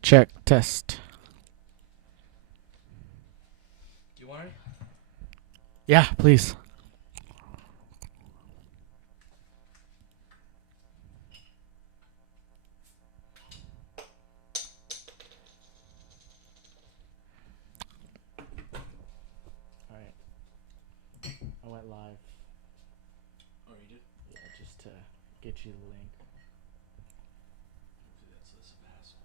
Check, test. Do you want it? Yeah, please. All right. I went live. Oh, you did? Yeah, just to get you the link. Hopefully that's less of a hassle.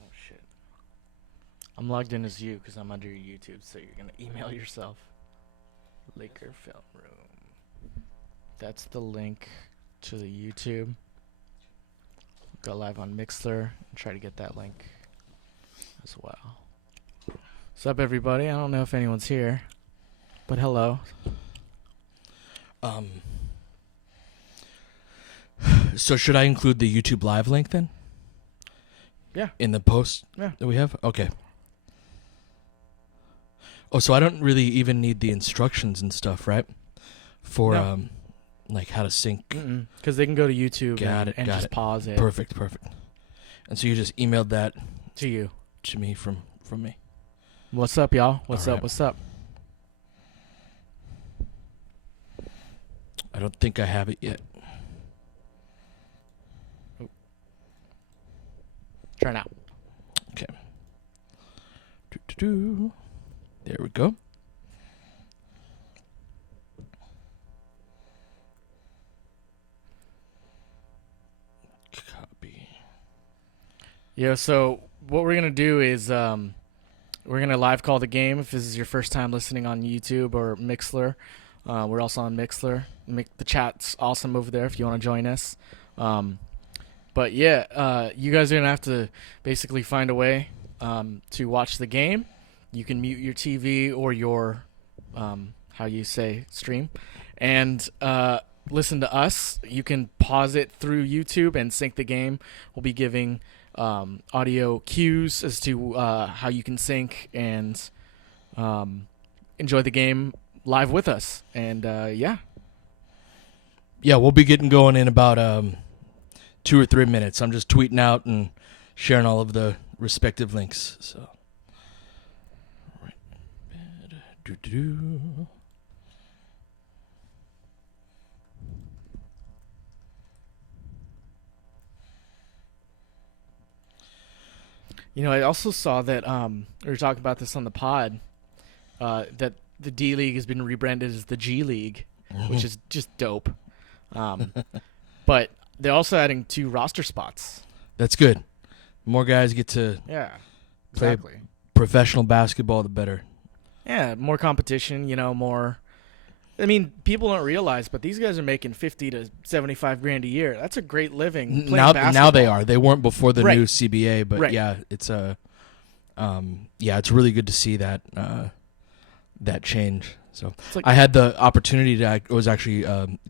Oh, shit. I'm logged in as you because I'm under your YouTube, so you're going to email yourself. Laker Film Room. That's the link to the YouTube. Go live on Mixler and try to get that link as well. What's up, everybody? I don't know if anyone's here, but hello. So should I include the YouTube Live link then? Yeah. In the post Yeah. that we have? Okay. Oh, so I don't really even need the instructions and stuff, right? For, No. like how to sync. Because they can go to YouTube Got and it. just pause it. Perfect. And so you just emailed that To you. to me from me. What's up, y'all? What's All up? right. What's up? I don't think I have it yet. Try now. Okay. There we go. Copy. Yeah, so what we're going to do is we're going to live call the game if this is your first time listening on YouTube or Mixler. We're also on Mixler. The chat's awesome over there if you want to join us. But yeah, you guys are going to have to basically find a way to watch the game. You can mute your TV or your, how you say, stream. And listen to us. You can pause it through YouTube and sync the game. We'll be giving audio cues as to how you can sync and enjoy the game live with us. And yeah. Yeah, we'll be getting going in about 2 or 3 minutes. I'm just tweeting out and sharing all of the respective links. So, right. You know, I also saw that we were talking about this on the pod, that the D League has been rebranded as the G League, which is just dope. But they're also adding 2 roster spots. That's good. More guys get to Yeah, play exactly. professional basketball, the better. Yeah, more competition, you know, more. I mean, people don't realize, but these guys are making 50 to 75 grand a year. That's a great living. Now Basketball. they are. They weren't before the Right. new CBA, but Right. yeah, it's it's really good to see that that change. So It's like- I had the opportunity to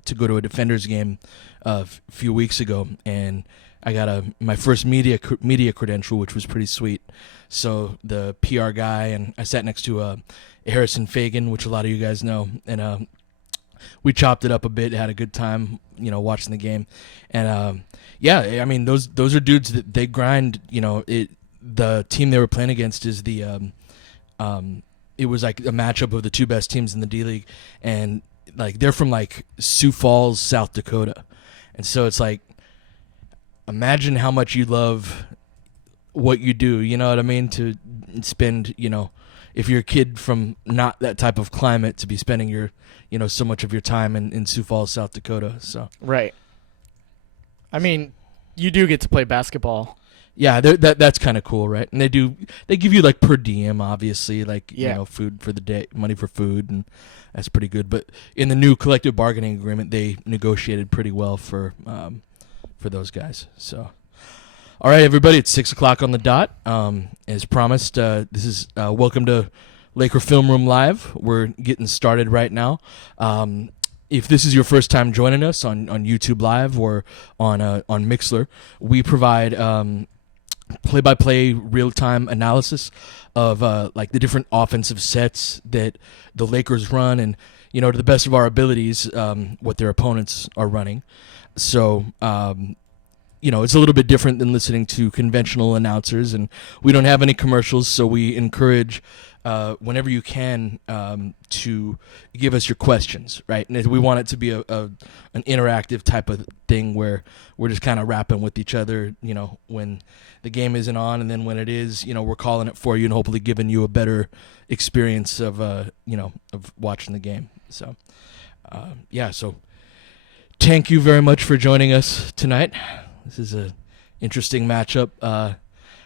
to go to a Defenders game a few weeks ago, and I got my first media credential, which was pretty sweet. So the PR guy, and I sat next to Harrison Fagan, which a lot of you guys know, and we chopped it up a bit, had a good time, you know, watching the game. And yeah, I mean, those are dudes that they grind. You know, the team they were playing against is the it was like a matchup of the 2 best teams in the D League, and like they're from like Sioux Falls, South Dakota, and so it's like, imagine how much you love what you do. You know what I mean? To spend, you know, if you're a kid from not that type of climate, to be spending your, you know, so much of your time in Sioux Falls, South Dakota. So Right. I mean, you do get to play basketball. yeah, that's kind of cool, right? And they give you like per diem, obviously, like Yeah. you know, food for the day, money for food, and that's pretty good. But in the new collective bargaining agreement, they negotiated pretty well for those guys. So, all right, everybody, it's 6:00 on the dot. As promised, this is welcome to Laker Film Room Live. We're getting started right now. If this is your first time joining us on YouTube Live or on Mixler, we provide play-by-play real-time analysis of like the different offensive sets that the Lakers run, and to the best of our abilities, what their opponents are running. So it's a little bit different than listening to conventional announcers, and we don't have any commercials, so we encourage whenever you can to give us your questions, right? And we want it to be an interactive type of thing where we're just kind of rapping with each other, when the game isn't on, and then when it is, we're calling it for you and hopefully giving you a better experience of of watching the game. So so thank you very much for joining us tonight. This is a interesting matchup.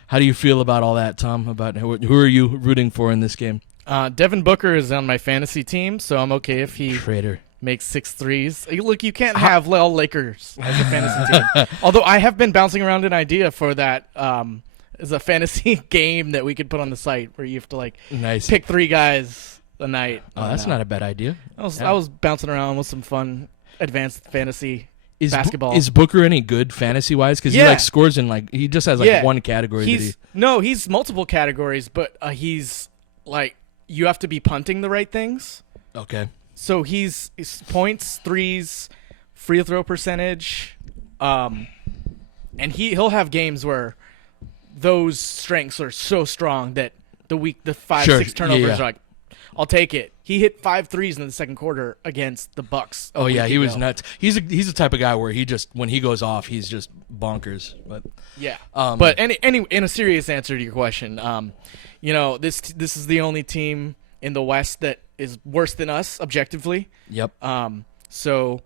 How do you feel about all that, Tom? About who are you rooting for in this game? Devin Booker is on my fantasy team, so I'm okay if he Traitor makes 6 threes. Look, you can't have all Lakers as a fantasy team. Although I have been bouncing around an idea for that as a fantasy game that we could put on the site where you have to nice. Pick 3 guys a night. Oh, that's not a bad idea. I was bouncing around with some fun advanced fantasy basketball. Is Booker any good fantasy wise? Because he scores in he just has one category. No, he's multiple categories, but he's you have to be punting the right things. Okay. So he's points, threes, free throw percentage, and he'll have games where those strengths are so strong that the 5-6 turnovers are like, I'll take it. He hit 5 threes in the second quarter against the Bucks. Oh yeah, he was nuts. He's the type of guy where he just, when he goes off, he's just bonkers. But yeah. But in a serious answer to your question, this is the only team in the West that is worse than us objectively. Yep. So,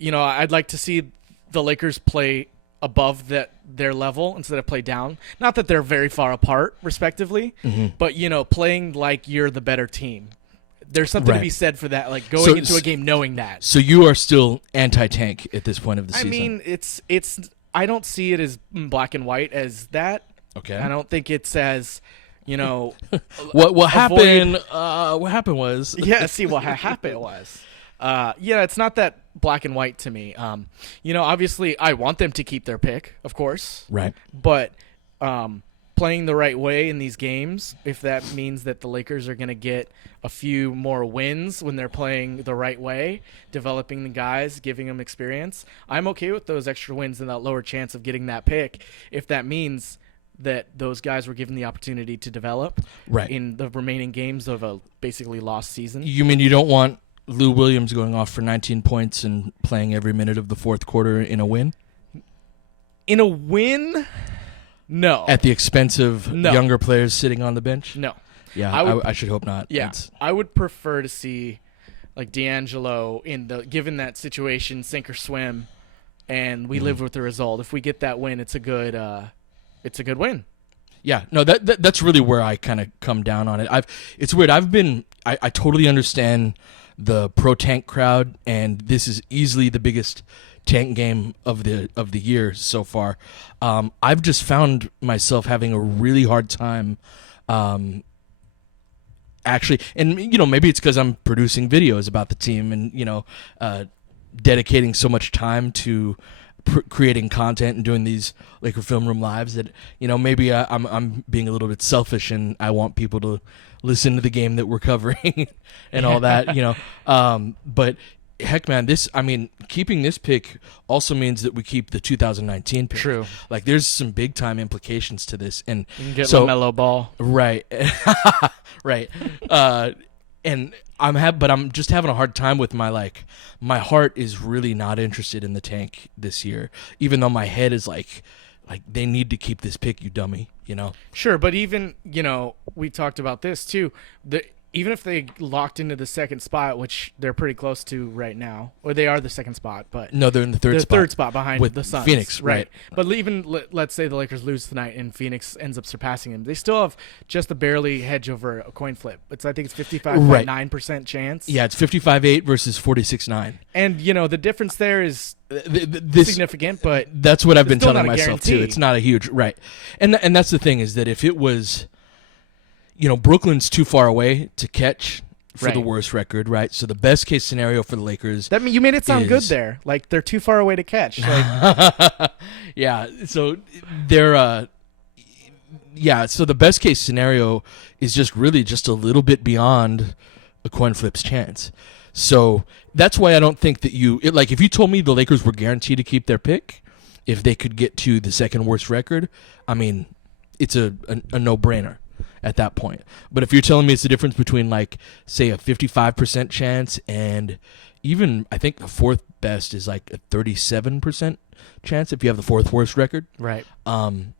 I'd like to see the Lakers play above their level instead of play down. Not that they're very far apart, respectively, but playing like you're the better team. There's something to be said for that, going into a game knowing that. So you are still anti-tank at this point of the season. I mean, it's. I don't see it as black and white as that. Okay. I don't think it's as, what happened? What happened was. Yeah. See, what happened was. It's not that black and white to me. Obviously I want them to keep their pick, of course. Right. But playing the right way in these games, if that means that the Lakers are going to get a few more wins when they're playing the right way, developing the guys, giving them experience, I'm okay with those extra wins and that lower chance of getting that pick if that means that those guys were given the opportunity to develop in the remaining games of a basically lost season. You mean you don't want Lou Williams going off for 19 points and playing every minute of the fourth quarter in a win? In a win? No. At the expense of younger players sitting on the bench? No. Yeah, I should hope not. Yeah, I would prefer to see D'Angelo given that situation, sink or swim, and we live with the result. If we get that win, it's a good win. Yeah, no, that's really where I kind of come down on it. It's weird. I totally understand the pro tank crowd, and this is easily the biggest tank game of the year so far. I've just found myself having a really hard time actually, and maybe it's because I'm producing videos about the team and dedicating so much time to creating content and doing these Laker Film Room lives that maybe I'm being a little bit selfish and I want people to listen to the game that we're covering and all that, but heck, man, keeping this pick also means that we keep the 2019 pick. True. There's some big time implications to this, and you can get LaMelo Ball. Right, right. And I'm just having a hard time with my heart is really not interested in the tank this year, even though my head is like they need to keep this pick, you dummy, Sure, but even, we talked about this too. Even if they locked into the second spot, which they're pretty close to right now, or they are the second spot, but no, they're in the third spot. Third spot behind with the Suns. Phoenix, right? But even let's say the Lakers lose tonight and Phoenix ends up surpassing them, they still have just a barely hedge over a coin flip. I think it's 55.9% chance. Yeah, it's 55-8 versus 46-9. And the difference there is significant, but that's what I've been telling myself too. It's not a huge and that's the thing is that if it was. Brooklyn's too far away to catch for the worst record, right? So the best case scenario for the Lakers. You made it sound good there. They're too far away to catch. Yeah. So they're yeah, so the best case scenario is just really just a little bit beyond a coin flip's chance. So that's why I don't think that like if you told me the Lakers were guaranteed to keep their pick if they could get to the second worst record, I mean, it's a no-brainer at that point. But if you're telling me it's the difference between, like, say, a 55% chance and even, I think the fourth best is like a 37% chance if you have the fourth worst record. Right. 18%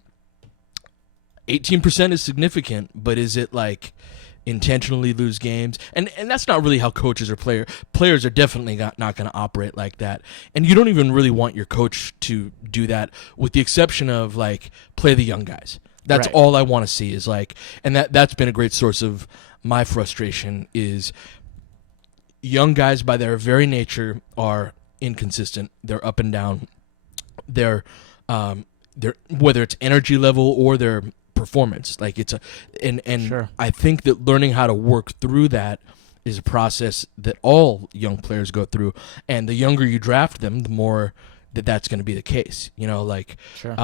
is significant, but is it like intentionally lose games? And that's not really how coaches or players are definitely not going to operate like that. And you don't even really want your coach to do that, with the exception of, like, play the young guys. That's Right. all I want to see is, like, and that's been a great source of my frustration is young guys by their very nature are inconsistent. They're up and down. They're whether it's energy level or their performance. Like and Sure. I think that learning how to work through that is a process that all young players go through. And the younger you draft them, the more that's going to be the case. You know, like Sure.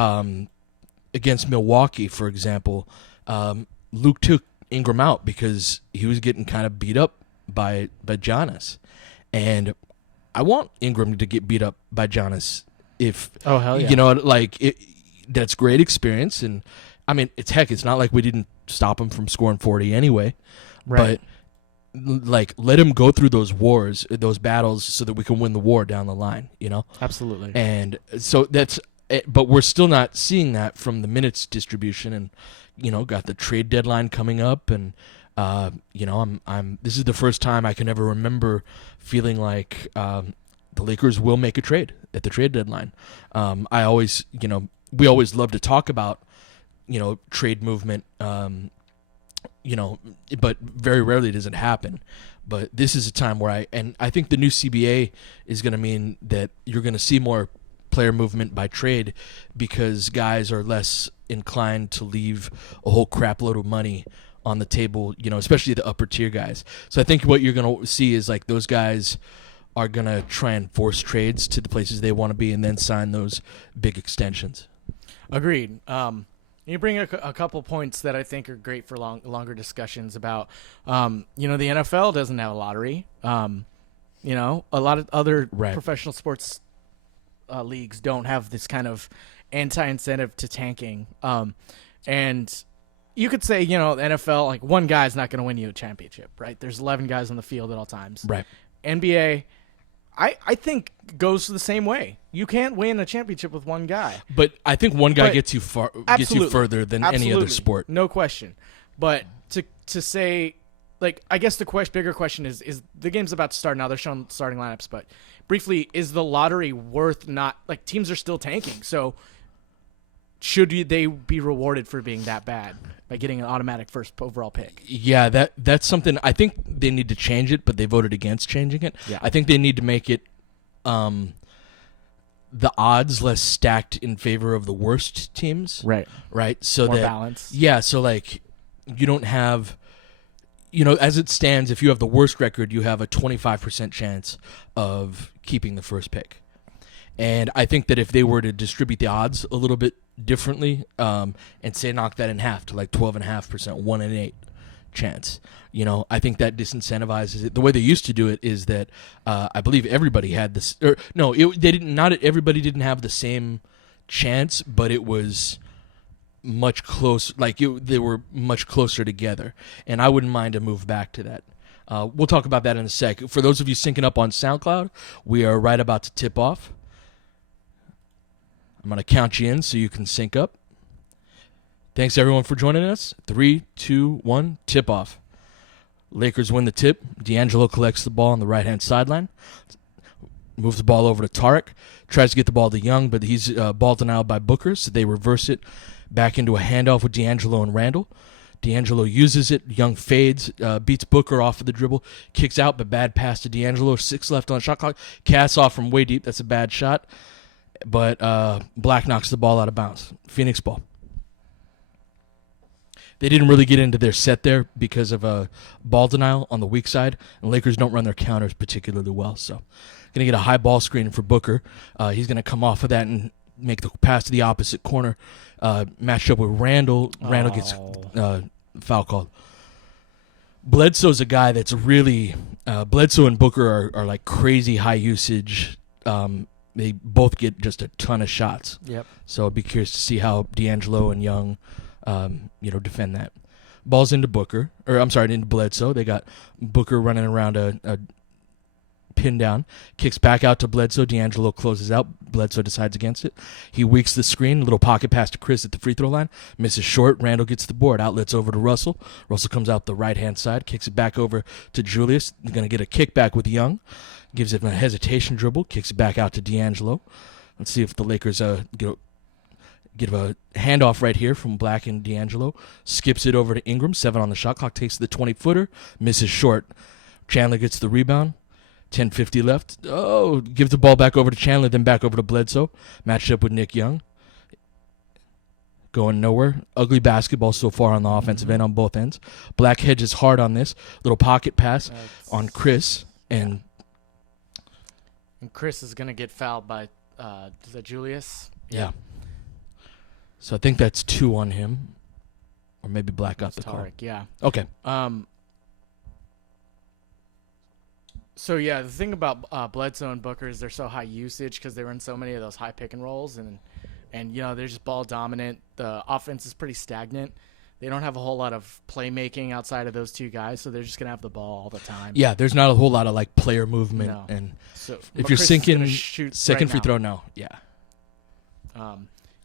Against Milwaukee, for example, Luke took Ingram out because he was getting kind of beat up by Giannis, and I want Ingram to get beat up by Giannis. If Oh, hell yeah. you know, like that's great experience, and I mean, it's not like we didn't stop him from scoring 40 anyway, Right. but like let him go through those wars, those battles, so that we can win the war down the line. You know, Absolutely. and so but we're still not seeing that from the minutes distribution, and you know, got the trade deadline coming up, and you know, this is the first time I can ever remember feeling like the Lakers will make a trade at the trade deadline. I always, you know, we always love to talk about, you know, trade movement, you know, but very rarely does it happen. But this is a time where I think the new CBA is going to mean that you're going to see more player movement by trade because guys are less inclined to leave a whole crap load of money on the table, you know, especially the upper tier guys. So I think what you're going to see is like those guys are going to try and force trades to the places they want to be and then sign those big extensions. Agreed. You bring a couple points that I think are great for longer discussions about, you know, the NFL doesn't have a lottery. You know, a lot of other professional sports leagues don't have this kind of anti-incentive to tanking. And you could say, you know, the NFL, like one guy's not going to win you a championship, right? There's 11 guys on the field at all times. Right. NBA, I think goes the same way. You can't win a championship with one guy. But I think one guy gets you further than any other sport. No question. But to say, like, I guess the bigger question is the game's about to start now. They're showing starting lineups, but briefly, is the lottery worth not, like, teams are still tanking, so should they be rewarded for being that bad by getting an automatic first overall pick? Yeah, that's something I think they need to change it, but they voted against changing it. Yeah. I think they need to make it the odds less stacked in favor of the worst teams. Right. Right. So More that balance. Yeah, so like you don't have, you know, as it stands, if you have the worst record, you have a 25% chance of keeping the first pick. And I think that if they were to distribute the odds a little bit differently, and say knock that in half to like 12.5%, 1 in 8 chance, you know, I think that disincentivizes it. The way they used to do it is that I believe everybody had this, or no, they didn't. Not everybody didn't have the same chance, but it was much closer. Like they were much closer together, and I wouldn't mind a move back to that. We'll talk about that in a sec. For those of you syncing up on SoundCloud, we are right about to tip off. I'm going to count you in so you can sync up. Thanks, everyone, for joining us. 3, 2, 1, tip off. Lakers win the tip. D'Angelo collects the ball on the right-hand sideline. Moves the ball over to Tarek. Tries to get the ball to Young, but he's ball denied by Booker, so they reverse it back into a handoff with D'Angelo and Randall. D'Angelo uses it. Young fades, beats Booker off of the dribble, kicks out, but bad pass to D'Angelo. 6 left on the shot clock. Casts off from way deep. That's a bad shot. But Black knocks the ball out of bounds. Phoenix ball. They didn't really get into their set there because of a ball denial on the weak side, and Lakers don't run their counters particularly well. So going to get a high ball screen for Booker. He's going to come off of that and make the pass to the opposite corner. Matched up with Randall. Randall gets foul called. Bledsoe's a guy that's really Bledsoe and Booker are like crazy high usage. They both get just a ton of shots. Yep. So I'd be curious to see how D'Angelo and Young, defend that. Ball's into Booker, into Bledsoe. They got Booker running around a pin down, kicks back out to Bledsoe. D'Angelo closes out. Bledsoe decides against it. He weaks the screen. Little pocket pass to Chris at the free throw line. Misses short. Randall gets the board. Outlets over to Russell. Russell comes out the right-hand side, kicks it back over to Julius. They're going to get a kickback with Young. Gives it a hesitation dribble. Kicks it back out to D'Angelo. Let's see if the Lakers get a handoff right here from Black and D'Angelo. Skips it over to Ingram. 7 on the shot clock. Takes the 20-footer. Misses short. Chandler gets the rebound. 10:50 left. Oh, gives the ball back over to Chandler, then back over to Bledsoe. Matched up with Nick Young. Going nowhere. Ugly basketball so far on the offensive end on both ends. Black hedges hard on this. Little pocket pass on Chris. And Chris is going to get fouled by is that Julius? Yeah. So I think that's 2 on him. Or maybe Black got the call. Yeah. Okay. So, yeah, the thing about Bledsoe and Booker is they're so high usage because they run so many of those high pick and rolls. And they're just ball dominant. The offense is pretty stagnant. They don't have a whole lot of playmaking outside of those two guys, so they're just going to have the ball all the time. Yeah, there's not a whole lot of, player movement. No. And so, if you're sinking, second right free throw, no.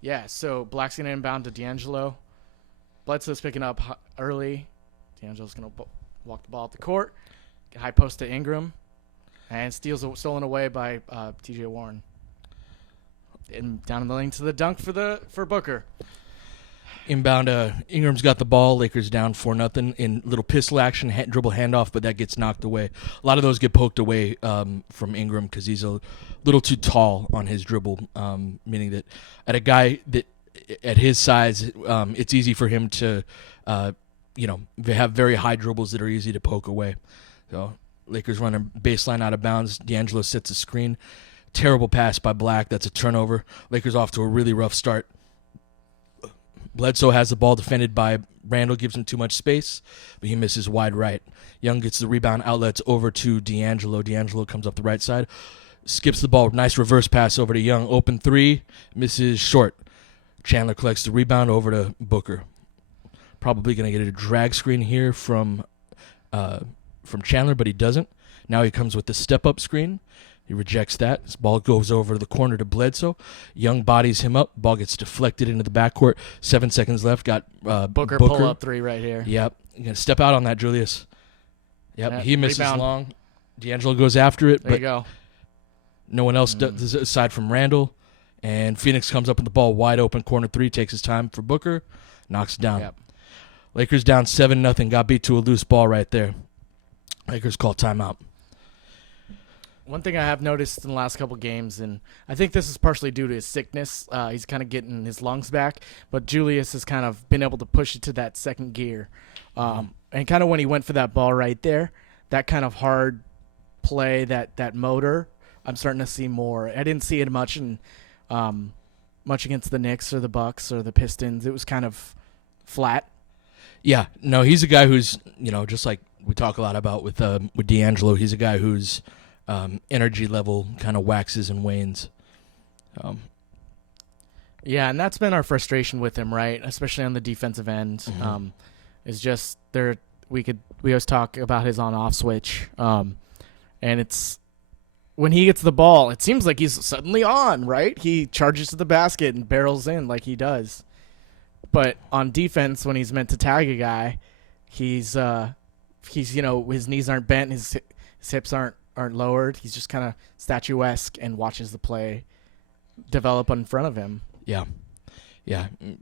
Yeah. So Black's going to inbound to D'Angelo. Bledsoe's picking up early. D'Angelo's going to walk the ball up the court. High post to Ingram. And stolen away by T.J. Warren. And down in the lane to the dunk for Booker. Inbound, Ingram's got the ball. Lakers down 4-0 in little pistol action, dribble handoff, but that gets knocked away. A lot of those get poked away from Ingram because he's a little too tall on his dribble, meaning that at a guy that at his size, it's easy for him to, have very high dribbles that are easy to poke away. So Lakers run a baseline out of bounds. D'Angelo sets a screen. Terrible pass by Black. That's a turnover. Lakers off to a really rough start. Bledsoe has the ball defended by Randall, gives him too much space, but he misses wide right. Young gets the rebound, outlets over to D'Angelo. D'Angelo comes up the right side, skips the ball. Nice reverse pass over to Young. Open 3, misses short. Chandler collects the rebound over to Booker. Probably going to get a drag screen here from Chandler, but he doesn't. Now he comes with the step-up screen. He rejects that. His ball goes over to the corner to Bledsoe. Young bodies him up. Ball gets deflected into the backcourt. 7 seconds left. Got Booker pull-up 3 right here. Yep. You're going to step out on that, Julius. Yep. He misses rebound. long. D'Angelo goes after it. There but you go. No one else does aside from Randall. And Phoenix comes up with the ball wide open. Corner 3. Takes his time for Booker. Knocks it down. Yep. Lakers down 7-0. Got beat to a loose ball right there. Lakers call timeout. One thing I have noticed in the last couple games, and I think this is partially due to his sickness, he's kind of getting his lungs back, but Julius has kind of been able to push it to that second gear. And kind of when he went for that ball right there, that kind of hard play, that motor, I'm starting to see more. I didn't see it much against the Knicks or the Bucks or the Pistons. It was kind of flat. Yeah, no, he's a guy who's, just like we talk a lot about with D'Angelo, he's a guy who's energy level kind of waxes and wanes. Yeah, and that's been our frustration with him, right? Especially on the defensive end. Is just we always talk about his on-off switch, and it's when he gets the ball, it seems like he's suddenly on, right? He charges to the basket and barrels in like he does. But on defense, when he's meant to tag a guy, he's his knees aren't bent, his hips aren't lowered. He's just kind of statuesque and watches the play develop in front of him. Yeah,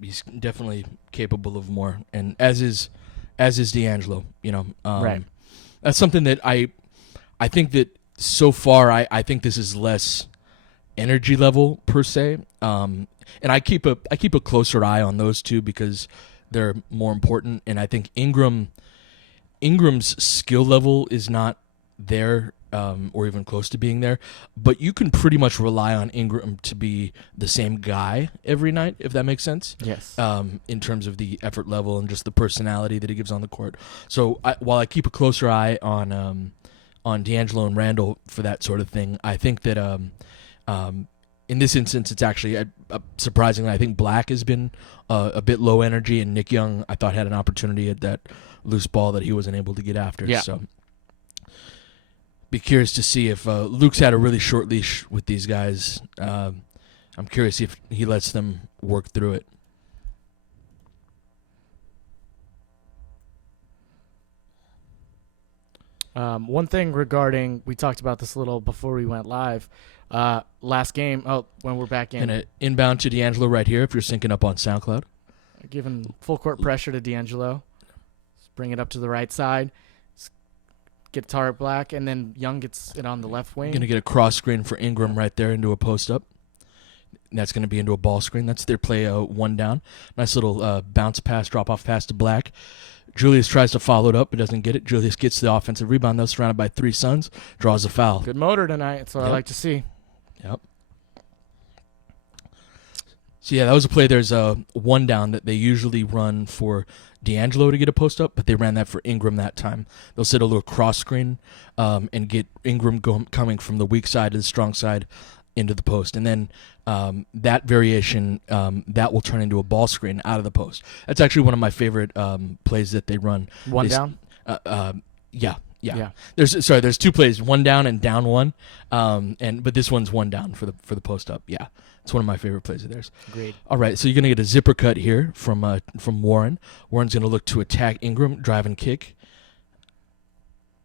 he's definitely capable of more, and as is D'Angelo. Right. That's something that I think that so far I think this is less energy level per se, and I keep a closer eye on those two because they're more important, and I think Ingram's skill level is not there or even close to being there. But you can pretty much rely on Ingram to be the same guy every night, if that makes sense. Yes. In terms of the effort level and just the personality that he gives on the court. So while I keep a closer eye on D'Angelo and Randall for that sort of thing, I think that in this instance, it's actually surprisingly, I think Black has been a bit low energy, and Nick Young, I thought, had an opportunity at that loose ball that he wasn't able to get after. Yeah. So be curious to see if Luke's had a really short leash with these guys. I'm curious if he lets them work through it. One thing regarding, we talked about this a little before we went live. Last game, when we're back in. And inbound to D'Angelo right here if you're syncing up on SoundCloud. Giving full court pressure to D'Angelo. Just bring it up to the right side. Get Tarek Black, and then Young gets it on the left wing. Going to get a cross screen for Ingram right there into a post up. And that's going to be into a ball screen. That's their play one down. Nice little bounce pass, drop off pass to Black. Julius tries to follow it up, but doesn't get it. Julius gets the offensive rebound, though, surrounded by 3 Suns, draws a foul. Good motor tonight. That's what I like to see. Yep. So, yeah, that was a play. There's a one down that they usually run for D'Angelo to get a post up, but they ran that for Ingram that time. They'll set a little cross screen and get Ingram coming from the weak side to the strong side into the post. And then that variation, that will turn into a ball screen out of the post. That's actually one of my favorite plays that they run. Down? Yeah. There's 2 plays, one down and down one. But this one's one down for the post up. Yeah. It's one of my favorite plays of theirs. Agreed. All right, so you're going to get a zipper cut here from Warren. Warren's going to look to attack Ingram, drive and kick.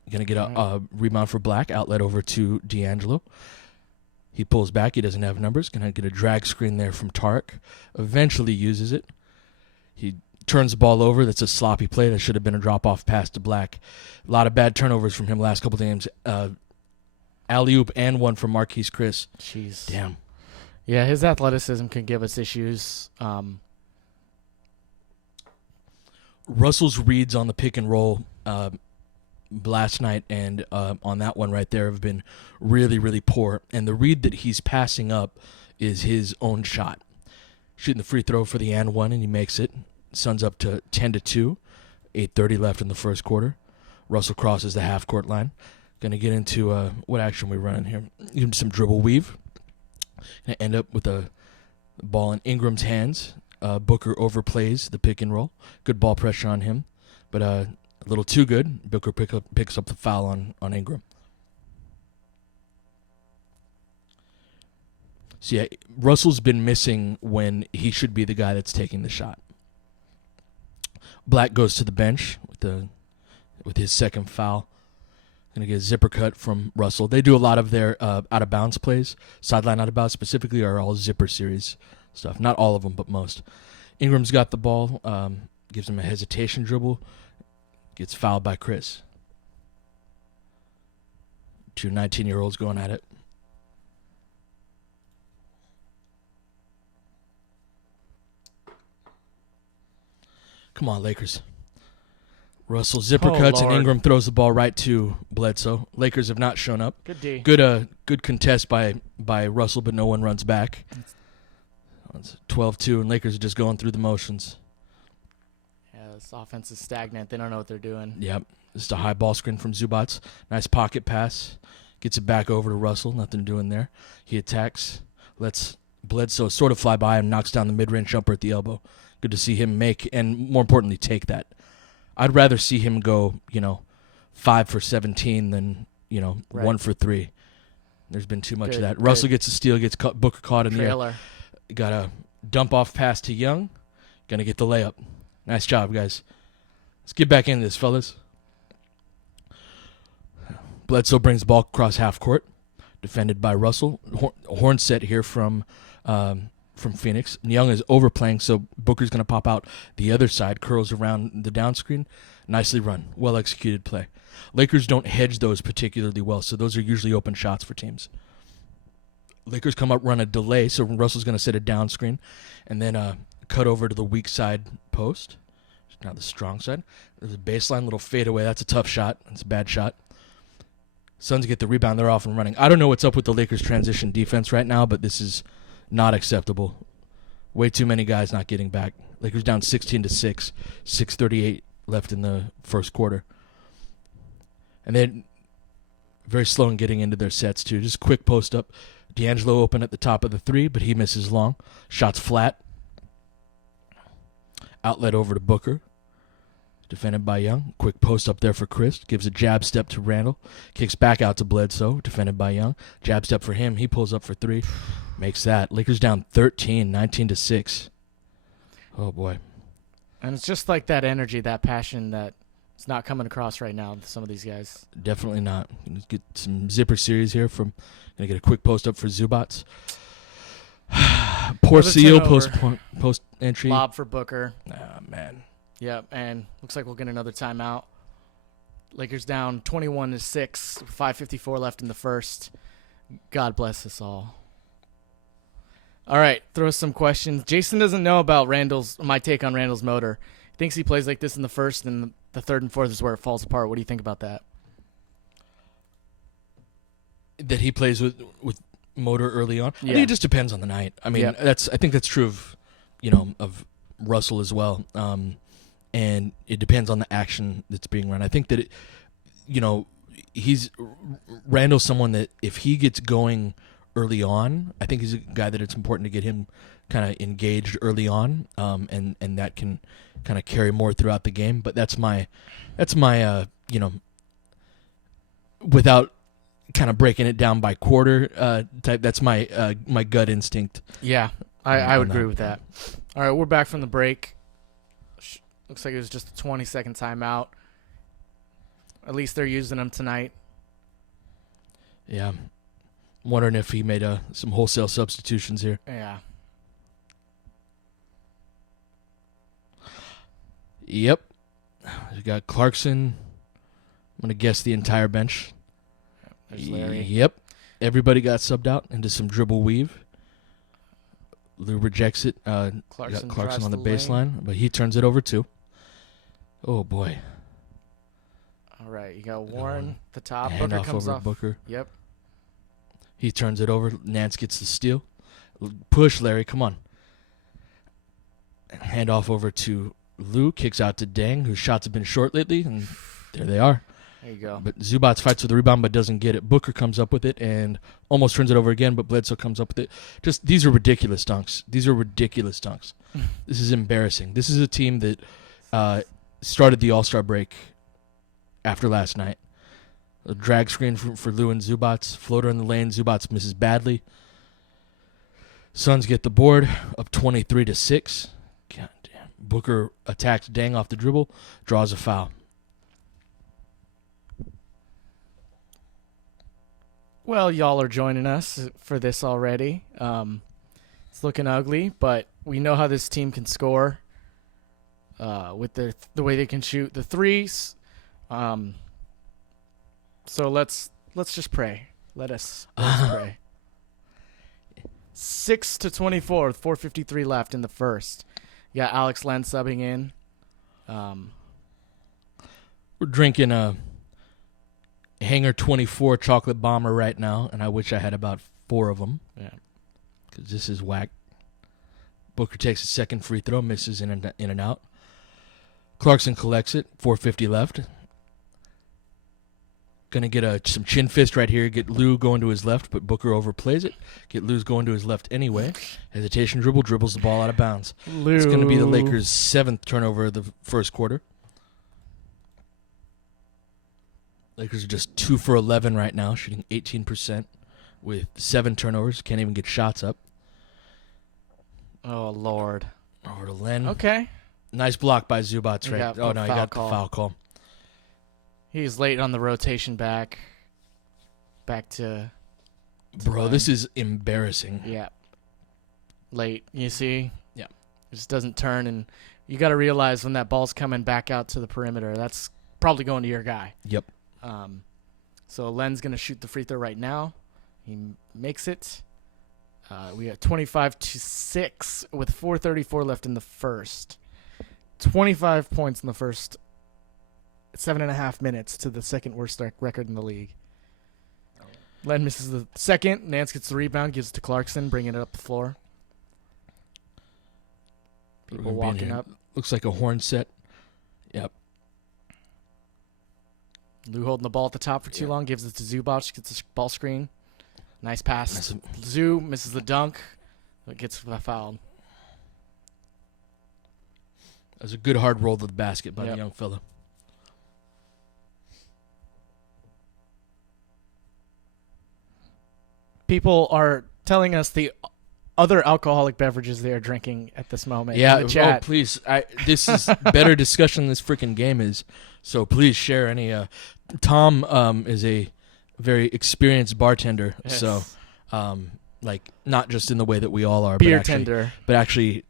You're going to get a rebound for Black, outlet over to D'Angelo. He pulls back. He doesn't have numbers. Going to get a drag screen there from Tarek. Eventually uses it. He turns the ball over. That's a sloppy play. That should have been a drop-off pass to Black. A lot of bad turnovers from him last couple games. Alley-oop and one from Marquise Chris. Jeez. Damn. Yeah, his athleticism can give us issues. Russell's reads on the pick and roll last night and on that one right there have been really, really poor. And the read that he's passing up is his own shot. Shooting the free throw for the and one, and he makes it. Suns up to 10-2. 8:30 left in the first quarter. Russell crosses the half-court line. Going to get into what action we running here. Give him some dribble weave. Going to end up with a ball in Ingram's hands. Booker overplays the pick and roll. Good ball pressure on him, but a little too good. Booker picks up the foul on Ingram. So yeah, Russell's been missing when he should be the guy that's taking the shot. Black goes to the bench with his second foul. Going to get a zipper cut from Russell. They do a lot of their out-of-bounds plays. Sideline out-of-bounds specifically are all zipper series stuff. Not all of them, but most. Ingram's got the ball. Gives him a hesitation dribble. Gets fouled by Chris. 2 19-year-olds going at it. Come on, Lakers. Russell zipper cuts, Lord. and Ingram throws the ball right to Bledsoe. Lakers have not shown up. Good D. Good contest by Russell, but no one runs back. It's 12-2, and Lakers are just going through the motions. Yeah, this offense is stagnant. They don't know what they're doing. Yep. Just a high ball screen from Zubats. Nice pocket pass. Gets it back over to Russell. Nothing doing there. He attacks. Lets Bledsoe sort of fly by and knocks down the mid-range jumper at the elbow. Good to see him make, and more importantly, take that. I'd rather see him go, 5 for 17 than, Right. 1 for 3. There's been too much of that. Good. Russell gets a steal, gets Booker caught in Trailer. the air. Got a dump-off pass to Young. Gonna get the layup. Nice job, guys. Let's get back into this, fellas. Bledsoe brings the ball across half court. Defended by Russell. Horn set here from Phoenix. Young is overplaying, so Booker's going to pop out the other side, curls around the down screen. Nicely run. Well-executed play. Lakers don't hedge those particularly well, so those are usually open shots for teams. Lakers come up, run a delay, so Russell's going to set a down screen, and then cut over to the weak side post. Now the strong side. There's a baseline little fadeaway. That's a tough shot. That's a bad shot. Suns get the rebound. They're off and running. I don't know what's up with the Lakers' transition defense right now, but this is not acceptable. Way too many guys not getting back. Lakers down 16-6, 6:38 left in the first quarter. And then very slow in getting into their sets, too. Just quick post up. D'Angelo open at the top of the three, but he misses long. Shots flat. Outlet over to Booker. Defended by Young. Quick post up there for Chris. Gives a jab step to Randall. Kicks back out to Bledsoe. Defended by Young. Jab step for him. He pulls up for three. Makes that. Lakers down 13, 19-6. Oh, boy. And it's just like that energy, that passion that it's not coming across right now with some of these guys. Definitely not. Let's get some zipper series here from. Gonna get a quick post up for Zubats. Poor Seal post entry. Lob for Booker. Ah, man. Yep, and looks like we'll get another timeout. Lakers down 21-6, 5:54 left in the first. God bless us all. All right, throw us some questions. Jason doesn't know about my take on Randall's motor. He thinks he plays like this in the first, and the third and fourth is where it falls apart. What do you think about that? That he plays with motor early on. Yeah. I think it just depends on the night. I mean, I think that's true of Russell as well. And it depends on the action that's being run. I think that Randall's someone that if he gets going early on, I think he's a guy that it's important to get him kind of engaged early on, and that can kind of carry more throughout the game. But that's my without kind of breaking it down by quarter type. That's my my gut instinct. Yeah, I would agree with that. All right, we're back from the break. Looks like it was just a 20-second timeout. At least they're using them tonight. Yeah, I'm wondering if he made some wholesale substitutions here. Yeah. Yep. We got Clarkson. I'm going to guess the entire bench. There's Larry. Yep. Everybody got subbed out into some dribble weave. Lou rejects it. Clarkson got Clarkson on the lane. baseline, but he turns it over too. Oh, boy. All right, you got Warren at the top. Hand Booker off comes over off. Booker. Yep. He turns it over. Nance gets the steal. Push, Larry. Come on. Hand off over to Lou. Kicks out to Deng, whose shots have been short lately. And there they are. There you go. But Zubats fights for the rebound but doesn't get it. Booker comes up with it and almost turns it over again, but Bledsoe comes up with it. Just these are ridiculous dunks. This is embarrassing. This is a team that started the All-Star break after last night. A drag screen for Lou and Zubats. Floater in the lane. Zubats misses badly. Suns get the board up 23-6. God damn. Booker attacks Deng off the dribble. Draws a foul. Well, y'all are joining us for this already. It's looking ugly, but we know how this team can score with the way they can shoot the threes. So let's just pray. Let us pray. 6-24 with 4:53 left in the first. You got Alex Len subbing in. We're drinking a Hanger 24 chocolate bomber right now, and I wish I had about 4 of them. Yeah, because this is whack. Booker takes a second free throw, misses in and out. Clarkson collects it. 4:50 left. Gonna get some chin fist right here. Get Lou going to his left, but Booker overplays it. Get Lou's going to his left anyway. Hesitation dribbles the ball out of bounds. Lou. It's gonna be the Lakers' 7th turnover of the first quarter. Lakers are just 2 for 11 right now, shooting 18% with 7 turnovers. Can't even get shots up. Oh, Lord. Over to Len. Okay. Nice block by Zubats, right? Yeah, Oh, no, he got foul the foul call. He's late on the rotation back to Bro, Len. this is embarrassing. Yeah. Late, you see? Yeah. It just doesn't turn, and you got to realize when that ball's coming back out to the perimeter, that's probably going to your guy. Yep. So Len's going to shoot the free throw right now. He makes it. We got 25-6 with 4:34 left in the first. 25 points in the first 7.5 minutes to the second worst record in the league. Len misses the second. Nance gets the rebound, gives it to Clarkson, bringing it up the floor. People walking up. Looks like a horn set. Yep. Lou holding the ball at the top for too long, gives it to Zubac, gets a ball screen. Nice pass. Zoo misses the dunk, but gets fouled. That was a good hard roll to the basket by the young fella. People are telling us the other alcoholic beverages they are drinking at this moment. Yeah, in the chat. Oh, please. This is better discussion than this freaking game is. So please share any. Tom is a very experienced bartender. Yes. So, like, not just in the way that we all are, Beer but actually, tender. But actually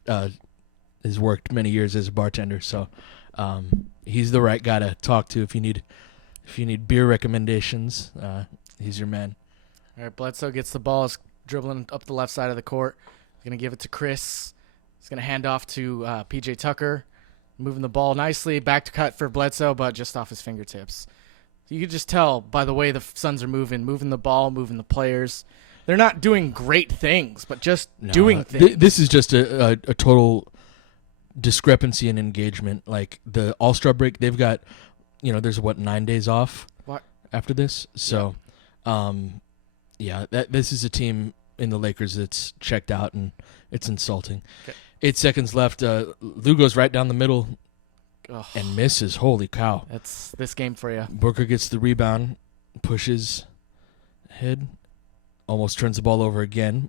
has worked many years as a bartender. So he's the right guy to talk to if you need beer recommendations. He's your man. All right, Bledsoe gets the ball, is dribbling up the left side of the court. He's going to give it to Chris. He's going to hand off to P.J. Tucker, moving the ball nicely. Back to cut for Bledsoe, but just off his fingertips. You could just tell by the way the Suns are moving the ball, moving the players. They're not doing great things, but just doing things. This is just a total discrepancy in engagement. Like the All-Star break, they've got, there's 9 days off after this. So, this is a team in the Lakers that's checked out, and it's insulting. Okay. 8 seconds left. Lou goes right down the middle and misses. Holy cow. That's this game for you. Booker gets the rebound, pushes ahead, almost turns the ball over again,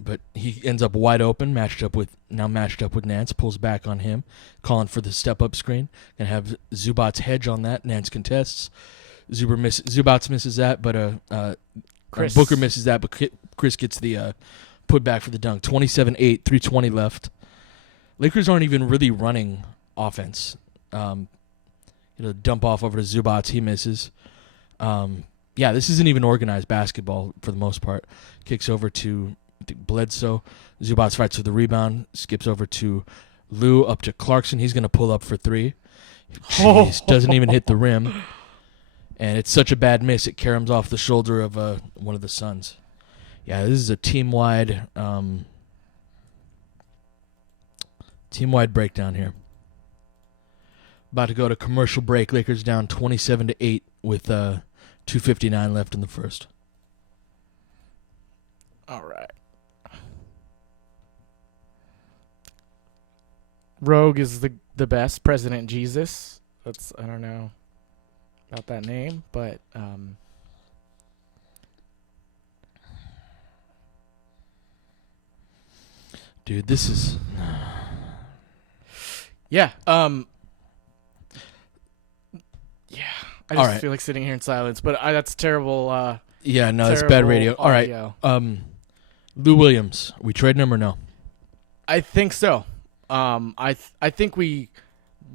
but he ends up wide open, matched up with Nance, pulls back on him, calling for the step-up screen, and have Zubac's hedge on that. Nance contests. Zubac misses that, but Booker misses that, but Chris gets the put back for the dunk. 27-8, 3:20 left. Lakers aren't even really running offense. Dump off over to Zubac, he misses. This isn't even organized basketball for the most part. Kicks over to Bledsoe. Zubac fights for the rebound, skips over to Lou, up to Clarkson. He's going to pull up for three. Jeez, doesn't even hit the rim. And it's such a bad miss, it caroms off the shoulder of one of the Suns. Yeah, this is a team-wide breakdown here. About to go to commercial break. Lakers down 27-8 with 2:59 left in the first. All right. Rogue is the best. President Jesus. I don't know about that name, but dude, this is yeah. I just right. feel like sitting here in silence, but that's terrible. It's bad radio. All right. Lou Williams, we trading him or no? I think so. I think we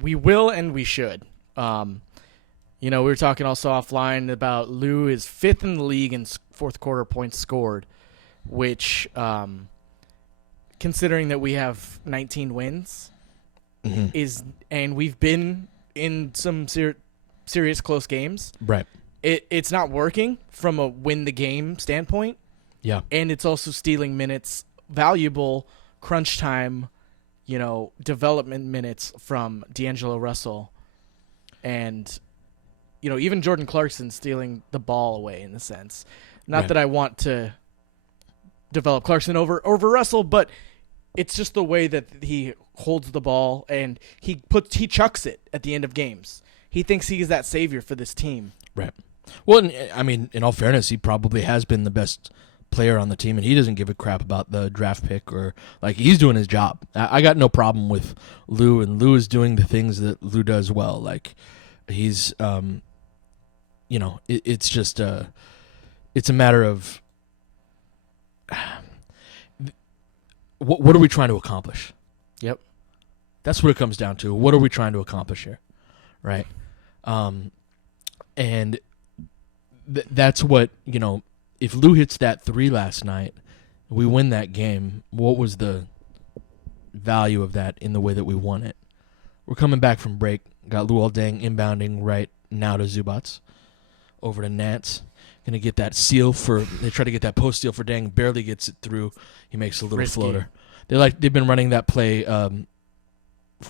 will and we should. We were talking also offline about Lou is 5th in the league in fourth quarter points scored, which, considering that we have 19 wins, and we've been in some serious close games. Right. It's not working from a win the game standpoint. Yeah. And it's also stealing minutes, valuable crunch time, development minutes from D'Angelo Russell. And, even Jordan Clarkson stealing the ball away in a sense. Not that I want to develop Clarkson over Russell, but it's just the way that he holds the ball and he chucks it at the end of games. He thinks he is that savior for this team. Right. Well, I mean, in all fairness, he probably has been the best player on the team, and he doesn't give a crap about the draft pick or he's doing his job. I got no problem with Lou, and Lou is doing the things that Lou does well. Like he's, it's just it's a matter of what are we trying to accomplish? Yep, that's what it comes down to. What are we trying to accomplish here, right? And that's what if Lou hits that 3 last night, we win that game, what was the value of that in the way that we won it? We're coming back from break. Got Luol Deng inbounding right now to Zubac. Over to Nance. Gonna get that seal they try to get that post steal for Dang, barely gets it through. He makes a little Risky. floater. They've been running that play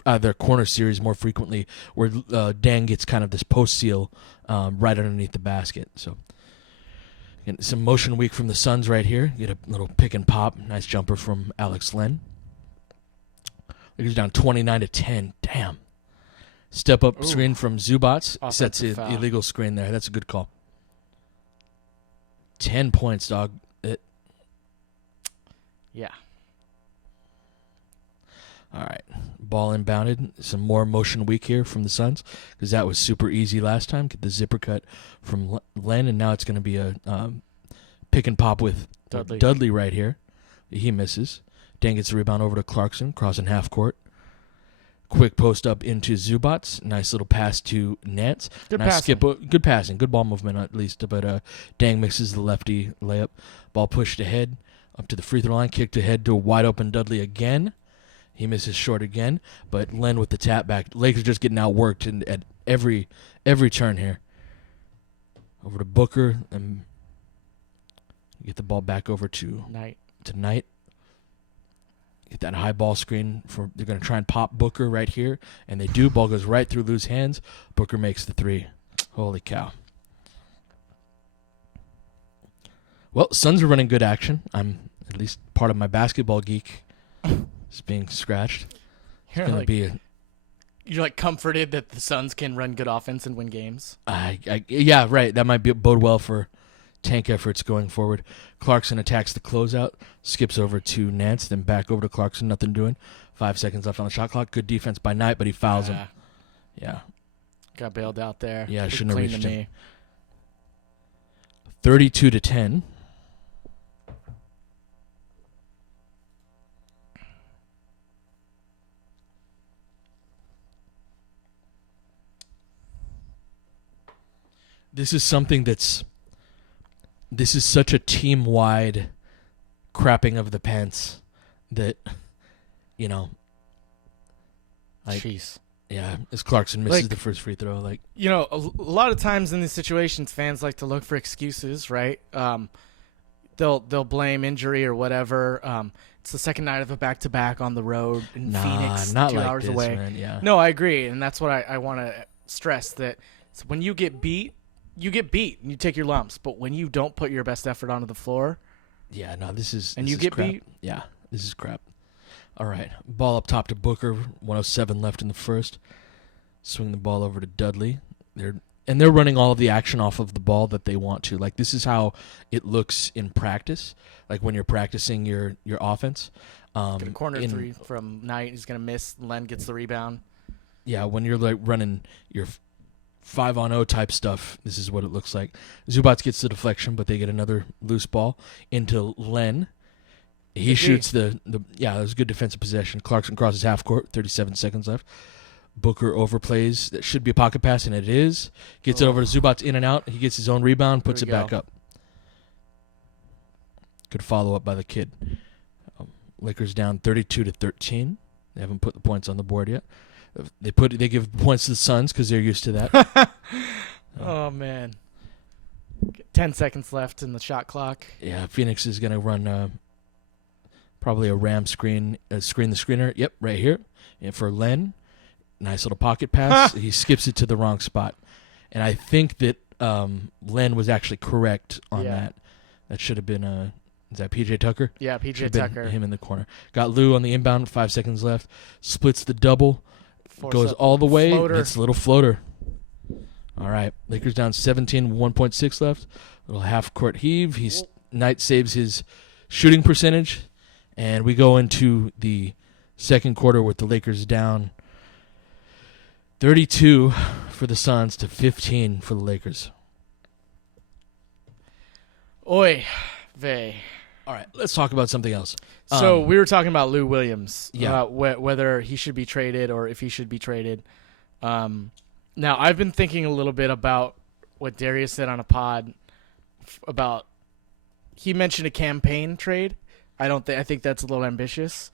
their corner series more frequently, where Dang gets kind of this post seal right underneath the basket. So getting some motion weak from the Suns right here. Get a little pick and pop, nice jumper from Alex Len. Lakers down 29-10. Damn. Step up screen from Zubats. Sets an illegal screen there. That's a good call. 10 points, dog. Yeah. All right. Ball inbounded. Some more motion weak here from the Suns because that was super easy last time. Get the zipper cut from Len, and now it's going to be a pick and pop with Dudley right here. He misses. Dan gets the rebound over to Clarkson, crossing half court. Quick post up into Zubats. Nice little pass to Nance. Good nice passing. Good passing. Good ball movement at least. But Dang mixes the lefty layup. Ball pushed ahead up to the free throw line. Kicked ahead to a wide open Dudley again. He misses short again. But Len with the tap back. Lakers just getting outworked at every turn here. Over to Booker and get the ball back over to Knight. Get that high ball screen. They're going to try and pop Booker right here, and they do. Ball goes right through Lou's hands. Booker makes the three. Holy cow. Well, Suns are running good action. I'm at least part of my basketball geek is being scratched. You're like comforted that the Suns can run good offense and win games. Yeah, right. That might bode well for tank efforts going forward. Clarkson attacks the closeout, skips over to Nance, then back over to Clarkson. Nothing doing. 5 seconds left on the shot clock. Good defense by Knight, but he fouls him. Yeah. Got bailed out there. Yeah, shouldn't have reached him. 32-10. This is something this is such a team-wide crapping of the pants that, Jeez. Yeah, as Clarkson misses the first free throw. A lot of times in these situations, fans like to look for excuses, right? They'll blame injury or whatever. It's the second night of a back-to-back on the road in Phoenix, not 2 like hours this, away. Man, yeah. No, I agree, and that's what I want to stress, that when you get beat, you get beat and you take your lumps. But when you don't put your best effort onto the floor, this is get crap. beat. Yeah, this is crap. All right, ball up top to Booker. 1:07 left in the first. Swing the ball over to Dudley. They're running all of the action off of the ball that they want to. This is how it looks in practice. When you're practicing your offense. Get a corner three from Knight. He's gonna miss. Len gets the rebound. Yeah, when you're running your 5-on-0 type stuff, this is what it looks like. Zubats gets the deflection, but they get another loose ball into Len. He shoots it was a good defensive possession. Clarkson crosses half court, 37 seconds left. Booker overplays. That should be a pocket pass, and it is. Gets it over to Zubats, in and out. He gets his own rebound, puts it back up. Good follow-up by the kid. Lakers down 32-13. They haven't put the points on the board yet. They give points to the Suns because they're used to that. Oh, man. 10 seconds left in the shot clock. Yeah, Phoenix is going to run probably a Ram screen the screener. Yep, right here. And for Len, nice little pocket pass. He skips it to the wrong spot. And I think that Len was actually correct on that. That should have been is that P.J. Tucker? Yeah, P.J. Tucker. Him in the corner. Got Lou on the inbound, 5 seconds left. Splits the double. Goes all the way. It's a little floater. All right. Lakers down 17, 1.6 left. Little half-court heave. Knight saves his shooting percentage. And we go into the second quarter with the Lakers down 32 for the Suns to 15 for the Lakers. Oy vey. All right, let's talk about something else. So we were talking about Lou Williams, yeah. Whether he should be traded or if he should be traded. Now, I've been thinking a little bit about what Darius said on a pod about he mentioned a campaign trade. I think that's a little ambitious.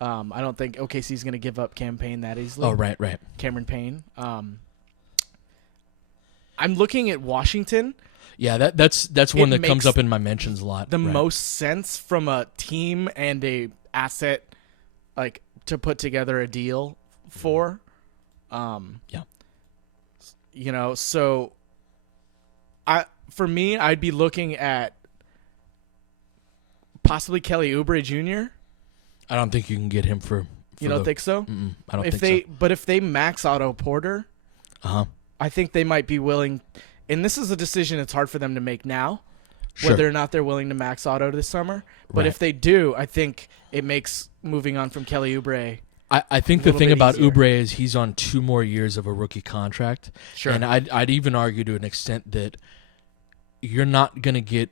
I don't think OKC's going to give up campaign that easily. Oh, right. Cameron Payne. I'm looking at Washington. Yeah, that's one that comes makes up in my mentions a lot. the right. most sense from a team and a asset, like, to put together a deal for. Yeah. So for me, I'd be looking at possibly Kelly Oubre Jr. I don't think you can get him for You don't think so? I don't think so. But if they max Otto Porter, I think they might be willing. And this is a decision it's hard for them to make now, Sure. whether or not they're willing to max Otto this summer. But Right. if they do, I think it makes moving on from Kelly Oubre. I think a the little thing bit about easier. Oubre is he's on 2 more years of a rookie contract. Sure. And I'd even argue to an extent that you're not going to get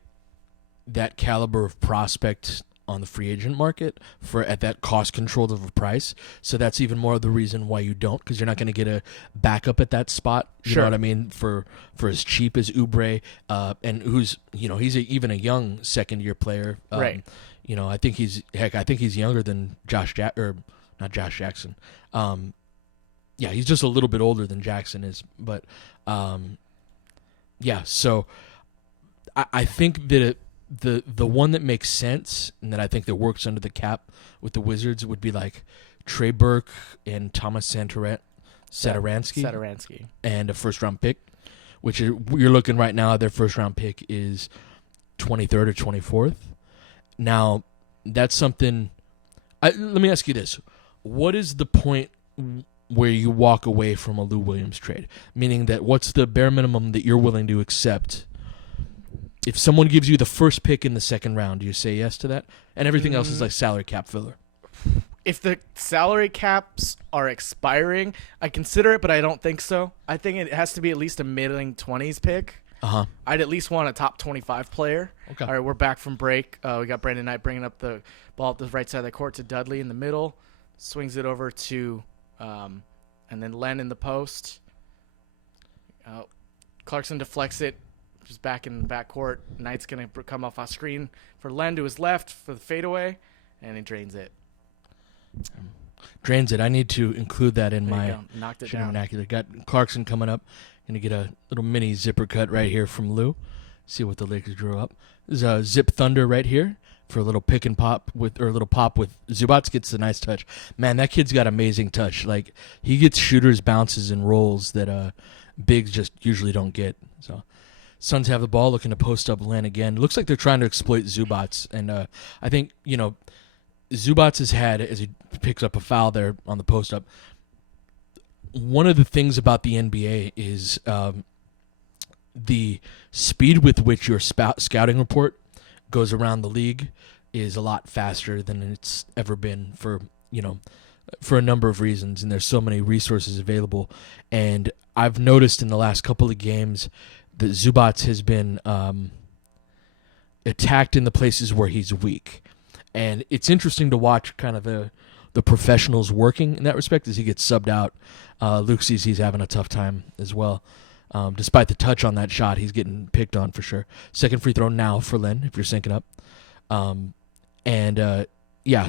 that caliber of prospect on the free agent market for at that cost controlled of a price. So that's even more of the reason why you don't, because you're not going to get a backup at that spot. You Sure. know what I mean? For as cheap as Oubre, and who's even a young second year player. Right. I think he's younger than not Josh Jackson. Yeah, he's just a little bit older than Jackson is, but yeah. So I think that the one that makes sense and that I think that works under the cap with the Wizards would be like Trey Burke and Thomas Satoransky and a first round pick, which you're looking right now. Their first round pick is 23rd or 24th. Now that's something. Let me ask you this: what is the point where you walk away from a Lou Williams trade? Meaning that what's the bare minimum that you're willing to accept? If someone gives you the first pick in the second round, do you say yes to that? And everything else is like salary cap filler. If the salary caps are expiring, I consider it, but I don't think so. I think it has to be at least a middling 20s pick. I'd at least want a top 25 player. Okay. All right, we're back from break. We got Brandon Knight bringing up the ball at the right side of the court to Dudley in the middle. Swings it over to, and then Len in the post. Clarkson deflects it. Just back in the backcourt. Knight's going to come off a screen for Len to his left for the fadeaway, and he drains it. Drains it. I need to include that in There you my go. Knocked it down. vernacular. Got Clarkson coming up. Going to get a little mini zipper cut right here from Lou. See what the Lakers drew up. There's a zip thunder right here for a little pick and pop or a little pop with Zubats. Gets a nice touch. Man, that kid's got amazing touch. Like, he gets shooters, bounces, and rolls that bigs just usually don't get. So Suns have the ball, looking to post up Len again. Looks like they're trying to exploit Zubats, and I think Zubats has had, as he picks up a foul there on the post up. One of the things about the NBA is the speed with which your scouting report goes around the league is a lot faster than it's ever been for a number of reasons, and there's so many resources available. And I've noticed in the last couple of games that Zubats has been attacked in the places where he's weak. And it's interesting to watch kind of the professionals working in that respect as he gets subbed out. Luke sees he's having a tough time as well. Despite the touch on that shot, he's getting picked on for sure. Second free throw now for Len, if you're syncing up.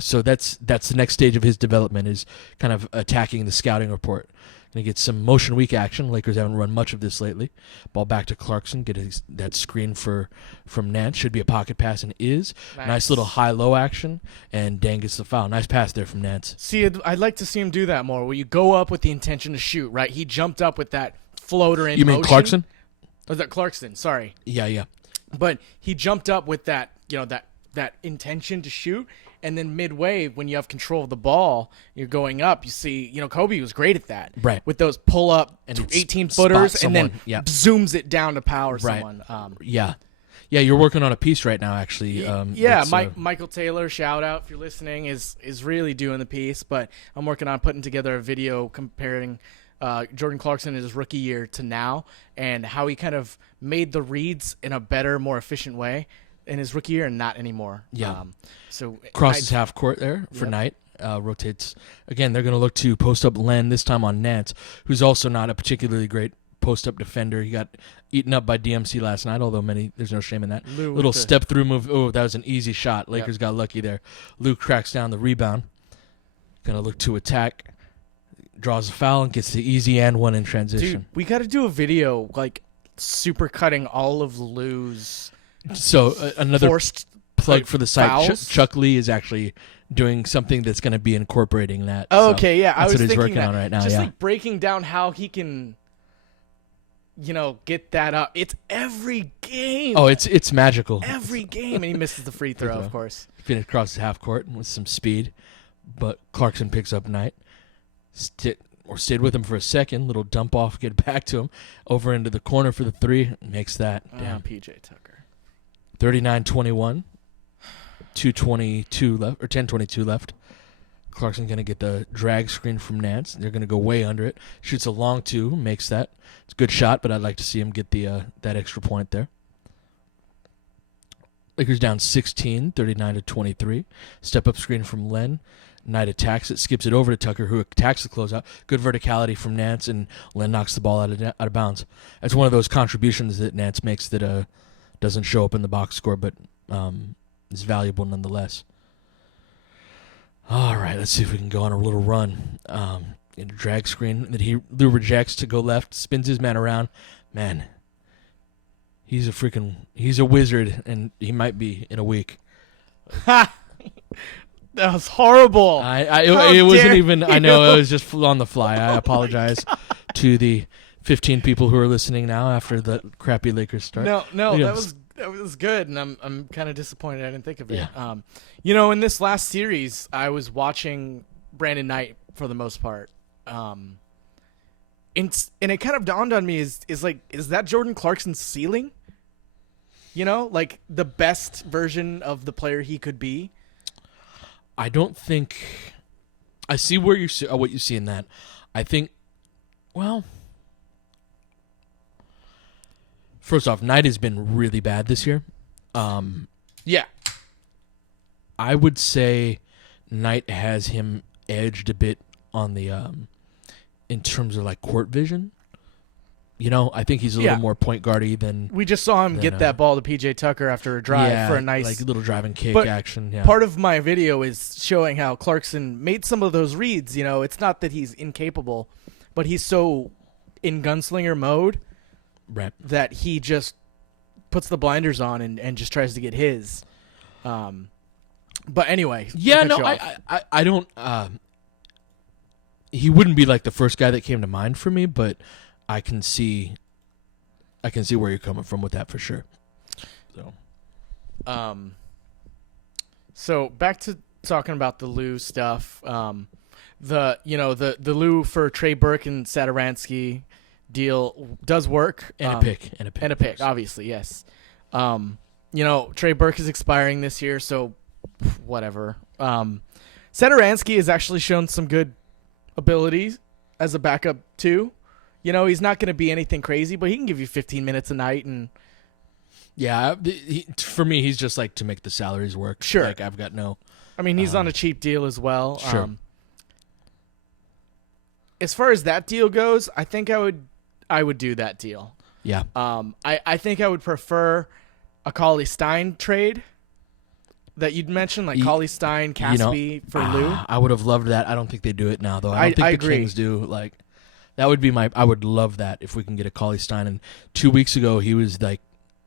So that's the next stage of his development, is kind of attacking the scouting report. Going to get some motion weak action. Lakers haven't run much of this lately. Ball back to Clarkson. Get that screen from Nance. Should be a pocket pass and is. Nice little high-low action. And Dan gets the foul. Nice pass there from Nance. See, I'd like to see him do that more, where you go up with the intention to shoot, right? He jumped up with that floater in motion. You mean Clarkson? Was that Clarkson? Sorry. Yeah. But he jumped up with that, that intention to shoot. And then midway, when you have control of the ball, you're going up. You see, Kobe was great at that. Right. With those pull-up And 18-footers and then yeah. zooms it down to power Right. someone. Yeah, you're working on a piece right now, actually. Michael Taylor, shout out if you're listening, is really doing the piece. But I'm working on putting together a video comparing Jordan Clarkson in his rookie year to now, and how he kind of made the reads in a better, more efficient way in his rookie year and not anymore. Yeah. So crosses half court there for Knight. Rotates again. They're going to look to post up Len, this time on Nance, who's also not a particularly great post up defender. He got eaten up by DMC last night, although there's no shame in that. Little step through move. Oh, that was an easy shot. Lakers got lucky there. Luke cracks down the rebound. Going to look to attack. Draws a foul and gets the easy and one in transition. Dude, we got to do a video super cutting all of Lou's So another forced plug for the site. fouls. Chuck Lee is actually doing something that's going to be incorporating that. Oh, so okay, yeah, I that's was what he's thinking working that. on right now. Just Yeah, like breaking down how he can, get that up. It's every game. oh, it's magical. Every game, and he misses the free throw, throw. of course. Finished across the half court with some speed, but Clarkson picks up Knight. Stayed with him for a second. Little dump off, get back to him. Over into the corner for the three. Makes that. Damn. PJ Tucker. 39-21. 2:22 left, or 10:22 left. Clarkson going to get the drag screen from Nance. They're going to go way under it. Shoots a long two. Makes that. It's a good shot, but I'd like to see him get the that extra point there. Lakers down 16, 39-23. Step-up screen from Len. Knight attacks it, skips it over to Tucker, who attacks the closeout. Good verticality from Nance, and Len knocks the ball out of bounds. That's one of those contributions that Nance makes that doesn't show up in the box score, but is valuable nonetheless. All right, let's see if we can go on a little run. In a drag screen that Lou rejects to go left, spins his man around. Man, he's a wizard, and he might be in a week. Ha! That was horrible. It wasn't even. I know it was just on the fly. I apologize to the 15 people who are listening now after the crappy Lakers start. No, Yeah. that was good, and I'm kind of disappointed I didn't think of it. Yeah. In this last series, I was watching Brandon Knight for the most part. And it kind of dawned on me is that Jordan Clarkson's ceiling? Like the best version of the player he could be. I don't think. I see where you see what you see in that. I think. Well, first off, Knight has been really bad this year. Yeah. I would say Knight has him edged a bit on the in terms of like court vision. I think he's a little more point guardy than We just saw him get that ball to PJ Tucker after a drive for a nice like little driving kick But action. Yeah. Part of my video is showing how Clarkson made some of those reads. It's not that he's incapable, but he's so in gunslinger mode right. that he just puts the blinders on and just tries to get his. But anyway. Yeah, no, I don't. He wouldn't be like the first guy that came to mind for me, but I can see where you're coming from with that for sure. So back to talking about the Lou stuff. The Lou for Trey Burke and Satoransky deal does work. And a pick. And a pick, obviously, yes. Trey Burke is expiring this year, so whatever. Satoransky has actually shown some good abilities as a backup too. He's not going to be anything crazy, but he can give you 15 minutes a night. And yeah, for me, he's just like to make the salaries work. Sure. Like I've got no. I mean, he's on a cheap deal as well. Sure. As far as that deal goes, I think I would do that deal. Yeah. I think I would prefer a Cauley Stein trade that you'd mentioned, like Cauley Stein, Caspi for Lou. I would have loved that. I don't think they do it now, though. I don't think I the agree. Kings do. Like, that would be I would love that if we can get a Cauley Stein. And 2 weeks ago, he was like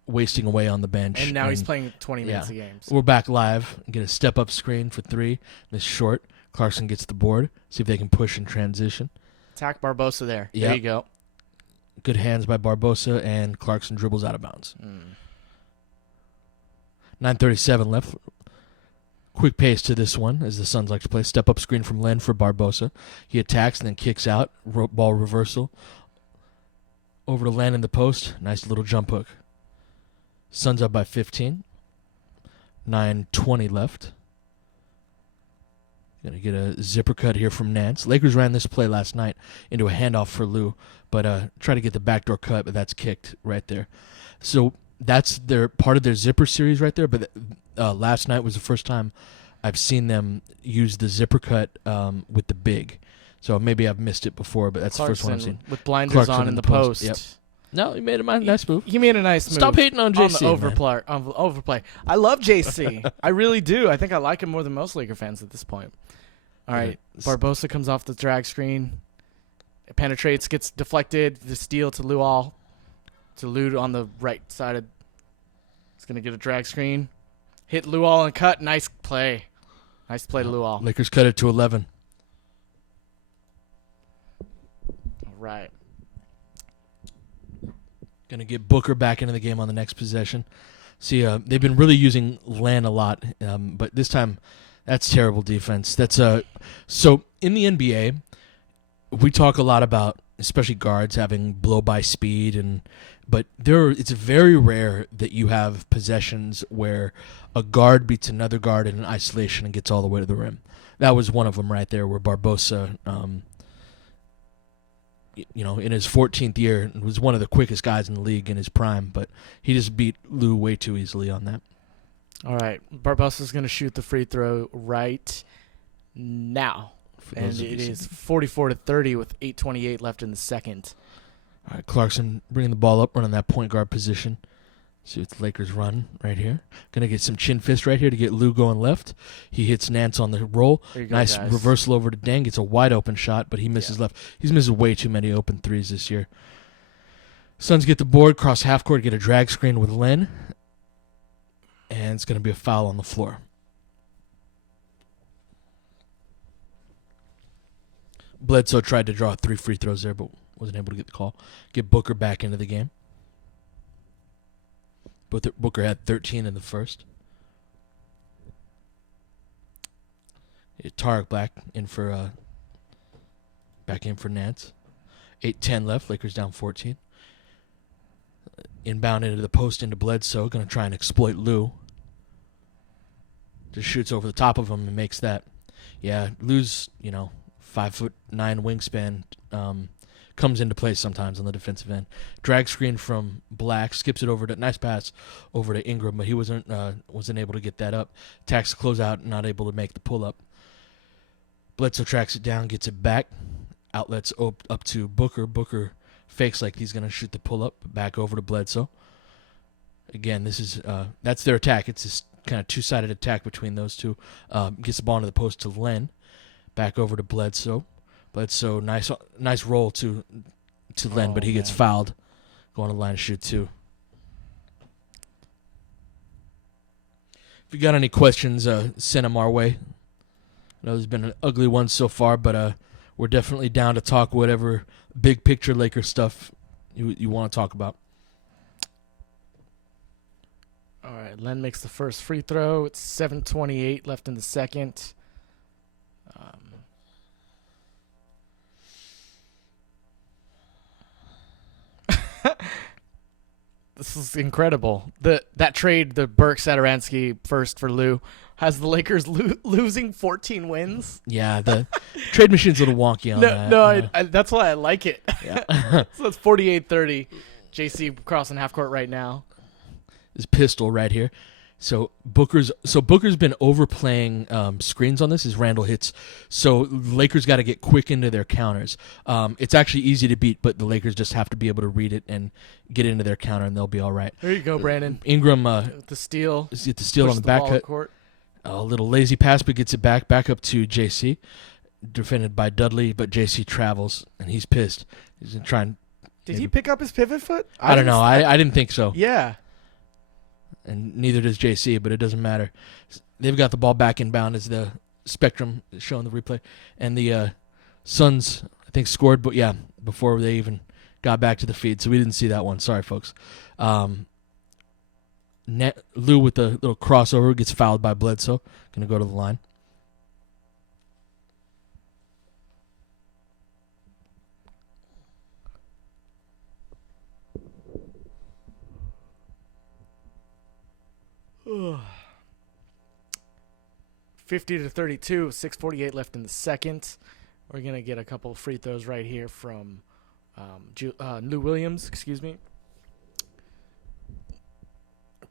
wasting away on the bench. And now he's playing 20 minutes a game. So. We're back live. Get a step-up screen for three. This short. Clarkson gets the board. See if they can push and transition. Attack Barbosa there. Yep. There you go. Good hands by Barbosa, and Clarkson dribbles out of bounds. 9:37 left. Quick pace to this one, as the Suns like to play. Step-up screen from Len for Barbosa. He attacks and then kicks out. Ball reversal. Over to Len in the post. Nice little jump hook. Suns up by 15. 9:20 left. Going to get a zipper cut here from Nance. Lakers ran this play last night into a handoff for Lou, but try to get the backdoor cut, but that's kicked right there. So that's their part of their zipper series right there, but last night was the first time I've seen them use the zipper cut with the big. So maybe I've missed it before, but that's Clarkson the first one I've seen. with blinders Clarkson on in the post. Yep. No, he made a nice move. He made a nice move. Stop hating on JC, on the overplay. I love JC. I really do. I think I like him more than most Laker fans at this point. All right, Barbosa comes off the drag screen. It penetrates, gets deflected. The steal to Luol. to Lou on the right side. He's going to get a drag screen. Hit Lou all and cut. Nice play. Nice play to Lou all. Lakers cut it to 11. All right. Going to get Booker back into the game on the next possession. See, they've been really using Len a lot, but this time that's terrible defense. That's so in the NBA, we talk a lot about, especially guards, having blow-by speed, but it's very rare that you have possessions where a guard beats another guard in an isolation and gets all the way to the rim. That was one of them right there, where Barbosa, in his 14th year, was one of the quickest guys in the league in his prime, but he just beat Lou way too easily on that. All right, Barbosa's going to shoot the free throw right now. And it is 44-30 with 8:28 left in the second. All right, Clarkson bringing the ball up, running that point guard position. See what the Lakers run right here. Going to get some chin fist right here to get Lou going left. He hits Nance on the roll. Nice guys. Reversal over to Deng. Gets a wide open shot, but he misses left. He's missed way too many open threes this year. Suns get the board, cross half court, get a drag screen with Len. And it's going to be a foul on the floor. Bledsoe tried to draw 3 free throws there, but wasn't able to get the call. Get Booker back into the game. Booker had 13 in the first. Tarek back in for Nance. 8:10 left. Lakers down 14. Inbound into the post into Bledsoe. Going to try and exploit Lou. Just shoots over the top of him and makes that. Yeah, Lou's 5'9" wingspan comes into play sometimes on the defensive end. Drag screen from Black, skips it over to nice pass over to Ingram, but he wasn't able to get that up. Attacks the closeout, not able to make the pull up. Bledsoe tracks it down, gets it back. Outlets up to Booker. Booker fakes like he's going to shoot the pull up. Back over to Bledsoe. Again, this is that's their attack. It's this kind of two-sided attack between those two. Gets the ball into the post to Len. Back over to Bledsoe. Bledsoe, nice roll to Len, but he gets fouled. Going to the line to shoot 2. If you got any questions, send them our way. I know there's been an ugly one so far, but we're definitely down to talk whatever big picture Lakers stuff you want to talk about. All right, Len makes the first free throw. It's 7:28 left in the second. This is incredible. That trade, the Burke Saturansky first for Lou, has the Lakers losing 14 wins. Yeah, the trade machine's a little wonky on that. No, that's why I like it. Yeah. So it's 48-30. JC crossing half court right now. This pistol right here. So Booker's been overplaying screens on this as Randall hits. So Lakers got to get quick into their counters. It's actually easy to beat, but the Lakers just have to be able to read it and get into their counter, and they'll be all right. There you go, Brandon. Ingram the steal. Get the steal on the back cut. Court. A little lazy pass, but gets it back up to JC. Defended by Dudley, but JC travels, and he's pissed. He's trying. Did he pick up his pivot foot? I don't know. I didn't think so. Yeah. And neither does JC, but it doesn't matter. They've got the ball back inbound as the Spectrum is showing the replay. And the Suns, I think, scored, but yeah, before they even got back to the feed. So we didn't see that one. Sorry, folks. Lou with the little crossover gets fouled by Bledsoe. Going to go to the line. Ugh. 50-32, 6:48 left in the second. We're gonna get a couple of free throws right here from Lou Williams. Excuse me.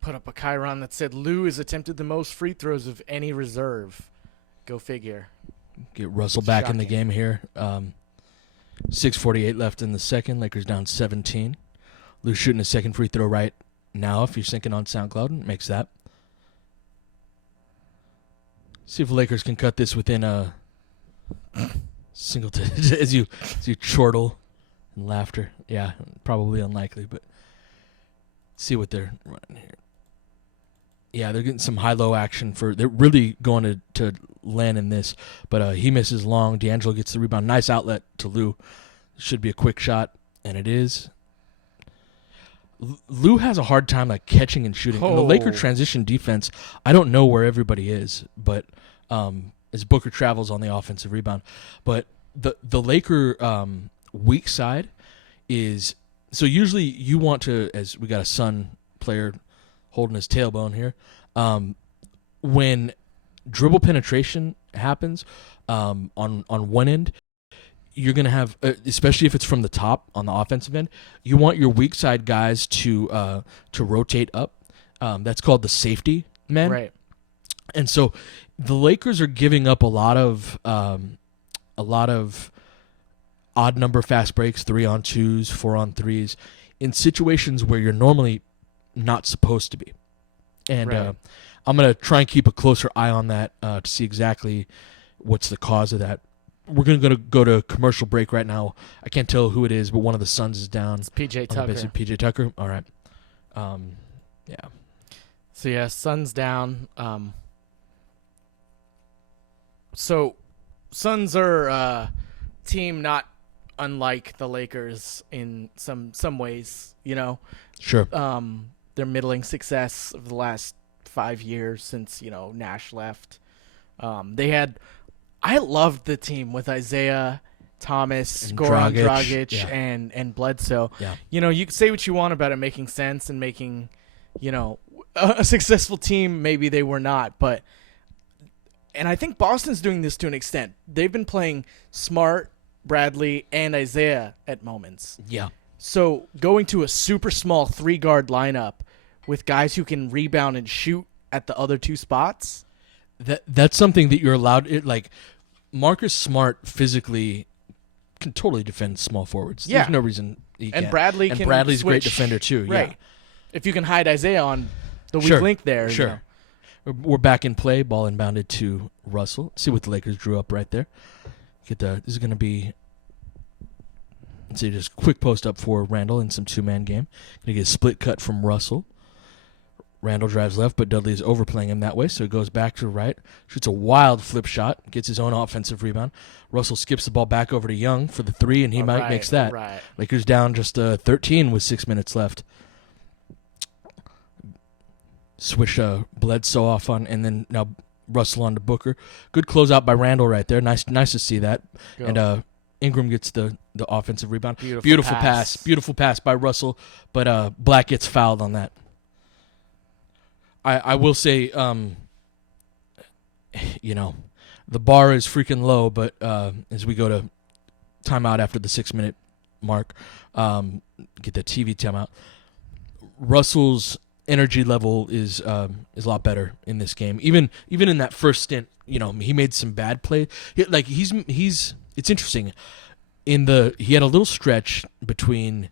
Put up a chyron that said Lou has attempted the most free throws of any reserve. Go figure. Get Russell back in the game here. 6:48 left in the second. Lakers down 17. Lou shooting a second free throw right now. If you're syncing on SoundCloud, makes that. See if the Lakers can cut this within a single as you chortle and laughter. Yeah, probably unlikely, but see what they're running here. Yeah, they're getting some high-low action they're really going to land in this, but he misses long. D'Angelo gets the rebound. Nice outlet to Lou. Should be a quick shot, and it is. Lou has a hard time like catching and shooting. In the Laker transition defense, I don't know where everybody is, but as Booker travels on the offensive rebound, but the Laker weak side is, so usually you want to, as we got a Sun player holding his tailbone here, when dribble penetration happens on one end, you're going to have, especially if it's from the top on the offensive end, you want your weak side guys to rotate up. That's called the safety man. Right. And so the Lakers are giving up a lot of odd number fast breaks, 3-on-2s, 4-on-3s, in situations where you're normally not supposed to be. And right. I'm going to try and keep a closer eye on that to see exactly what's the cause of that. We're going to go to commercial break right now. I can't tell who it is, but one of the Suns is down. It's PJ Tucker. PJ Tucker? All right. Yeah. So, yeah, Suns down. So, Suns are a team not unlike the Lakers in some ways, you know. Sure. Their middling success of the last 5 years since, Nash left. I loved the team with Isaiah Thomas, And Goran Dragic, Dragic, yeah. and Bledsoe. Yeah. You can say what you want about it making sense and making, a successful team. Maybe they were not, but, and I think Boston's doing this to an extent. They've been playing Smart, Bradley, and Isaiah at moments. Yeah. So going to a super small 3-guard lineup with guys who can rebound and shoot at the other two spots. That's something that you're allowed. Marcus Smart physically can totally defend small forwards. Yeah. There's no reason he can't. And Bradley's a great defender too. Right. Yeah. If you can hide Isaiah on the weak Sure. link there. Sure. We're back in play. Ball inbounded to Russell. See what the Lakers drew up right there. This is going to be. Let's see, just quick post up for Randall in some two-man game. Going to get a split cut from Russell. Randall drives left, but Dudley is overplaying him that way, so he goes back to right. Shoots a wild flip shot, gets his own offensive rebound. Russell skips the ball back over to Young for the 3, and he makes that. Right. Lakers down just 13 with 6 minutes left. Swish Bledsoe off on, and then now Russell on to Booker. Good closeout by Randall right there. Nice to see that. Go. And Ingram gets the offensive rebound. Beautiful pass. Beautiful pass by Russell, but Black gets fouled on that. I will say, the bar is freaking low, but as we go to timeout after the 6-minute mark, get the TV timeout, Russell's energy level is a lot better in this game. Even in that first stint, he made some bad play. It's interesting. He had a little stretch between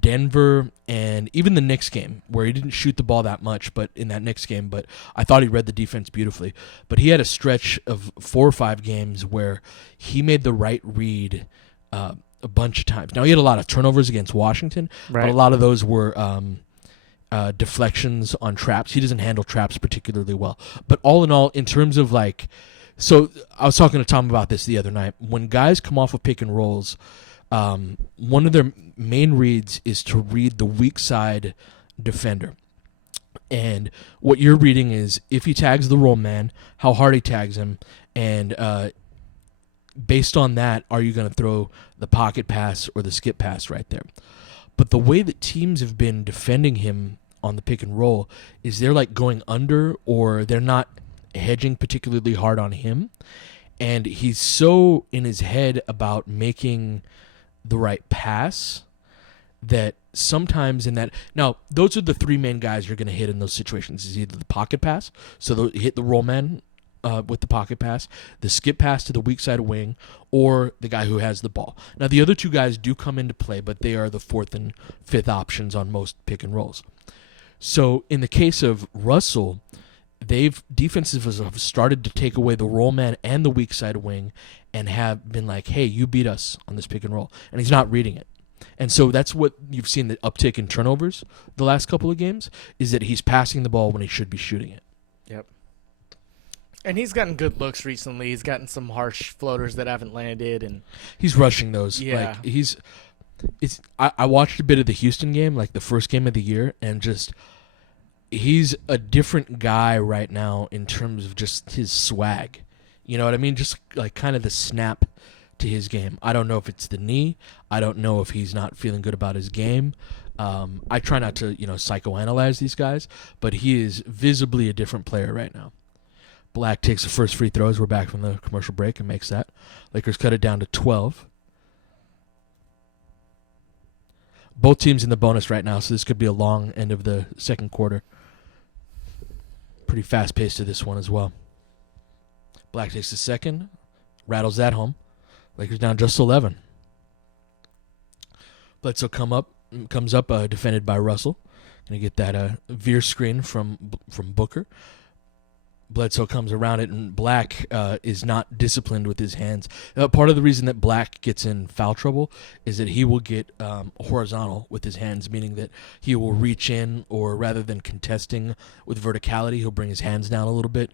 Denver and even the Knicks game where he didn't shoot the ball that much, but in that Knicks game, but I thought he read the defense beautifully. But he had a stretch of 4 or 5 games where he made the right read a bunch of times. Now he had a lot of turnovers against Washington, Right. but a lot of those were deflections on traps. He doesn't handle traps particularly well. But all in all, in terms of so I was talking to Tom about this the other night. When guys come off of pick and rolls, one of their main reads is to read the weak side defender. And what you're reading is if he tags the roll man, how hard he tags him, and based on that, are you going to throw the pocket pass or the skip pass right there? But the way that teams have been defending him on the pick and roll is they're going under, or they're not hedging particularly hard on him. And he's so in his head about making the right pass that sometimes in that, now those are the 3 main guys you're going to hit in those situations. Is either the pocket pass, so you hit the roll man with the pocket pass, the skip pass to the weak side wing, or the guy who has the ball. Now the other 2 guys do come into play, but they are the 4th and 5th options on most pick and rolls. So in the case of Russell, defenses have started to take away the roll man and the weak side wing and have been like, hey, you beat us on this pick and roll. And he's not reading it. And so that's what you've seen the uptick in turnovers the last couple of games, is that he's passing the ball when he should be shooting it. Yep. And he's gotten good looks recently. He's gotten some harsh floaters that haven't landed, and he's rushing those. Yeah. I watched a bit of the Houston game, like the first game of the year, and just he's a different guy right now in terms of just his swag. You know what I mean? Just like kind of the snap to his game. I don't know if it's the knee. I don't know if he's not feeling good about his game. I try not to, psychoanalyze these guys, but he is visibly a different player right now. Black takes the first free throw as we're back from the commercial break and makes that. Lakers cut it down to 12. Both teams in the bonus right now, so this could be a long end of the second quarter. Pretty fast pace to this one as well. Black takes the second, rattles that home. Lakers down just 11. Bledsoe comes up, defended by Russell. Gonna get that veer screen from Booker. Bledsoe comes around it, and Black is not disciplined with his hands. Part of the reason that Black gets in foul trouble is that he will get horizontal with his hands, meaning that he will reach in, or rather than contesting with verticality, he'll bring his hands down a little bit.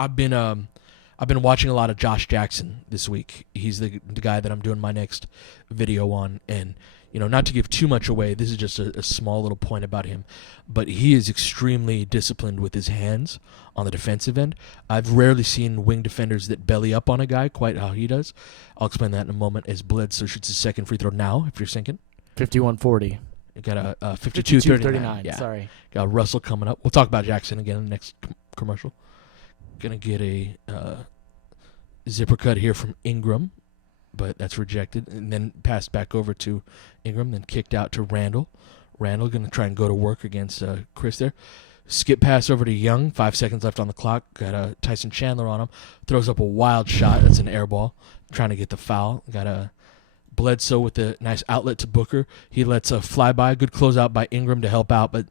I've been watching a lot of Josh Jackson this week. He's the guy that I'm doing my next video on, and not to give too much away, this is just a small little point about him, but he is extremely disciplined with his hands on the defensive end. I've rarely seen wing defenders that belly up on a guy quite how he does. I'll explain that in a moment as Bledsoe shoots his second free throw now, if you're sinking. 51-40. You got a 52-39. Yeah. Sorry. Got Russell coming up. We'll talk about Jackson again in the next commercial. Gonna get a zipper cut here from Ingram, but that's rejected, and then passed back over to Ingram, then kicked out to Randall. Randall going to try and go to work against Chris there. Skip pass over to Young, 5 seconds left on the clock. Got Tyson Chandler on him. Throws up a wild shot. That's an air ball. Trying to get the foul. Got a Bledsoe with a nice outlet to Booker. He lets a flyby. Good closeout by Ingram to help out, but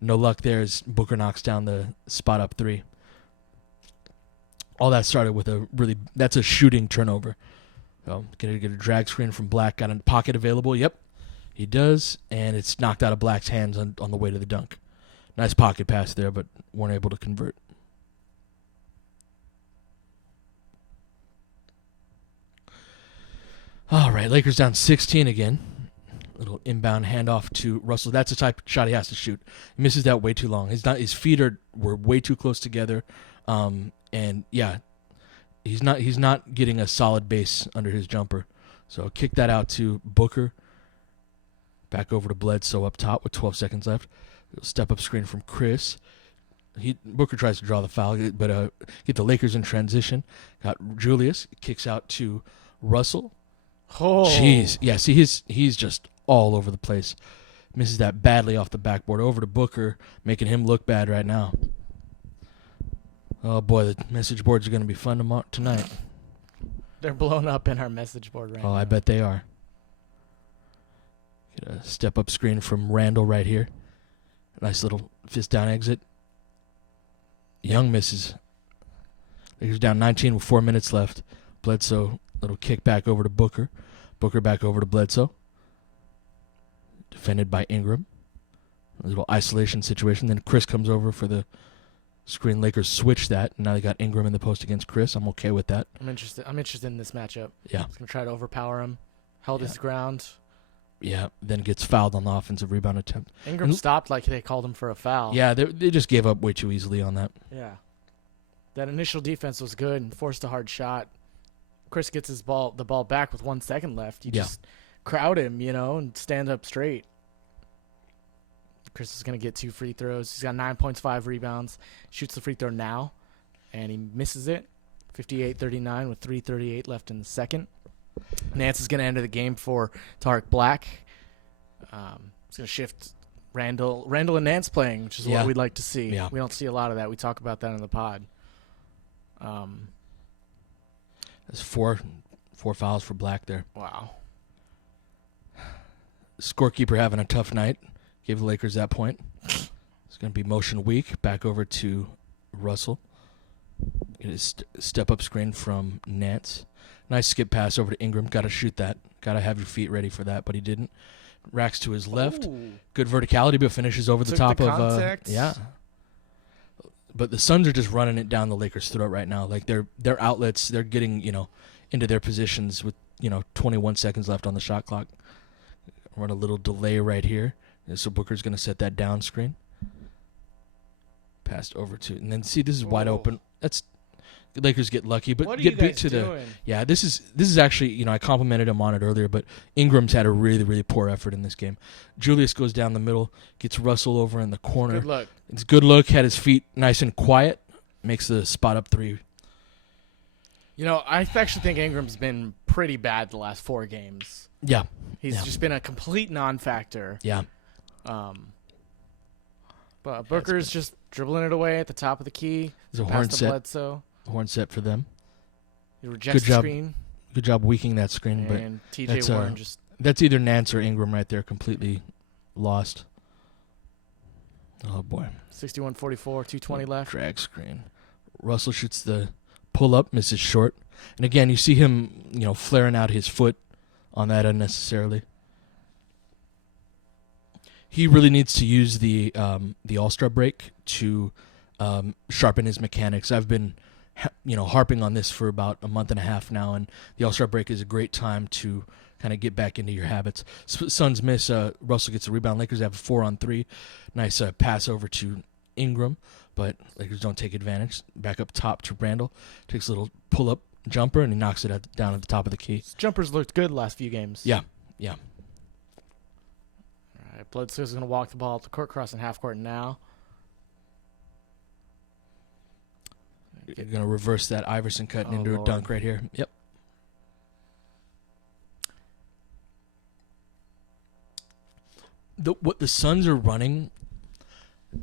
no luck there as Booker knocks down the spot up three. All that started with that's a shooting turnover. So, gonna get a drag screen from Black. Got a pocket available. Yep, he does, and it's knocked out of Black's hands on the way to the dunk. Nice pocket pass there, but weren't able to convert. All right, Lakers down 16 again. Little inbound handoff to Russell. That's the type of shot he has to shoot. He misses that way too long. His feet were way too close together, and yeah. He's not getting a solid base under his jumper. So kick that out to Booker. Back over to Bledsoe up top with 12 seconds left. Step up screen from Chris. Booker tries to draw the foul, but get the Lakers in transition. Got Julius. Kicks out to Russell. Oh. Jeez. Yeah, see, he's just all over the place. Misses that badly off the backboard. Over to Booker, making him look bad right now. Oh, boy, the message boards are going to be fun tonight. They're blown up in our message board right now. Oh, I bet they are. Get a step-up screen from Randall right here. Nice little fist-down exit. Young misses. Lakers down 19 with 4 minutes left. Bledsoe, little kick back over to Booker. Booker back over to Bledsoe. Defended by Ingram. A little isolation situation. Then Chris comes over for the screen. Lakers switch that. Now they got Ingram in the post against Chris. I'm okay with that. I'm interested in this matchup. Yeah. He's going to try to overpower him. Held his ground. Yeah, then gets fouled on the offensive rebound attempt. Ingram stopped like they called him for a foul. Yeah, they just gave up way too easily on that. Yeah. That initial defense was good and forced a hard shot. Chris gets the ball back with 1 second left. You just crowd him, and stand up straight. Chris is going to get 2 free throws. He's got 9 points, 5 rebounds. Shoots the free throw now, and he misses it. 58-39 with 3:38 left in the second. Nance is going to enter the game for Tarek Black. He's going to shift Randall and Nance playing, which is what we'd like to see. Yeah. We don't see a lot of that. We talk about that in the pod. There's four fouls for Black there. Wow. Scorekeeper having a tough night. Gave the Lakers that point. It's going to be motion weak. Back over to Russell. Get a step-up screen from Nance. Nice skip pass over to Ingram. Got to shoot that. Got to have your feet ready for that, but he didn't. Racks to his left. Ooh. Good verticality, but finishes over the Took top the of contact. yeah. But the Suns are just running it down the Lakers' throat right now. Like their outlets, they're getting, into their positions with, 21 seconds left on the shot clock. Run a little delay right here. So Booker's going to set that down screen. Passed over to, and then see, this is wide open. That's the Lakers get lucky, but What are get you beat guys to doing? the. Yeah, this is actually, I complimented him on it earlier, but Ingram's had a really, really poor effort in this game. Julius goes down the middle, gets Russell over in the corner. Good luck. It's a good look, had his feet nice and quiet, makes the spot up three. I actually think Ingram's been pretty bad the last 4 games. Yeah. He's just been a complete non-factor. Yeah. But Booker's just dribbling it away at the top of the key. There's a Past horn the set. Bledsoe. Horn set for them. He rejects Good the job. screen. Good job weakening that screen, but And that's, TJ Warren just... that's either Nance or Ingram right there, completely lost. Oh, boy. 61-44, 2:20 left. Drag screen. Russell shoots the pull-up, misses short. And again, you see him, flaring out his foot on that unnecessarily. He really needs to use the All-Star break to sharpen his mechanics. I've been, harping on this for about a month and a half now, and the All-Star break is a great time to kind of get back into your habits. Suns miss. Russell gets a rebound. Lakers have a 4-on-3. Nice pass over to Ingram, but Lakers don't take advantage. Back up top to Randall. Takes a little pull-up jumper, and he knocks it down at the top of the key. His jumpers looked good the last few games. Yeah. All right, Bledsoe's going to walk the ball up the court, crossing half court now. You're going to reverse that Iverson cutting into Lord. a dunk right here. Yep. What the Suns are running,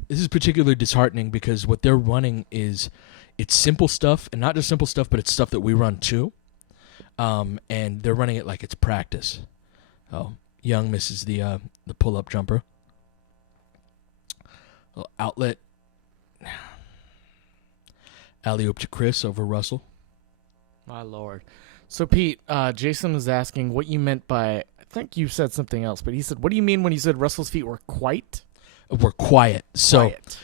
this is particularly disheartening because what they're running is, it's simple stuff, and not just simple stuff, but it's stuff that we run too. And they're running it like it's practice. Oh, Young misses the pull-up jumper. Little outlet. Alley-oop to Chris over Russell. My Lord. So, Pete, Jason was asking what you meant by, I think you said something else, but he said, what do you mean when you said Russell's feet were quite? We're quiet. So, Quiet.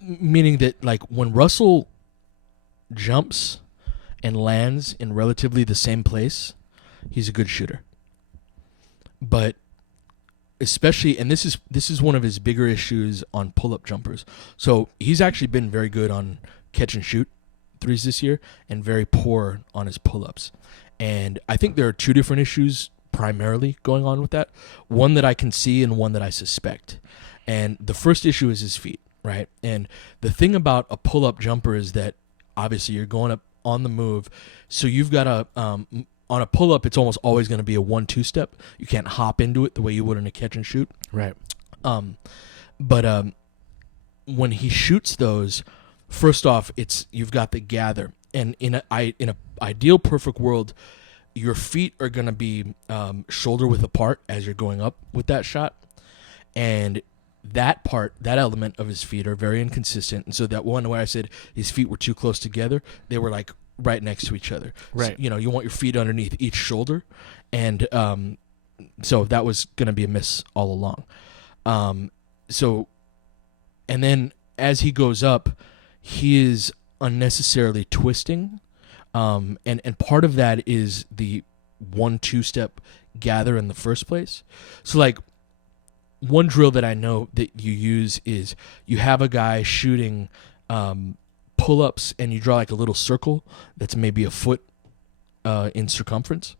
meaning that, like, when Russell jumps and lands in relatively the same place, he's a good shooter. But especially, and this is one of his bigger issues on pull-up jumpers. So he's actually been very good on catch and shoot threes this year and very poor on his pull-ups. And I think there are 2 different issues primarily going on with that. One that I can see and one that I suspect. And the first issue is his feet, right? And the thing about a pull-up jumper is that obviously you're going up on the move. So you've got a, on a pull-up, it's almost always going to be a 1-2 step. You can't hop into it the way you would in a catch and shoot. Right. But when he shoots those, first off, you've got the gather. And in a ideal perfect world, your feet are going to be shoulder width apart as you're going up with that shot. And that element of his feet are very inconsistent. And so that one where I said his feet were too close together, they were like right next to each other. Right. So, you want your feet underneath each shoulder. And so that was going to be a miss all along. And then as he goes up, he is unnecessarily twisting. And part of that is the 1-2 step gather in the first place. So like one drill that I know that you use is you have a guy shooting pull-ups and you draw like a little circle that's maybe a foot in circumference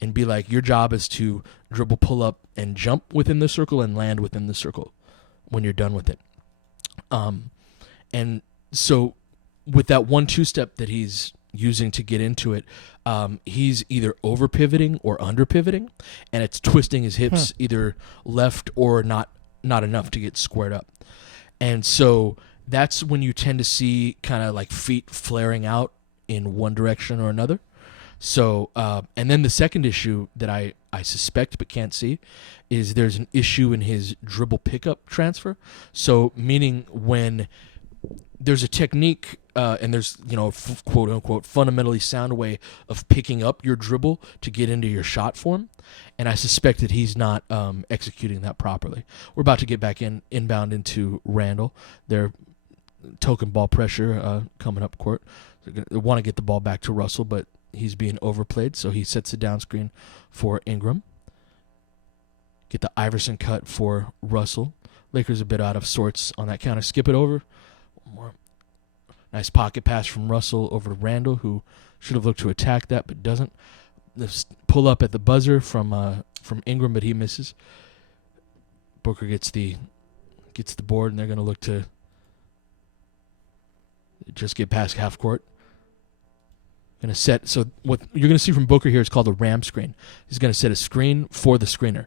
and be like, your job is to dribble pull up and jump within the circle and land within the circle when you're done with it. And so with that 1-2 step that he's using to get into it, he's either over pivoting or under pivoting, and it's twisting his hips either left or not enough to get squared up. And so that's when you tend to see kind of like feet flaring out in one direction or another. So and then the second issue that I suspect but can't see is there's an issue in his dribble pickup transfer. So meaning when there's a technique and there's quote unquote fundamentally sound way of picking up your dribble to get into your shot form, and I suspect that he's not executing that properly. We're about to get back inbound into Randall. Their token ball pressure coming up court. They want to get the ball back to Russell, but he's being overplayed, so he sets a down screen for Ingram. Get the Iverson cut for Russell. Lakers a bit out of sorts on that counter. Skip it over. One more. Nice pocket pass from Russell over to Randall, who should have looked to attack that but doesn't. This pull up at the buzzer from Ingram, but he misses. Booker gets the board, and they're going to look to just get past half court. Going to set. So what you're going to see from Booker here is called a ram screen. He's going to set a screen for the screener,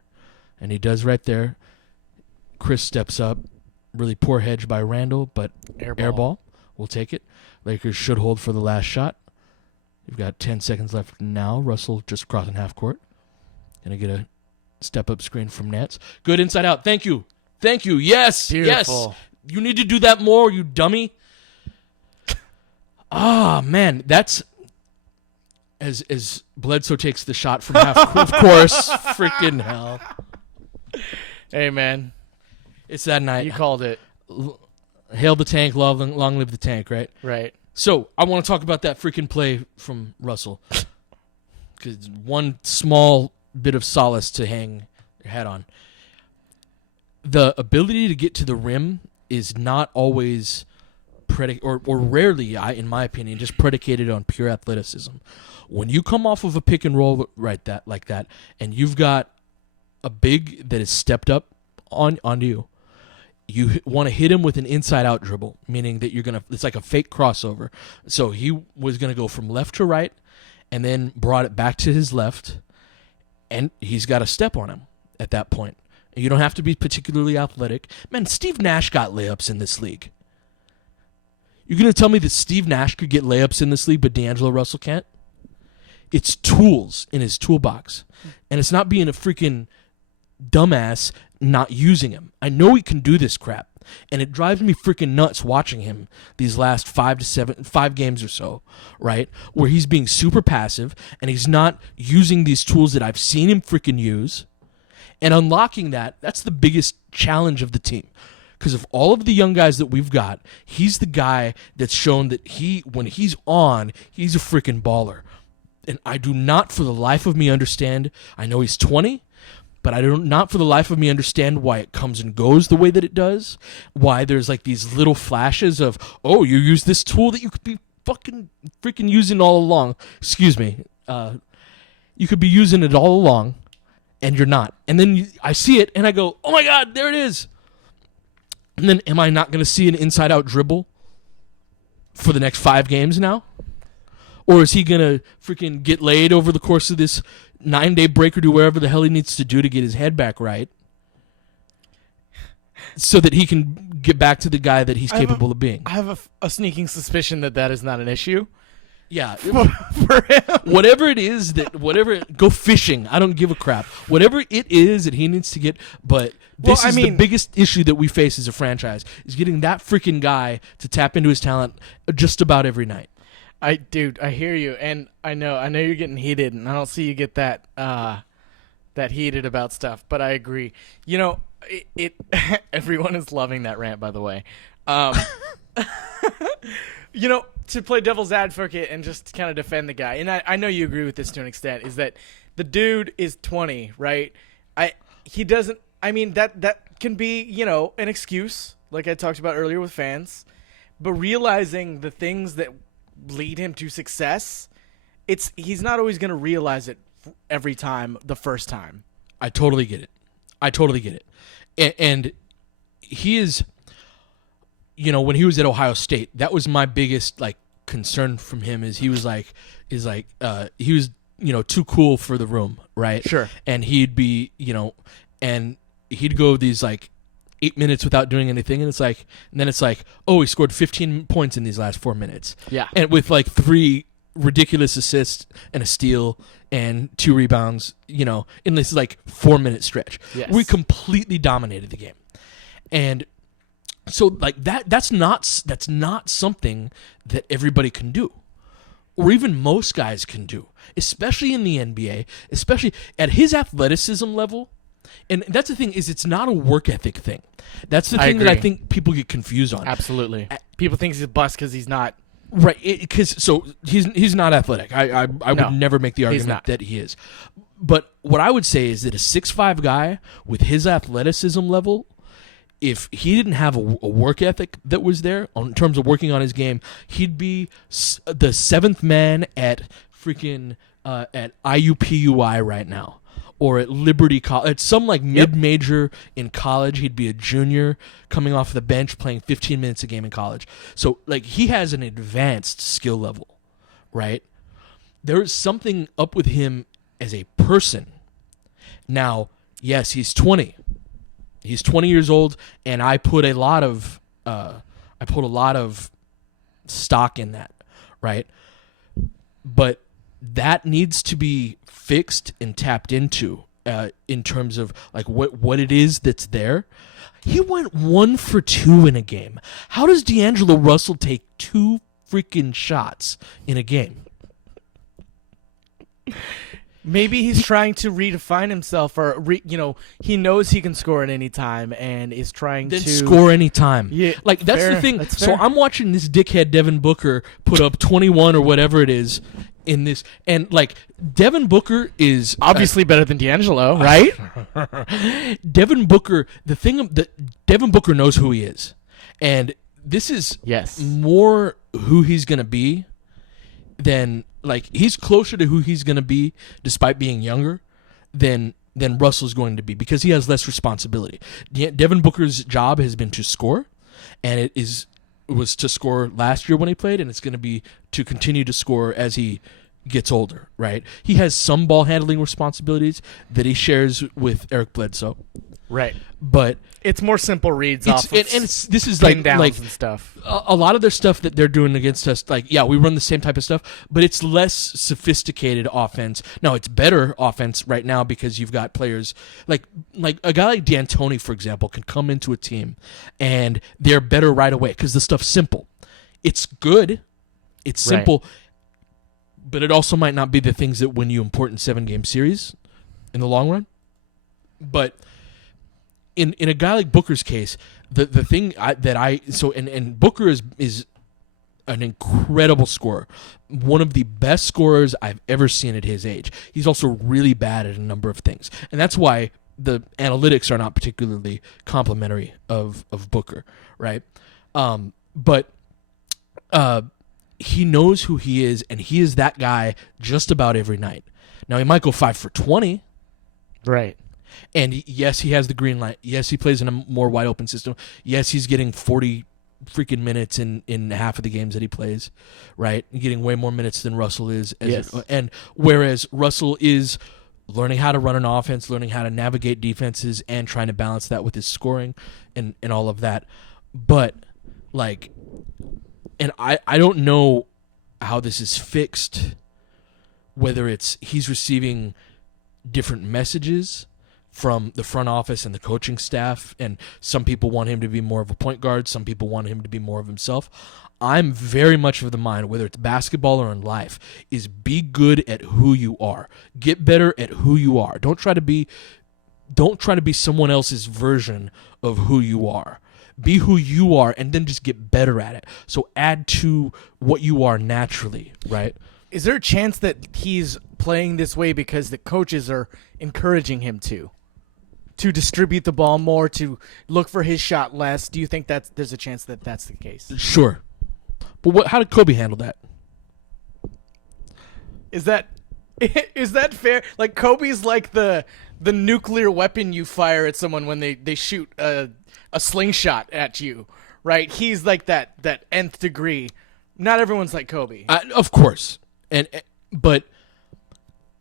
and he does right there. Chris steps up. Really poor hedge by Randall, but air ball. We'll take it. Lakers should hold for the last shot. You've got 10 seconds left now. Russell just crossing half court. Going to get a step-up screen from Nance. Good inside out. Thank you. Thank you. Yes. Beautiful. Yes. You need to do that more, you dummy. Ah, man. That's... As Bledsoe takes the shot from half court. Of course. Freaking hell. Hey, man. It's that night. You called it. Hail the tank, long live the tank, right? Right. So, I want to talk about that freaking play from Russell. Because one small bit of solace to hang your hat on. The ability to get to the rim is not always or rarely, in my opinion, just predicated on pure athleticism. When you come off of a pick and roll like that, and you've got a big that is stepped up on you, you want to hit him with an inside-out dribble, meaning that it's like a fake crossover. So he was going to go from left to right and then brought it back to his left, and he's got a step on him at that point. You don't have to be particularly athletic. Man, Steve Nash got layups in this league. You're going to tell me that Steve Nash could get layups in this league, but D'Angelo Russell can't? It's tools in his toolbox. And it's not being a freaking dumbass not using him. I know he can do this crap, and it drives me freaking nuts watching him these last 5 games or so, right? Where he's being super passive, and he's not using these tools that I've seen him freaking use. And unlocking that's the biggest challenge of the team. Because of all of the young guys that we've got, he's the guy that's shown that when he's on, he's a freaking baller. And I do not for the life of me understand, I know he's 20, but I don't not for the life of me understand why it comes and goes the way that it does. Why there's like these little flashes of, oh, you use this tool that you could be freaking using all along. Excuse me. You could be using it all along, and you're not. And then I see it, and I go, oh my God, there it is. And then am I not going to see an inside-out dribble for the next 5 games now? Or is he going to freaking get laid over the course of this 9-day break or do whatever the hell he needs to do to get his head back right so that he can get back to the guy that he's capable of being? I have a sneaking suspicion that is not an issue. Yeah. For him. Go fishing. I don't give a crap. Whatever it is that he needs to get, but this is the biggest issue that we face as a franchise, is getting that freaking guy to tap into his talent just about every night. I hear you, and I know you're getting heated, and I don't see you get that heated about stuff, but I agree. You know, it everyone is loving that rant, by the way. You know, to play devil's advocate and just kind of defend the guy, and I know you agree with this to an extent, is that the dude is 20, right? He doesn't. I mean, that can be, you know, an excuse, like I talked about earlier with fans, but realizing the things that lead him to success, he's not always going to realize it every time the first time. I totally get it. And he is, you know, when he was at Ohio State, that was my biggest like concern from him is he was you know, too cool for the room, right? Sure. And he'd be, you know, and he'd go these like 8 minutes without doing anything, and then it's like, oh, he scored 15 points in these last 4 minutes. Yeah. And with like 3 ridiculous assists and a steal and 2 rebounds, you know, in this like 4-minute stretch. Yes. We completely dominated the game. And So like that's not something that everybody can do, or even most guys can do, especially in the NBA, especially at his athleticism level. And that's the thing, is it's not a work ethic thing. That's the thing that I think people get confused on. Absolutely. People think he's a bust because he's not. Right, because he's not athletic. I would never make the argument that he is. But what I would say is that a 6'5" guy with his athleticism level, if he didn't have a work ethic that was there in terms of working on his game, he'd be the seventh man at freaking at IUPUI right now. Or at Liberty College, at some like mid-major in college. He'd be a junior coming off the bench playing 15 minutes a game in college. So like he has an advanced skill level, right? There is something up with him as a person. Now, yes, he's 20. He's 20 years old, and I put a lot of stock in that, right? But that needs to be fixed and tapped into in terms of like what it is that's there. He went 1 for 2 in a game. How does D'Angelo Russell take 2 freaking shots in a game? Maybe he's trying to redefine himself, or he knows he can score at any time and is trying to score any time. Yeah, like that's fair. the thing. That's so fair. I'm watching this dickhead Devin Booker put up 21 or whatever it is in this, and like Devin Booker is obviously better than D'Angelo, right? Devin Booker. The thing that Devin Booker knows who he is, and this is more who he's gonna be than. Like, he's closer to who he's going to be, despite being younger, than Russell's going to be, because he has less responsibility. Devin Booker's job has been to score, and it was to score last year when he played, and it's going to be to continue to score as he gets older, right? He has some ball handling responsibilities that he shares with Eric Bledsoe. Right. But it's more simple reads off of this is pin like downs and stuff. A lot of their stuff that they're doing against us, like, yeah, we run the same type of stuff, but it's less sophisticated offense. Now, it's better offense right now because you've got players like a guy like D'Antoni, for example, can come into a team and they're better right away because the stuff's simple. It's good. It's simple. Right. But it also might not be the things that win you important 7-game series in the long run. But in a guy like Booker's case, the thing and Booker is an incredible scorer, one of the best scorers I've ever seen at his age. He's also really bad at a number of things, and that's why the analytics are not particularly complimentary of Booker, right? But he knows who he is, and he is that guy just about every night. Now, he might go 5 for 20. Right. And yes, he has the green light. Yes, he plays in a more wide open system. Yes, he's getting 40 freaking minutes in half of the games that he plays, right? Getting way more minutes than Russell is. And whereas Russell is learning how to run an offense, learning how to navigate defenses, and trying to balance that with his scoring and all of that. But, like, and I don't know how this is fixed, whether it's he's receiving different messages from the front office and the coaching staff, and some people want him to be more of a point guard, some people want him to be more of himself. I'm very much of the mind, whether it's basketball or in life, is be good at who you are. Get better at who you are. Don't try to be someone else's version of who you are. Be who you are, and then just get better at it. So add to what you are naturally, right? Is there a chance that he's playing this way because the coaches are encouraging him to distribute the ball more, to look for his shot less? Do you think there's a chance that that's the case? Sure. But how did Kobe handle that? Is that fair? Like, Kobe's like the nuclear weapon you fire at someone when they shoot a slingshot at you, right? He's like that nth degree. Not everyone's like Kobe. Of course. But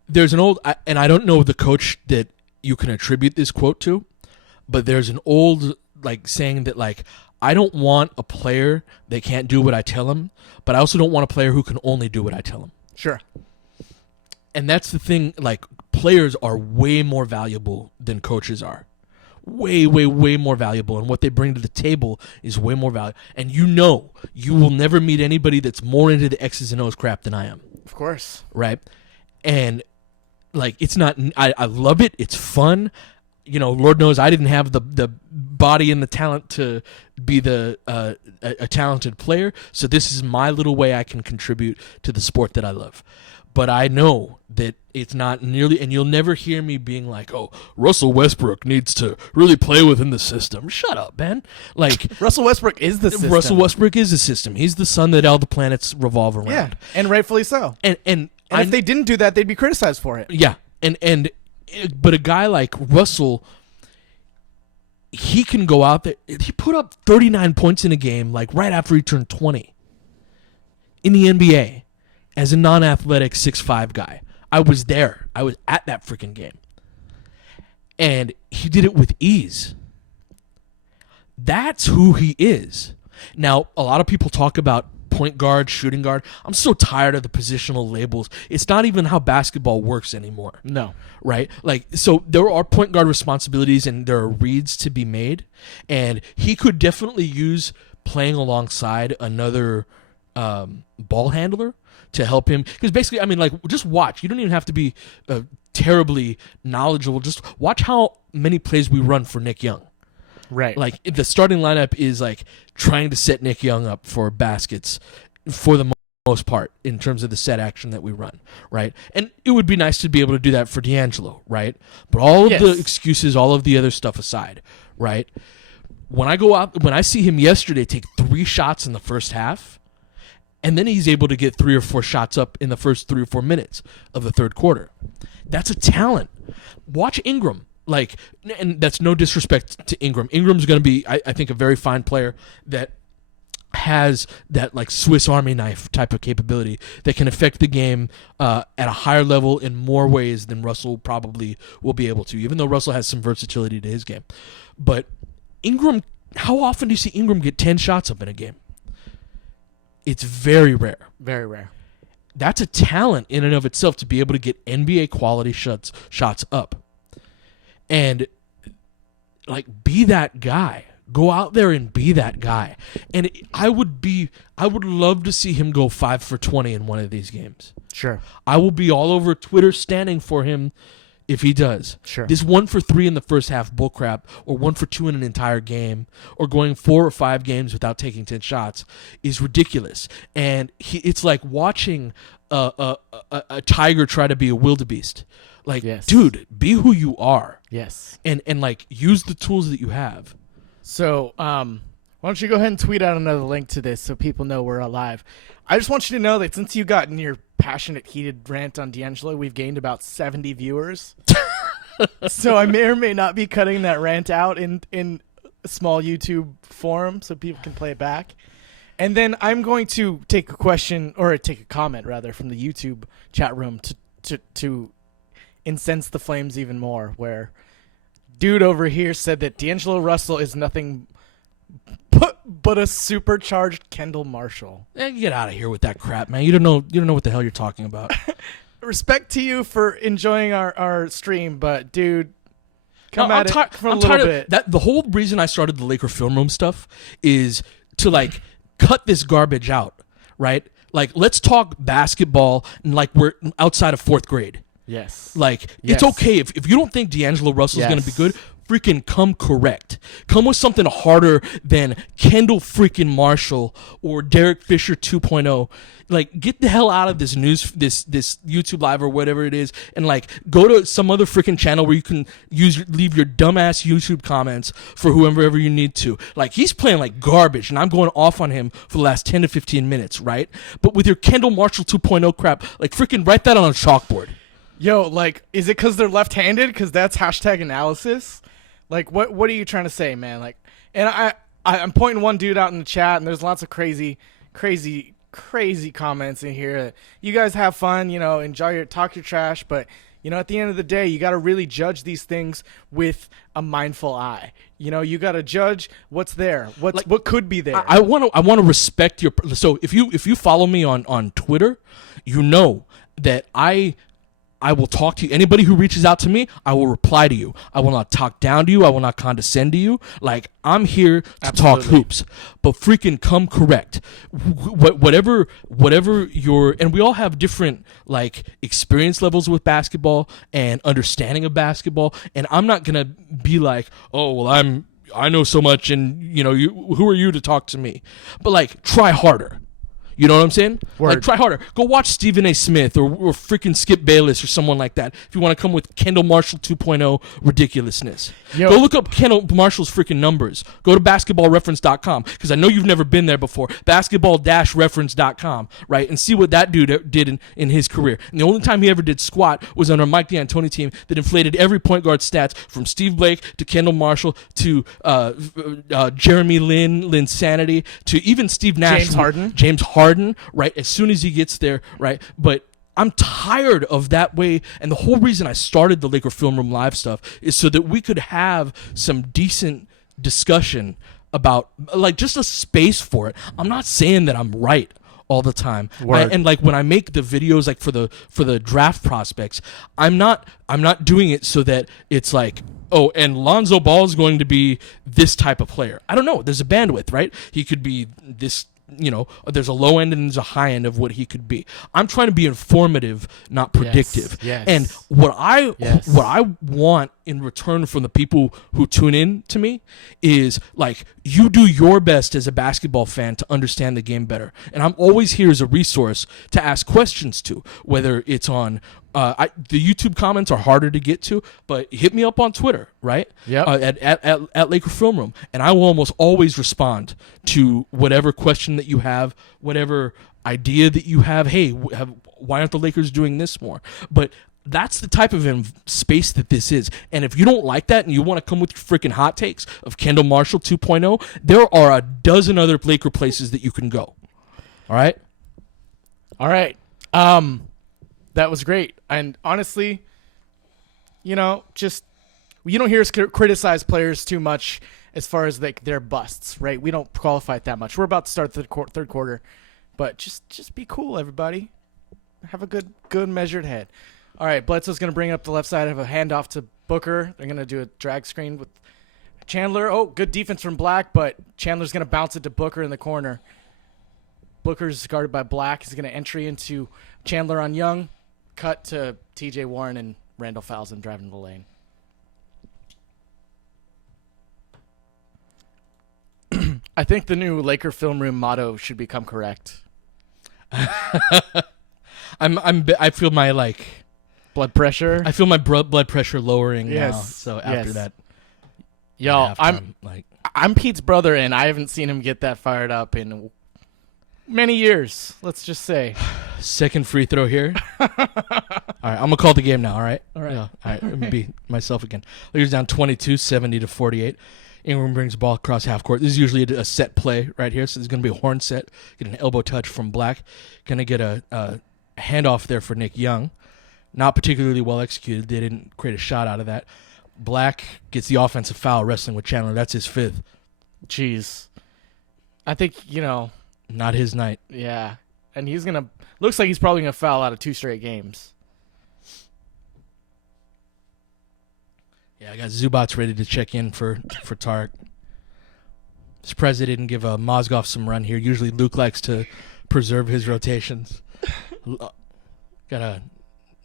there's an old, and I don't know the coach that you can attribute this quote to, but there's an old saying that I don't want a player that can't do what I tell him, but I also don't want a player who can only do what I tell him. Sure. And that's the thing, players are way more valuable than coaches are. way, way, way more valuable, and what they bring to the table is way more valuable. And you will never meet anybody that's more into the X's and O's crap than I am. Of course. Right? And like, it's not. I love it. It's fun. Lord knows I didn't have the body and the talent to be a talented player. So this is my little way I can contribute to the sport that I love. But I know that it's not nearly, and you'll never hear me being like, "Oh, Russell Westbrook needs to really play within the system." Shut up, man. Like, Russell Westbrook is the system. Russell Westbrook is the system. He's the sun that all the planets revolve around. Yeah, and rightfully so. And if they didn't do that, they'd be criticized for it. Yeah, but a guy like Russell, he can go out there. He put up 39 points in a game, like right after he turned 20 in the NBA as a non-athletic 6'5" guy. I was there. I was at that freaking game. And he did it with ease. That's who he is. Now, a lot of people talk about point guard, shooting guard. I'm so tired of the positional labels. It's not even how basketball works anymore. No. Right? Like, so there are point guard responsibilities and there are reads to be made. And he could definitely use playing alongside another ball handler to help him. Because basically, I mean, like, just watch. You don't even have to be terribly knowledgeable. Just watch how many plays we run for Nick Young. Right. Like, the starting lineup is like trying to set Nick Young up for baskets for the most part in terms of the set action that we run, right? And it would be nice to be able to do that for D'Angelo, right? But all of the excuses, all of the other stuff aside, right? When I see him yesterday take 3 shots in the first half, and then he's able to get 3 or 4 shots up in the first 3 or 4 minutes of the third quarter. That's a talent. Watch Ingram. Like, and that's no disrespect to Ingram. Ingram's going to be, I think, a very fine player that has that, like, Swiss Army knife type of capability that can affect the game at a higher level in more ways than Russell probably will be able to, even though Russell has some versatility to his game. But Ingram, how often do you see Ingram get 10 shots up in a game? It's very rare. Very rare. That's a talent in and of itself to be able to get NBA quality shots up. And, like, be that guy. Go out there and be that guy. And I would love to see him go 5 for 20 in one of these games. Sure. I will be all over Twitter standing for him if he does. Sure. This 1 for 3 in the first half bullcrap, or 1 for 2 in an entire game, or going 4 or 5 games without taking 10 shots is ridiculous. And it's like watching a tiger try to be a wildebeest. Like, dude, be who you are. Yes. And like, use the tools that you have. So, why don't you go ahead and tweet out another link to this so people know we're alive. I just want you to know that since you got in your passionate, heated rant on D'Angelo, we've gained about 70 viewers. So I may or may not be cutting that rant out in a small YouTube forum so people can play it back. And then I'm going to take a comment rather from the YouTube chat room to incense the flames even more, where dude over here said that D'Angelo Russell is nothing but a supercharged Kendall Marshall. Get out of here with that crap, man. You don't know what the hell you're talking about. Respect to you for enjoying our stream, but dude, come at it for a little bit. The whole reason I started the Laker film room stuff is to, like, cut this garbage out, right? Like, let's talk basketball and, like, we're outside of 4th grade. Yes. Like, it's okay if you don't think D'Angelo Russell's going to be good, freaking come correct. Come with something harder than Kendall freaking Marshall or Derek Fisher 2.0. Like, get the hell out of this this YouTube live or whatever it is, and, like, go to some other freaking channel where you can leave your dumbass YouTube comments for whoever you need to. Like, he's playing like garbage, and I'm going off on him for the last 10 to 15 minutes, right? But with your Kendall Marshall 2.0 crap, like, freaking write that on a chalkboard. Yo, like, is it because they're left-handed? Because that's hashtag analysis? Like, what are you trying to say, man? Like, and I'm pointing one dude out in the chat, and there's lots of crazy comments in here. You guys have fun, enjoy talk your trash, but, at the end of the day, you got to really judge these things with a mindful eye. You got to judge what's there, what could be there. I want to respect your. So if you follow me on Twitter, you know that I I will talk to you. Anybody who reaches out to me, I will reply to you. I will not talk down to you. I will not condescend to you. Like, I'm here to talk hoops, but freaking come correct. Whatever your, and we all have different like experience levels with basketball and understanding of basketball. And I'm not gonna be like, oh well, I know so much, and who are you to talk to me? But like, try harder. You know what I'm saying? Word. Like, try harder. Go watch Stephen A. Smith or freaking Skip Bayless or someone like that if you want to come with Kendall Marshall 2.0 ridiculousness. Go look up Kendall Marshall's freaking numbers. Go to basketballreference.com, because I know you've never been there before. Basketball-reference.com, right? And see what that dude did in his career. And the only time he ever did squat was on our Mike D'Antoni team that inflated every point guard stats from Steve Blake to Kendall Marshall to Jeremy Lin Sanity, to even Steve Nash. James Harden, right? As soon as he gets there, right? But I'm tired of that way, and the whole reason I started the Laker Film Room Live stuff is so that we could have some decent discussion about, like, just a space for it. I'm not saying that I'm right all the time. And like, when I make the videos, like for the draft prospects, I'm not doing it so that it's like, oh, and Lonzo Ball is going to be this type of player. I don't know. There's a bandwidth, right? He could be this. There's a low end and there's a high end of what he could be. I'm trying to be informative, not predictive. Yes. And what I want in return from the people who tune in to me is, like, you do your best as a basketball fan to understand the game better. And I'm always here as a resource to ask questions to, whether it's on the YouTube comments are harder to get to, but hit me up on Twitter, right? Yep. At Laker Film Room, and I will almost always respond to whatever question that you have, whatever idea that you have. Hey, why aren't the Lakers doing this more? But that's the type of space that this is. And if you don't like that and you want to come with your freaking hot takes of Kendall Marshall 2.0, there are a dozen other Laker places that you can go. All right? That was great. And honestly, just you don't hear us criticize players too much as far as like their busts, right? We don't qualify it that much. We're about to start the third quarter, but just be cool, everybody. Have a good measured head. All right, Bledsoe's going to bring up the left side of a handoff to Booker. They're going to do a drag screen with Chandler. Oh, good defense from Black, but Chandler's going to bounce it to Booker in the corner. Booker's guarded by Black. He's going to entry into Chandler on Young. Cut to TJ Warren, and Randall fouls him driving the lane. I think the new Laker Film Room motto should become correct. I feel my blood pressure. I feel my blood pressure lowering now. So after that, yo, I'm Pete's brother, and I haven't seen him get that fired up in many years. Let's just say. Second free throw here. All right, I'm gonna call the game now. All right. All right. Yeah, all right. Let me be myself again. Lakers down 22, 70-48. Ingram brings the ball across half court. This is usually a set play right here, so there's going to be a horn set. Get an elbow touch from Black. Going to get a handoff there for Nick Young. Not particularly well executed. They didn't create a shot out of that. Black gets the offensive foul wrestling with Chandler. That's his fifth. Jeez. I think, Not his night. Yeah. And he's going to – looks like he's probably going to foul out of 2 straight games. Yeah, I got Zubats ready to check in for Tarek. Surprised they didn't give Mozgov some run here. Usually Luke likes to preserve his rotations. Got a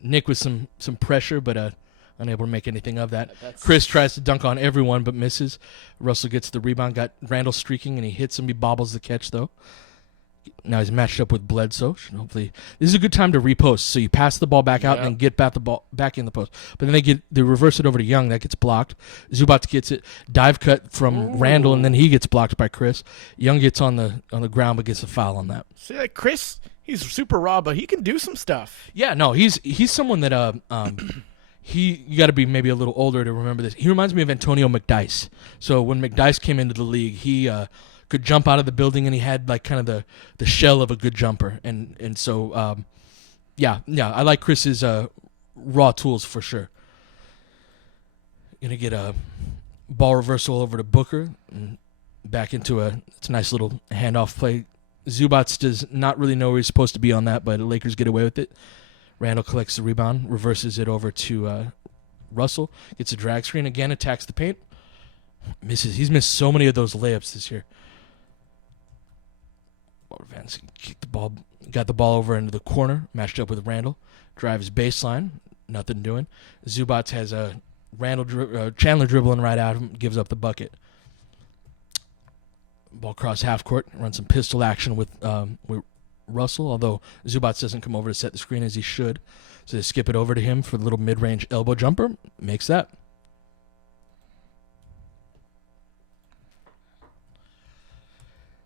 Nick with some pressure, but unable to make anything of that. Chris tries to dunk on everyone but misses. Russell gets the rebound. Got Randall streaking, and he hits him. He bobbles the catch, though. Now he's matched up with Bledsoe. Hopefully, this is a good time to repost. So you pass the ball back out and then get the ball back in the post. But then they reverse it over to Young. That gets blocked. Zubats gets it. Dive cut from Randall, and then he gets blocked by Chris. Young gets on the ground but gets a foul on that. See, like Chris, he's super raw, but he can do some stuff. Yeah, no, he's someone that you got to be maybe a little older to remember this. He reminds me of Antonio McDyess. So when McDyess came into the league, he could jump out of the building, and he had like kind of the shell of a good jumper, and so I like Chris's raw tools for sure. Gonna get a ball reversal over to Booker and back into it's a nice little handoff play. Zubats does not really know where he's supposed to be on that, but the Lakers get away with it. Randall collects the rebound, reverses it over to Russell, gets a drag screen, again attacks the paint, misses. He's missed so many of those layups this year. Vance got the ball over into the corner, matched up with Randall, drives baseline, nothing doing. Zubats has a Chandler dribbling right at him, gives up the bucket. Ball cross half court, runs some pistol action with Russell, although Zubats doesn't come over to set the screen as he should. So they skip it over to him for the little mid-range elbow jumper. Makes that.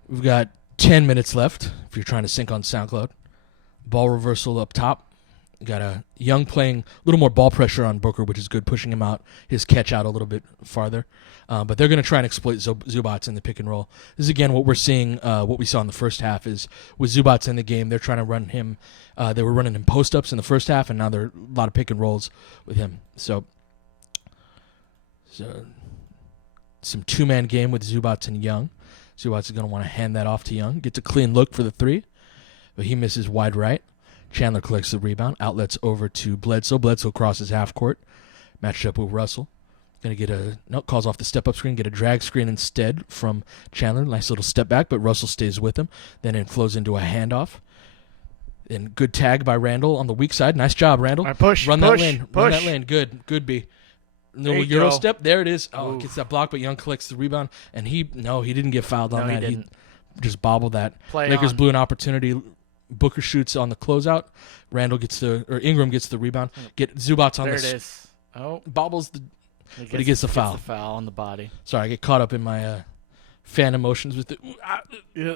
We've got 10 minutes left if you're trying to sync on SoundCloud. Ball reversal up top. Got a Young playing a little more ball pressure on Booker, which is good, pushing him out, his catch out a little bit farther. But they're going to try and exploit Zubats in the pick and roll. This is, again, what we're seeing, what we saw in the first half is with Zubats in the game, they're trying to run him. They were running him post-ups in the first half, and now there are a lot of pick and rolls with him. So some two-man game with Zubats and Young. Zubats is going to want to hand that off to Young. Gets a clean look for the three, but he misses wide right. Chandler collects the rebound, outlets over to Bledsoe. Bledsoe crosses half court, matched up with Russell. Going to get calls off the step-up screen, get a drag screen instead from Chandler. Nice little step back, but Russell stays with him. Then it flows into a handoff. And good tag by Randall on the weak side. Nice job, Randall. All right, push, Run push, that lane. push. Run that lane. Good B. Little you Euro go. step. There it is. Oh, Oof. gets that block, but Young collects the rebound. And he didn't get fouled on No, that. he didn't. He just bobbled that. Play Lakers on. blew an opportunity. Booker shoots on the closeout. Ingram gets the rebound. Get Zubats on There this. it is. Oh, Bobbles the. But he gets the foul. Gets the foul on the body. Sorry, I get caught up in my fan emotions with the. Yeah.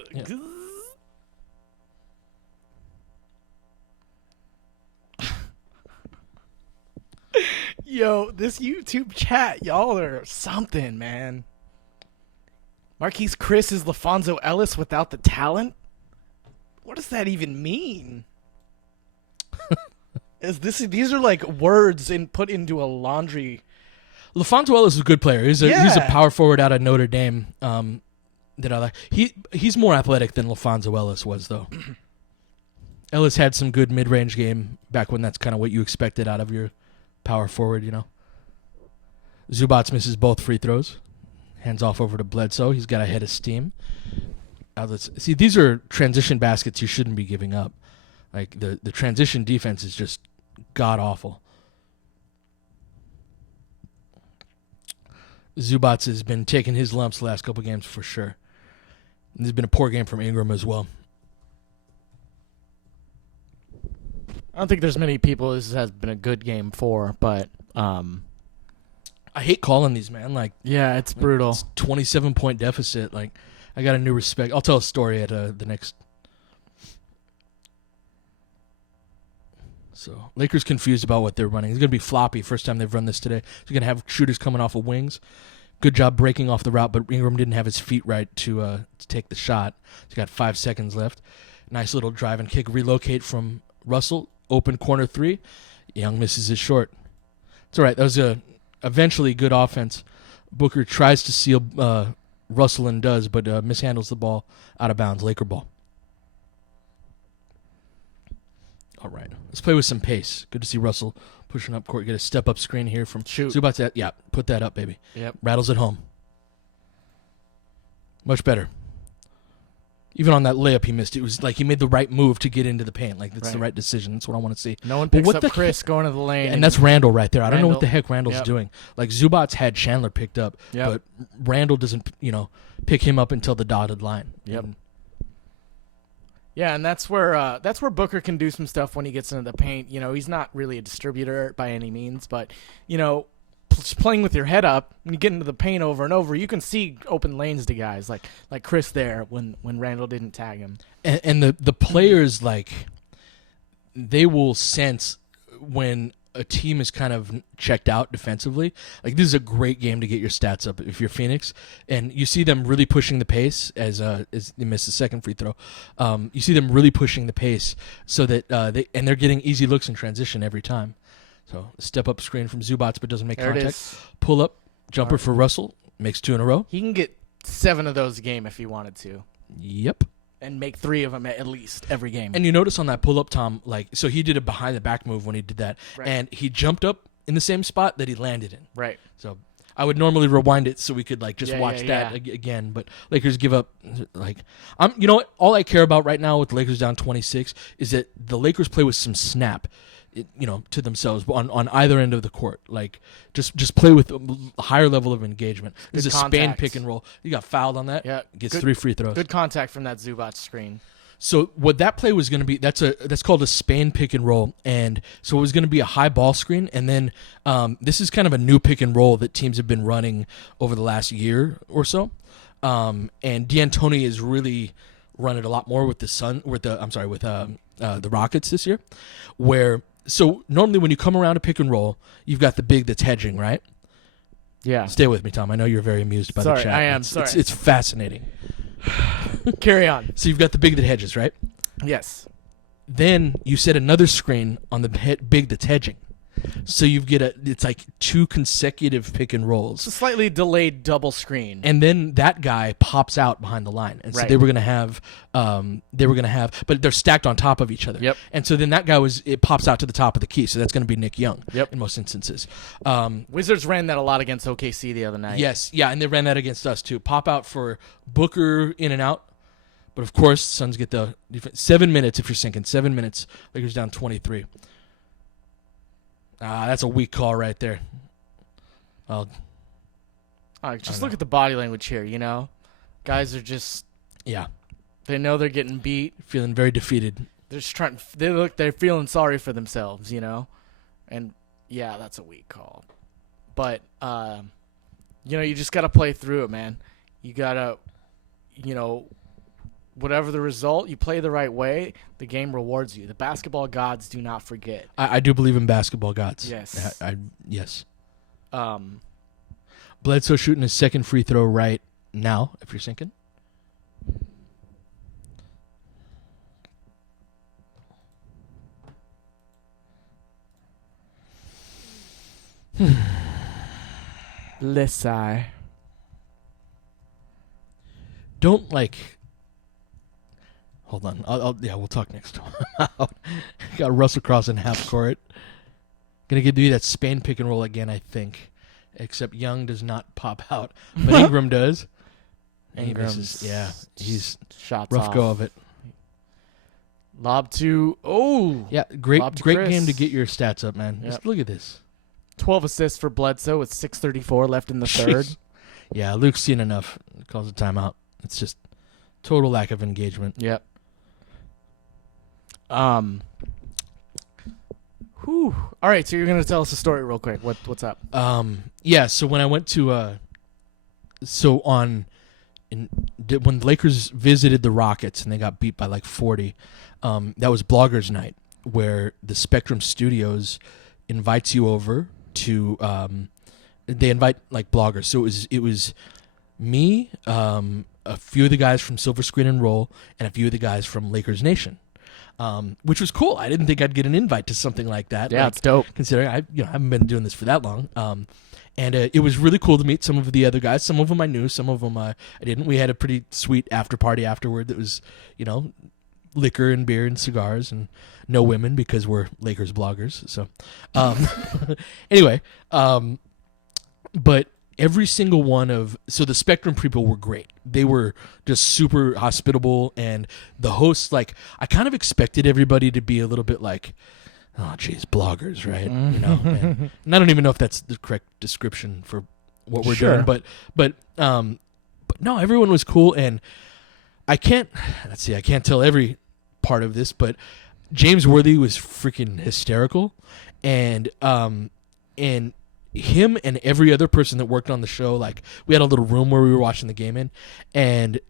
Yo, this YouTube chat, y'all are something, man. Marquise Chris is LaFonso Ellis without the talent? What does that even mean? These are like words put into a laundry. LaFonso Ellis is a good player. He's a Yeah. power forward out of Notre Dame. That I like. He's more athletic than LaFonso Ellis was, though. Ellis had some good mid-range game back when that's kind of what you expected out of your power forward, Zubats misses both free throws. Hands off over to Bledsoe. He's got a head of steam. See, these are transition baskets you shouldn't be giving up. Like, the transition defense is just god-awful. Zubats has been taking his lumps the last couple games for sure. And there's been a poor game from Ingram as well. I don't think there's many people this has been a good game for, but I hate calling these, man. Like, yeah, it's brutal. it's 27-point deficit. Like, I got a new respect. I'll tell a story at the next. So, Lakers confused about what they're running. It's going to be floppy first time they've run this today. So, you're going to have shooters coming off of wings. Good job breaking off the route, but Ingram didn't have his feet right to take the shot. He's got 5 seconds left. Nice little drive and kick. Relocate from Russell. Open corner three. Young misses it short. It's all right. That was a eventually good offense. Booker tries to seal Russell and does, but mishandles the ball out of bounds. Laker ball. All right. Let's play with some pace. Good to see Russell pushing up court. Get a step-up screen here from Shoot. Zubats. Yeah, put that up, baby. Yep. Rattles it home. Much better. Even on that layup he missed, it was like he made the right move to get into the paint. Like, that's the right decision. That's what I want to see. No one But picks what up the Chris going to the lane. And that's Randall right there. I don't know what the Randall. heck Randall's Yep. doing. Like, Zubats had Chandler picked up, Yep. but Randall doesn't, pick him up until the dotted line. Yep. And Yeah, and that's where Booker can do some stuff when he gets into the paint. He's not really a distributor by any means, but just playing with your head up when you get into the paint over and over, you can see open lanes to guys like Chris there when Randall didn't tag him. And the players, like, they will sense when a team is kind of checked out defensively. Like, this is a great game to get your stats up if you're Phoenix, and you see them really pushing the pace as they miss the second free throw. You see them really pushing the pace so that they're getting easy looks in transition every time. So, step up screen from Zubats, but doesn't make There it contact. is. Pull up jumper for Russell, makes 2 in a row. He can get 7 of those a game if he wanted to. Yep. and make 3 of them at least every game. And you notice on that pull-up, Tom, like, so he did a behind-the-back move when he did that, Right. and he jumped up in the same spot that he landed in. Right. So I would normally rewind it so we could like just watch that yeah. again, but Lakers give up. Like, you know what? All I care about right now with the Lakers down 26 is that the Lakers play with some snap, to themselves on either end of the court. Like, just play with a higher level of engagement. There's a Spain pick and roll. You got fouled on that. Yeah. Gets 3 free throws. Good contact from that Zubac screen. So what that play was going to be, that's called a Spain pick and roll, and so it was going to be a high ball screen, and then this is kind of a new pick and roll that teams have been running over the last year or so, and D'Antoni has really run it a lot more with the Rockets this year, where so normally when you come around a pick and roll, you've got the big that's hedging, right? Yeah. Stay with me, Tom. I know you're very amused by the chat. I am. It's fascinating. Carry on. So you've got the big that hedges, right? Yes. Then you set another screen on the big that's hedging. So you get it's like 2 consecutive pick and rolls. It's a slightly delayed double screen. And then that guy pops out behind the line. And so Right. they were going to have, but they're stacked on top of each other. Yep. And so then that guy it pops out to the top of the key. So that's going to be Nick Young. Yep. In most instances. Wizards ran that a lot against OKC the other night. Yes. Yeah. And they ran that against us too. Pop out for Booker in and out. But of course, Suns get the 7 minutes if you're sinking. 7 minutes. Lakers down 23. That's a weak call right there. All right, just look at the body language here, Guys are just, Yeah, they know they're getting beat. feeling very defeated. They're just they're feeling sorry for themselves, And yeah, that's a weak call. But you just got to play through it, man. You got to whatever the result, you play the right way, the game rewards you. The basketball gods do not forget. I do believe in basketball gods. Yes. Yes. Um, Bledsoe shooting his second free throw right now, if you're sinking. Lissai. Don't Hold on. We'll talk next time. Got Russell Cross in half court. Gonna do that Spain pick and roll again, I think. Except Young does not pop out, but Ingram does. And he misses. Yeah, he's shots rough off. go of it. Lob to Yeah, great Chris. game to get your stats up, man. Yep. Just look at this. 12 assists for Bledsoe with 6:34 left in the third. Yeah, Luke's seen enough. Calls a timeout. It's just total lack of engagement. Yep. Whew. All right, so you're gonna tell us a story real quick. What's up? Yeah. So when I went to when the Lakers visited the Rockets and they got beat by like 40, that was Bloggers Night, where the Spectrum Studios invites you over to. They invite like bloggers. So it was me, a few of the guys from Silver Screen and Roll, and a few of the guys from Lakers Nation. Which was cool. I didn't think I'd get an invite to something like that. Yeah, it's dope. Considering I haven't been doing this for that long. And it was really cool to meet some of the other guys. Some of them I knew, some of them I didn't. We had a pretty sweet after party afterward that was, liquor and beer and cigars and no women because we're Lakers bloggers. So, anyway, but every single so the Spectrum people were great. They were just super hospitable, and the hosts, I kind of expected everybody to be a little bit like, oh, geez, bloggers, right? And I don't even know if that's the correct description for what we're doing, but no, everyone was cool, and I can't tell every part of this, but James Worthy was freaking hysterical, and him and every other person that worked on the show, we had a little room where we were watching the game in, and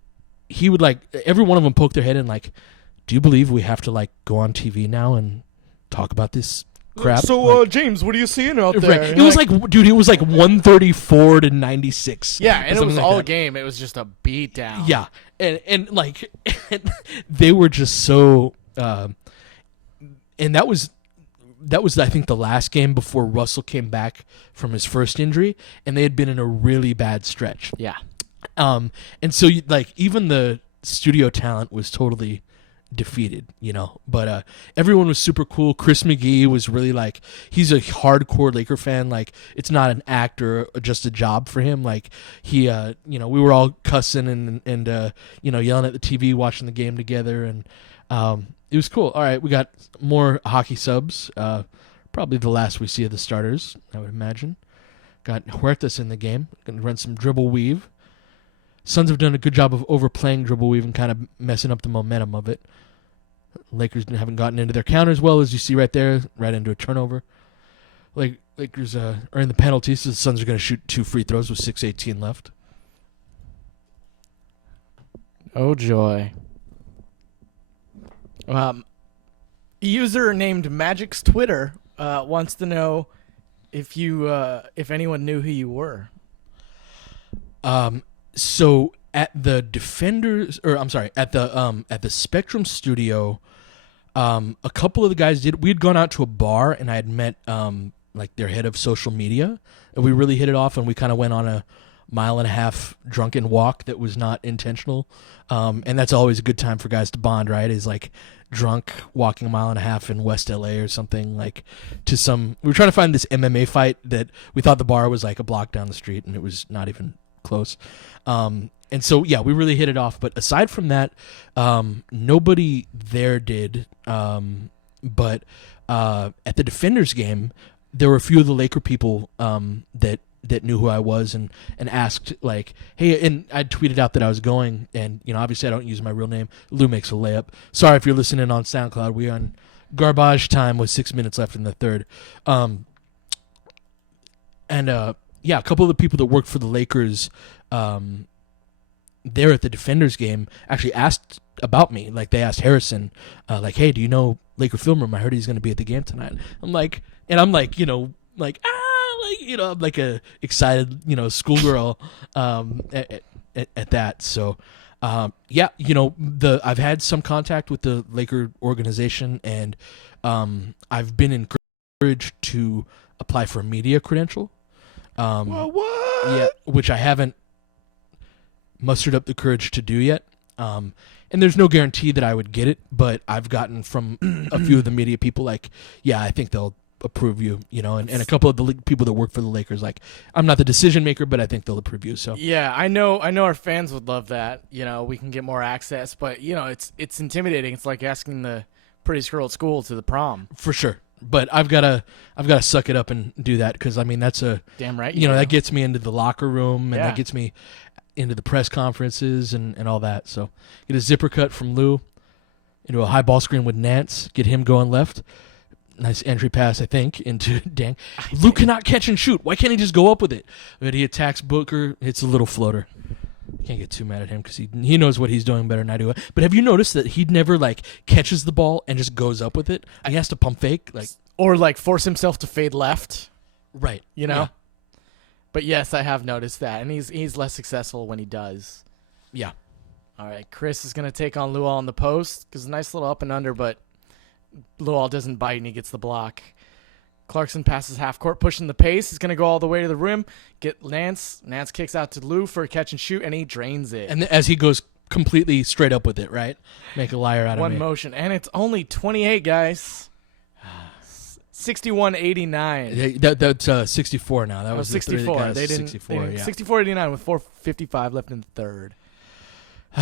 he would every one of them poke their head in do you believe we have to go on TV now and talk about this crap? So, James, what are you seeing out there? Right. It was dude, it was 134 to 96. Yeah, and it was all that. game. It was just a beat down. Yeah, and they were just so, and that was I think the last game before Russell came back from his first injury, and they had been in a really bad stretch. Yeah. And so even the studio talent was totally defeated, but everyone was super cool. Chris McGee was really like, he's a hardcore Laker fan. Like, it's not an act or just a job for him. Like, he we were all cussing and yelling at the TV, watching the game together, and it was cool. All right, we got more hockey subs, probably the last we see of the starters, I would imagine. Got Huertas in the game, gonna run some dribble weave. Suns have done a good job of overplaying dribble weave and kind of messing up the momentum of it. Lakers haven't gotten into their counters well, as you see right there, right into a turnover. Lakers are in the penalties, so the Suns are going to shoot 2 free throws with 6:18 left. Oh, joy. A user named Magic's Twitter wants to know if anyone knew who you were. So at the at the Spectrum studio, a couple of the guys did. We had gone out to a bar, and I had met like their head of social media, and we really hit it off. And we kind of went on a 1.5 mile drunken walk that was not intentional, and that's always a good time for guys to bond, right? Is like drunk walking 1.5 miles in West LA or something, like to some. We were trying to find this MMA fight that we thought the bar was like a block down the street, and it was not even close. And so, yeah, we really hit it off. But aside from that, nobody there did. But at the Defenders game, there were a few of the Laker people that knew who I was and asked, like, hey, and I tweeted out that I was going. And, obviously I don't use my real name. Lou makes a layup. Sorry if you're listening on SoundCloud. We're on garbage time with 6 minutes left in the third. Yeah, a couple of the people that worked for the Lakers there at the Defenders game actually asked about me. Like, they asked Harrison, like, hey, do you know Laker Film Room? I heard he's going to be at the game tonight. I'm like, I'm like a excited, schoolgirl at that. So, yeah, I've had some contact with the Laker organization, and I've been encouraged to apply for a media credential. What? Yeah, which I haven't mustered up the courage to do yet. And there's no guarantee that I would get it, but I've gotten from a few of the media people, like, yeah, I think they'll approve you, and a couple of the people that work for the Lakers, like, I'm not the decision maker, but I think they'll approve you. So yeah, I know our fans would love that. We can get more access, but it's intimidating. It's like asking the prettiest girl at school to the prom. For sure. But I've gotta suck it up and do that, because I mean that's a damn right. That gets me into the locker room, and yeah. That gets me into the press conferences and all that. So get a zipper cut from Lou into a high ball screen with Nance. Get him going left. Nice entry pass, I think, into Dang. Lou cannot catch and shoot. Why can't he just go up with it? But he attacks Booker. Hits a little floater. Can't get too mad at him because he knows what he's doing better than I do. But have you noticed that he never like catches the ball and just goes up with it? He has to pump fake, or force himself to fade left. Right. Yeah. But yes, I have noticed that, and he's less successful when he does. Yeah. All right, Chris is gonna take on Luol on the post because nice little up and under, but Luol doesn't bite and he gets the block. Clarkson passes half court, pushing the pace. He's going to go all the way to the rim. Get Nance. Nance kicks out to Lou for a catch and shoot, and he drains it. And as he goes completely straight up with it, right? Make a liar out of me. One motion. And it's only 28, guys. 61-89. Yeah, that's 64 now. That was 64. They didn't 64, yeah. 64-89 with 4:55 left in the third.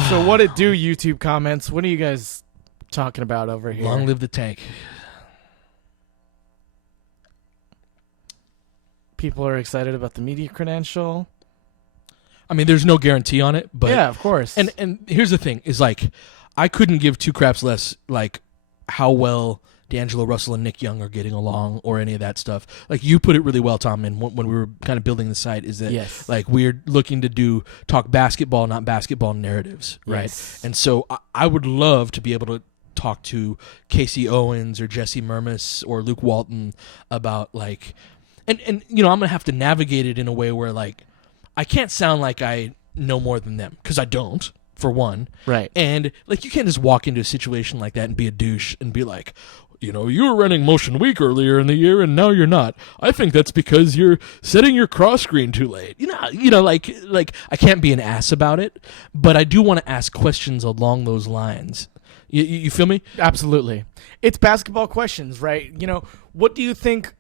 So what it do, YouTube comments? What are you guys talking about over here? Long live the tank. People are excited about the media credential. I mean, there's no guarantee on it, but yeah, of course. And here's the thing: is like, I couldn't give two craps less like how well D'Angelo Russell and Nick Young are getting along, or any of that stuff. Like, you put it really well, Tom. And when we were kind of building the site, is that like we're looking to talk basketball, not basketball narratives, right? Yes. And so I would love to be able to talk to Casey Owens or Jesse Murmas or Luke Walton about like. And I'm going to have to navigate it in a way where, like, I can't sound like I know more than them, because I don't, for one. Right. And, like, you can't just walk into a situation like that and be a douche and be like, you were running motion weak earlier in the year and now you're not. I think that's because you're setting your cross screen too late. Like I can't be an ass about it, but I do want to ask questions along those lines. You feel me? Absolutely. It's basketball questions, right? What do you think?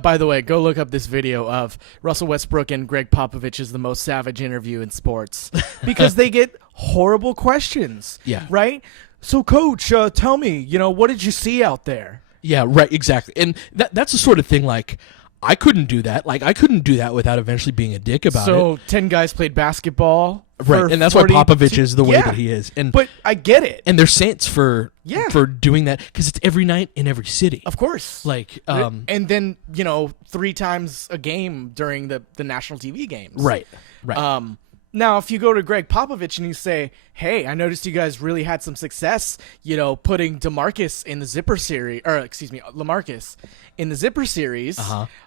By the way, go look up this video of Russell Westbrook and Greg Popovich is the most savage interview in sports because they get horrible questions. Yeah. Right? So, Coach, tell me, what did you see out there? Yeah, right, exactly. And that's the sort of thing, like, I couldn't do that. Like, I couldn't do that without eventually being a dick about it. So, 10 guys played basketball. Right, and that's why Popovich is the way that he is. But I get it. And they're saints for doing that because it's every night in every city. Of course. Like, and then, 3 times a game during the national TV games. Right. Now, if you go to Greg Popovich and you say, hey, I noticed you guys really had some success, putting DeMarcus in the Zipper series, or excuse me, LaMarcus in the Zipper series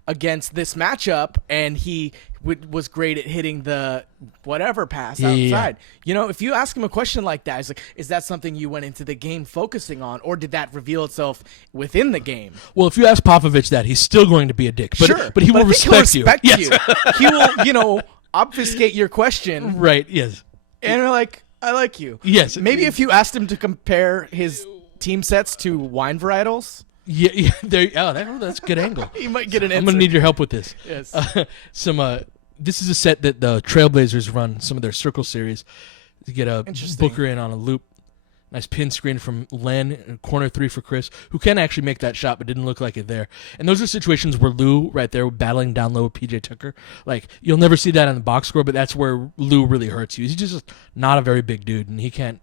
against this matchup, and he was great at hitting the whatever pass outside. If you ask him a question like that, it's like, is that something you went into the game focusing on, or did that reveal itself within the game? Well, if you ask Popovich that, he's still going to be a dick. But, sure. But he will respect you. Yes. He will, obfuscate your question. Right, yes. And you're like, I like you. Yes. Maybe if you asked him to compare his team sets to wine varietals. Yeah. That's a good angle. You might get an answer. I'm going to need your help with this. Yes. This is a set that the Trailblazers run, some of their Circle series, to get a Booker in on a loop. Nice pin screen from Len, corner 3 for Chris, who can actually make that shot, but didn't look like it there. And those are situations where Lou, right there, battling down low with PJ Tucker. Like, you'll never see that on the box score, but that's where Lou really hurts you. He's just not a very big dude, and he can't,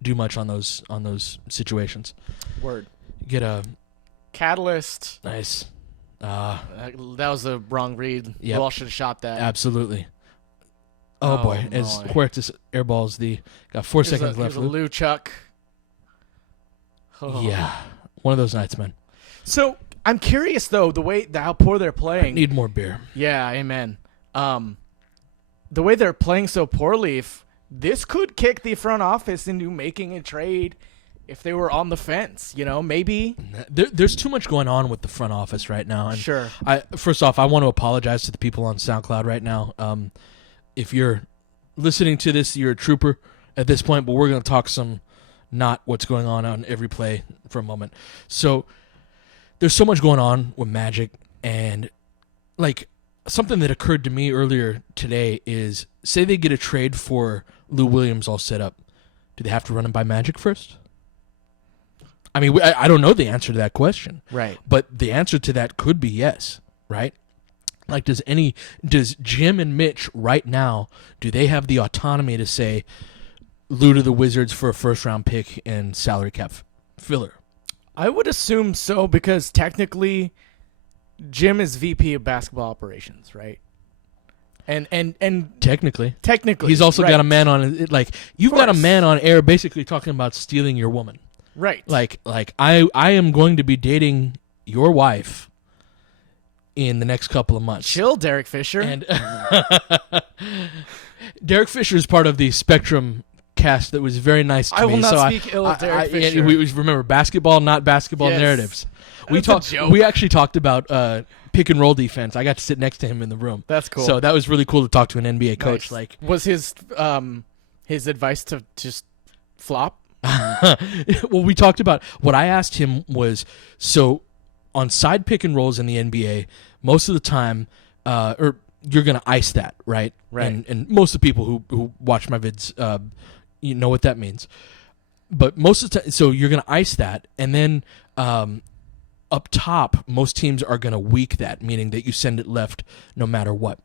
do much on those situations. Word. Get a Catalyst. Nice. That was the wrong read. Yep. We all should have shot that. Absolutely. Oh boy, as Huertas airballs got 4 seconds left. Here's a Lou Chuck. Oh. Yeah, one of those nights, man. So I'm curious though, how poor they're playing. I need more beer. Yeah, amen. The way they're playing so poorly, this could kick the front office into making a trade. If they were on the fence, maybe. There's too much going on with the front office right now. And sure. First off, I want to apologize to the people on SoundCloud right now. If you're listening to this, you're a trooper at this point, but we're going to talk some not what's going on every play for a moment. So there's so much going on with Magic, and like something that occurred to me earlier today is, say they get a trade for Lou Williams all set up. Do they have to run him by Magic first? I mean, I don't know the answer to that question. Right. But the answer to that could be yes, right? Like, does Jim and Mitch right now, do they have the autonomy to say Lou to the Wizards for a first-round pick and salary cap filler? I would assume so, because technically Jim is VP of basketball operations, right? And technically he's also got a man on, like, you've got a man on air basically talking about stealing your woman. Right. Like I am going to be dating your wife in the next couple of months. Chill, Derek Fisher. And Derek Fisher is part of the Spectrum cast that was very nice to me. I will not speak ill of Derek Fisher. We remember basketball, not basketball narratives. We actually talked about pick and roll defense. I got to sit next to him in the room. That's cool. So that was really cool to talk to an NBA coach. Nice. Like, was his advice to just flop? Well, we talked about, what I asked him was, so on side pick and rolls in the NBA, most of the time, or you're going to ice that, right? Right. And most of the people who watch my vids, you know what that means. But most of the time, so you're going to ice that, and then up top, most teams are going to weak that, meaning that you send it left no matter what.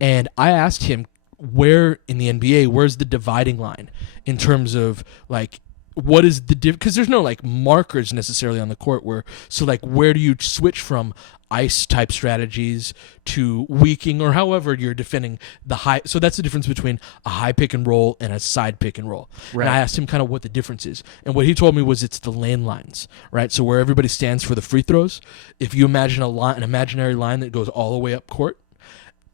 And I asked him, where in the NBA, where's the dividing line in terms of, like, what is the because there's no like markers necessarily on the court, where do you switch from ice type strategies to weaking, or however you're defending the high. So that's the difference between a high pick and roll and a side pick and roll. Right. And I asked him kind of what the difference is, and what he told me was it's the lane lines, right? So where everybody stands for the free throws, if you imagine an imaginary line that goes all the way up court,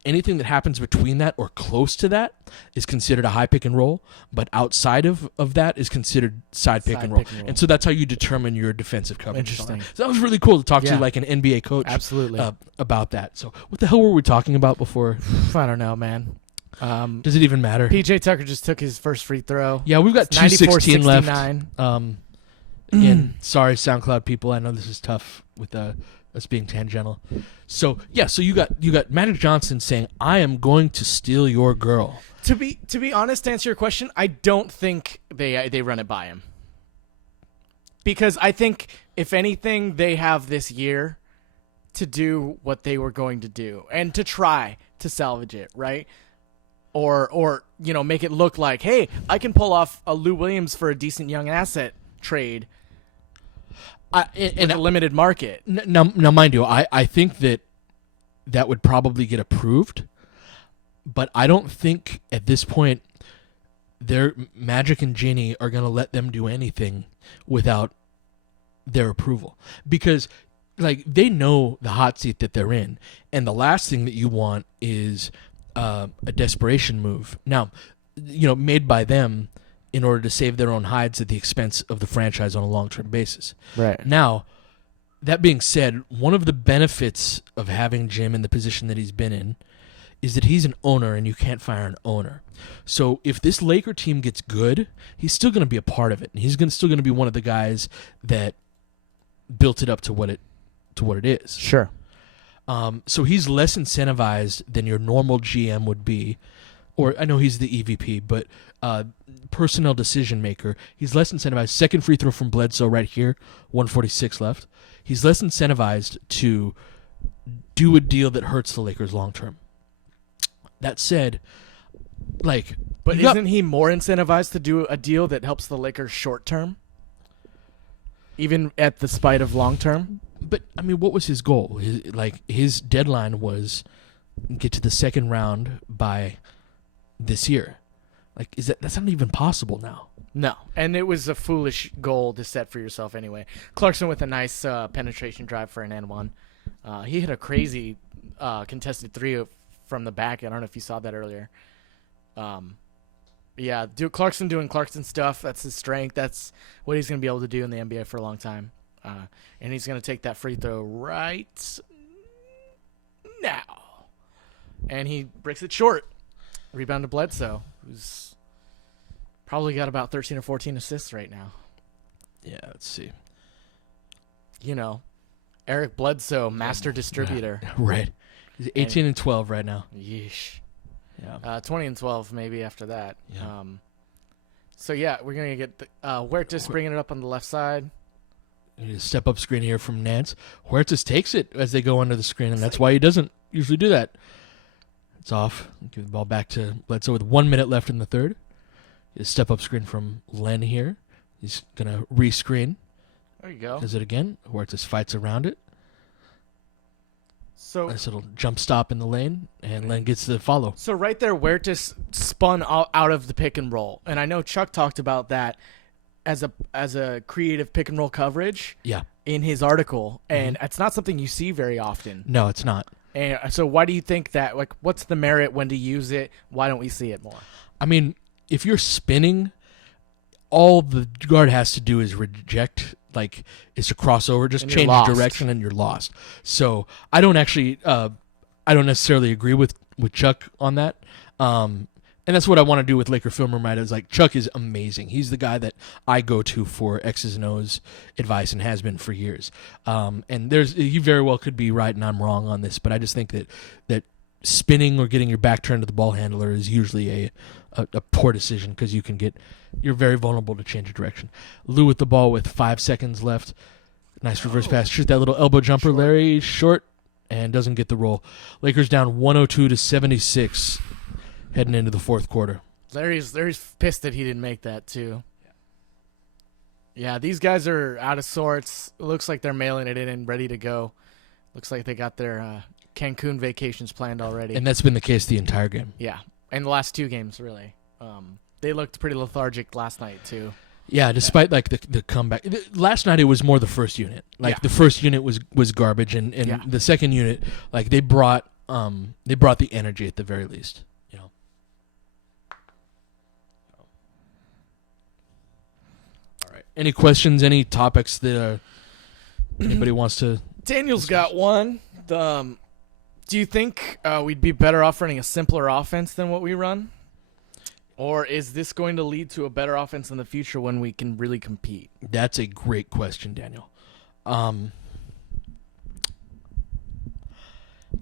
anything that happens between that or close to that is considered a high pick and roll, but outside of that is considered side pick and roll. And so that's how you determine your defensive coverage. Interesting. So that was really cool to talk Yeah. to like an NBA coach Absolutely. about that. So what the hell were we talking about before? I don't know, man. Does it even matter? PJ Tucker just took his first free throw. Yeah, we've got 2:16 left. 94-69. Again, sorry, SoundCloud people. I know this is tough with us being tangential. So yeah, so you got Magic Johnson saying, "I am going to steal your girl." To be honest, to answer your question, I don't think they run it by him. Because I think if anything, they have this year to do what they were going to do and to try to salvage it, right? Or make it look like, hey, I can pull off a Lou Williams for a decent young asset trade in a limited market. Now, mind you, I think that would probably get approved, but I don't think at this point their Magic and Ginny are going to let them do anything without their approval, because like they know the hot seat that they're in, and the last thing that you want is a desperation move. Now, made by them in order to save their own hides at the expense of the franchise on a long-term basis. Right. Now, that being said, one of the benefits of having Jim in the position that he's been in is that he's an owner and you can't fire an owner. So if this Laker team gets good, he's still going to be a part of it. And he's still going to be one of the guys that built it up to what it is. Sure. So he's less incentivized than your normal GM would be. Or I know he's the EVP, but personnel decision maker. He's less incentivized. Second free throw from Bledsoe right here, 1:46 left. He's less incentivized to do a deal that hurts the Lakers long term. That said, but isn't he more incentivized to do a deal that helps the Lakers short term, even at the spite of long term? But I mean, what was his goal? His deadline was get to the second round by this year. That's not even possible now. No, and it was a foolish goal to set for yourself anyway. Clarkson with a nice penetration drive for an N1. He hit a crazy contested three from the back. I don't know if you saw that earlier. Clarkson doing Clarkson stuff. That's his strength. That's what he's going to be able to do in the NBA for a long time. And he's going to take that free throw right now. And he breaks it short. Rebound to Bledsoe, who's probably got about 13 or 14 assists right now. Yeah, let's see. Eric Bledsoe, master distributor. Right. He's 18 and 12 right now. Yeesh. Yeah. 20 and 12 maybe after that. Yeah. We're going to get Huertas bringing it up on the left side. Step up screen here from Nance. Huertas takes it as they go under the screen, and that's why he doesn't usually do that. It's off. Give the ball back to Bledsoe with 1 minute left in the third. A step up screen from Len here. He's going to re-screen. There you go. Does it again. Huertas fights around it. So nice little jump stop in the lane, and Len gets the follow. So right there, Huertas spun out of the pick and roll. And I know Chuck talked about that as a creative pick and roll coverage in his article. And it's not something you see very often. No, it's not. And so why do you think that? What's the merit when to use it? Why don't we see it more? I mean, if you're spinning, all the guard has to do is reject, it's a crossover, just and change direction and you're lost. So I don't necessarily agree with Chuck on that. And that's what I want to do with Laker Film Room, right? Is Chuck is amazing. He's the guy that I go to for X's and O's advice and has been for years. And you very well could be right and I'm wrong on this, but I just think that spinning or getting your back turned to the ball handler is usually a poor decision because you're very vulnerable to change of direction. Lou with the ball with 5 seconds left. Nice reverse pass. Shoot that little elbow jumper. Short. Larry short and doesn't get the roll. Lakers down 102-76 heading into the fourth quarter. Larry's pissed that he didn't make that too. Yeah, these guys are out of sorts. It looks like they're mailing it in and ready to go. Looks like they got their Cancun vacations planned already. And that's been the case the entire game. Yeah, and the last two games really. They looked pretty lethargic last night too. Yeah, despite the comeback. Last night it was more the first unit. The first unit was garbage, and the second unit, they brought They brought the energy at the very least. All right. Any questions? Any topics that anybody wants to? Daniel's got one. Do you think we'd be better off running a simpler offense than what we run? Or is this going to lead to a better offense in the future when we can really compete? That's a great question, Daniel.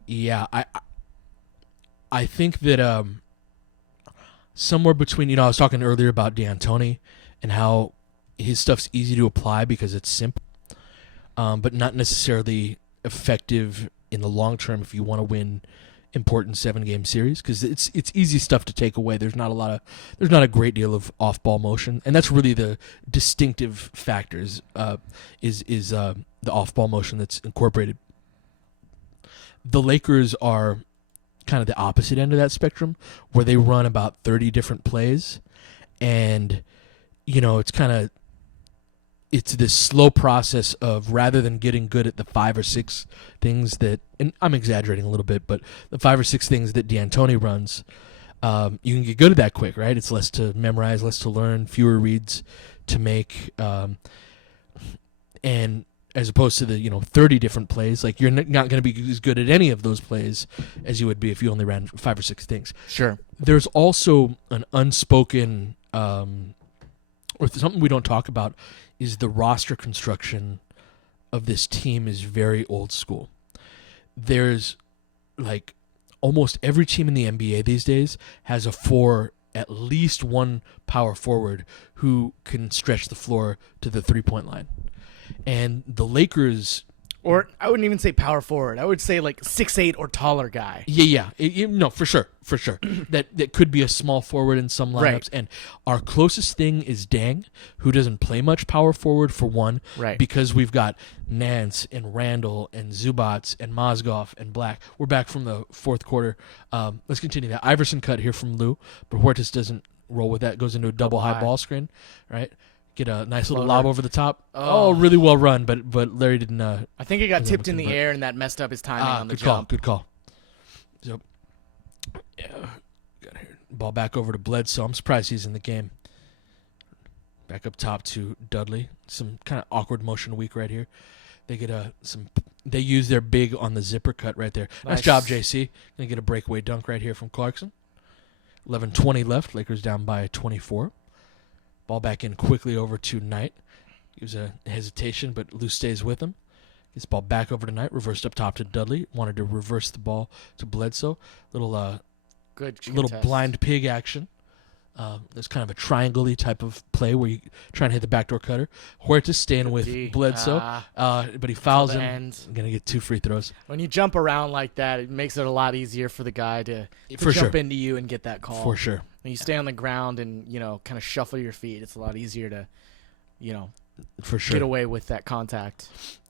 Yeah, I think that somewhere between, I was talking earlier about D'Antoni and how his stuff's easy to apply because it's simple, but not necessarily effective in the long term if you want to win important 7-game series, because it's easy stuff to take away. There's not a great deal of off-ball motion, and that's really the distinctive factors is the off-ball motion that's incorporated. The Lakers are kind of the opposite end of that spectrum, where they run about 30 different plays, and it's this slow process of, rather than getting good at the 5 or 6 things that, and I'm exaggerating a little bit, but the 5 or 6 things that D'Antoni runs, you can get good at that quick, right? It's less to memorize, less to learn, fewer reads to make, and as opposed to the 30 different plays, like you're not going to be as good at any of those plays as you would be if you only ran 5 or 6 things. Sure. There's also an unspoken, or something we don't talk about, is the roster construction of this team is very old school. There's like almost every team in the NBA these days has at least one power forward who can stretch the floor to the 3-point line. And the Lakers, or I wouldn't even say power forward. I would say like 6'8" or taller guy. Yeah. No, for sure. that could be a small forward in some lineups. Right. And our closest thing is Dang, who doesn't play much power forward for one. Right. Because we've got Nance and Randall and Zubats and Mozgov and Black. We're back from the fourth quarter. Let's continue that. Iverson cut here from Lou, but Huertas doesn't roll with that. Goes into a double high ball screen, right? Get a nice little lob over the top. Oh, really well run, but Larry didn't. I think it got tipped in the air, and that messed up his timing on the jump. Good call. So, yeah, got here. Ball back over to Bledsoe. I'm surprised he's in the game. Back up top to Dudley. Some kind of awkward motion weak right here. They get They use their big on the zipper cut right there. Nice job, JC. Gonna get a breakaway dunk right here from Clarkson. 11:20 left. Lakers down by 24. Ball back in quickly over to Knight. He was a hesitation, but Lou stays with him. Gets ball back over to Knight. Reversed up top to Dudley. Wanted to reverse the ball to Bledsoe. Little blind pig action. There's kind of a triangle-y type of play where you try and hit the backdoor cutter. Huertas staying with Bledsoe, but he fouls him. Going to get 2 free throws. When you jump around like that, it makes it a lot easier for the guy to jump into you and get that call. For sure. When you stay on the ground and, kind of shuffle your feet, it's a lot easier to, for sure, get away with that contact.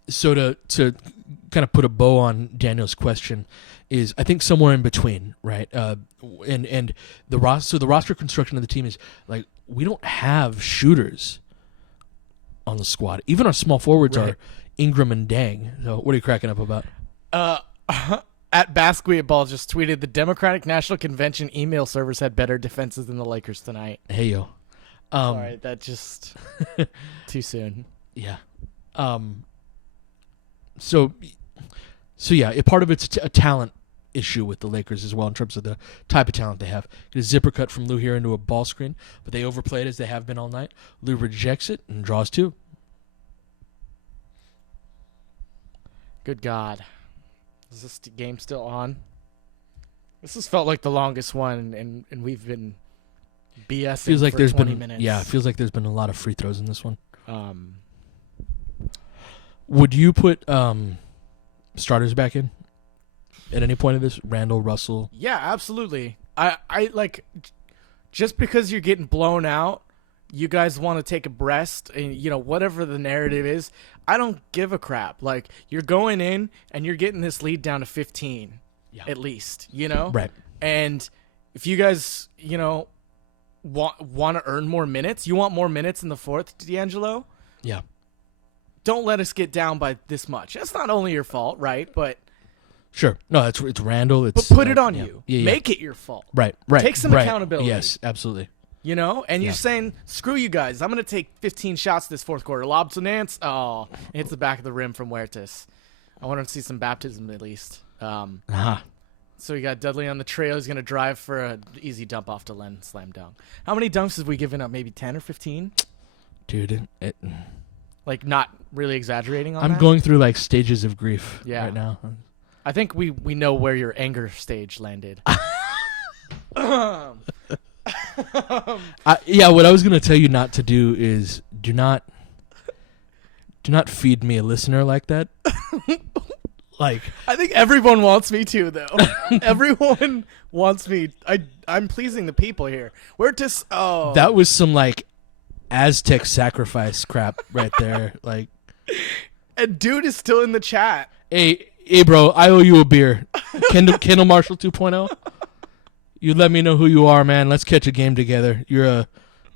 So to kind of put a bow on Daniel's question is, I think, somewhere in between, right? And the roster construction of the team is like, we don't have shooters on the squad. Even our small forwards are Ingram and Dang. So what are you cracking up about? At Basketball just tweeted, the Democratic National Convention email servers had better defenses than the Lakers tonight. Hey yo. Sorry, that just too soon. Yeah. So yeah, part of it's a talent issue with the Lakers as well in terms of the type of talent they have. Get a zipper cut from Lou here into a ball screen, but they overplay it as they have been all night. Lou rejects it and draws 2. Good God. Is this game still on? This has felt like the longest one, and we've been BSing feels like for there's 20 been minutes. Yeah, it feels like there's been a lot of free throws in this one. Would you put starters back in at any point of this? Randall, Russell? Yeah, absolutely. I like, just because you're getting blown out, you guys want to take a breast, and whatever the narrative is, I don't give a crap. Like, you're going in and you're getting this lead down to 15 at least, Right. And if you guys, want to earn more minutes, you want more minutes in the fourth, D'Angelo? Yeah. Don't let us get down by this much. That's not only your fault, right? But Sure. No, it's Randall. But It's put it on yeah. you. Yeah, yeah. Make it your fault. Right. Take some right. accountability. Yes, absolutely. You know? And you're Yeah. saying, screw you guys. I'm going to take 15 shots this fourth quarter. Lob to Nance. Oh, it hits the back of the rim from Huertas. I want to see some baptism at least. So we got Dudley on the trail. He's going to drive for an easy dump off to Len. Slam dunk. How many dunks have we given up? Maybe 10 or 15? Dude, Like, not really exaggerating on I'm that? going through like stages of grief right now. I think we know where your anger stage landed. Yeah, what I was gonna tell you not to do is do not feed me a listener like that. Like, I think everyone wants me to, though. Everyone wants me. I'm pleasing the people here. We're just that was some like Aztec sacrifice crap right there. Like, and dude is still in the chat. hey, bro, I owe you a beer. Kendall Marshall 2.0. You let me know who you are, man. Let's catch a game together. You're a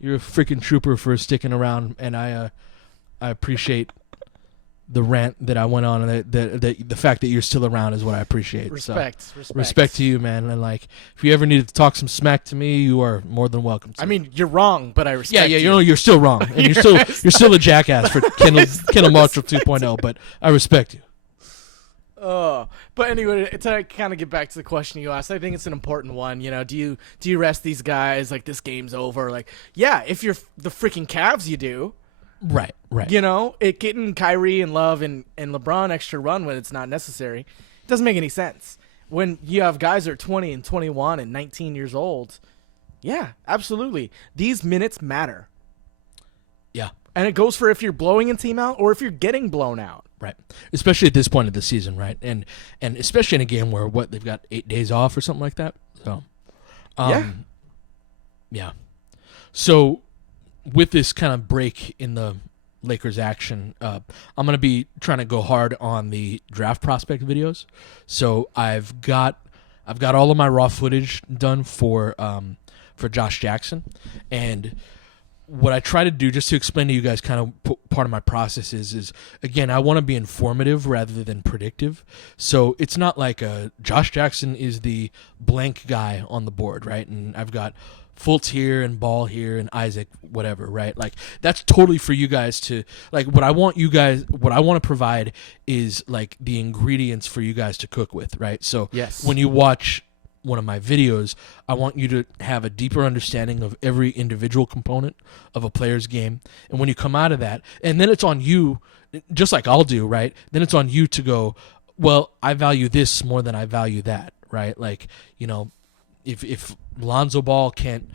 freaking trooper for sticking around, and I appreciate the rant that I went on, and the fact that you're still around is what I appreciate. Respect to you, man. And like, if you ever need to talk some smack to me, you are more than welcome to. I mean, you're wrong, but I respect. Yeah, you. you're still wrong, and you're still a jackass for Kendall Marshall 2.0. But I respect you. But anyway, to kind of get back to the question you asked, I think it's an important one. You know, do you rest these guys? Like, this game's over. Like, yeah, if you're the freaking Cavs, you do. Right. You know, getting Kyrie and Love and LeBron extra run when it's not necessary, it doesn't make any sense. When you have guys that are 20 and 21 and 19 years old, yeah, absolutely. These minutes matter. Yeah. And it goes for if you're blowing a team out or if you're getting blown out. Right. Especially at this point of the season, right? And especially in a game where they've got 8 days off or something like that. So, yeah. So, with this kind of break in the Lakers action, I'm going to be trying to go hard on the draft prospect videos. So I've got all of my raw footage done for Josh Jackson, and what I try to do, just to explain to you guys kind of part of my process is again, I want to be informative rather than predictive. So it's not like Josh Jackson is the blank guy on the board, right? And I've got Fultz here and Ball here and Isaac, whatever, right? Like, that's totally for you guys to, like, what I want to provide is like the ingredients for you guys to cook with, right? So yes, when you watch one of my videos, I want you to have a deeper understanding of every individual component of a player's game. And when you come out of that, and then it's on you, just like I'll do, right? Then it's on you to go, well, I value this more than I value that, right? Like, you know, if Lonzo Ball can't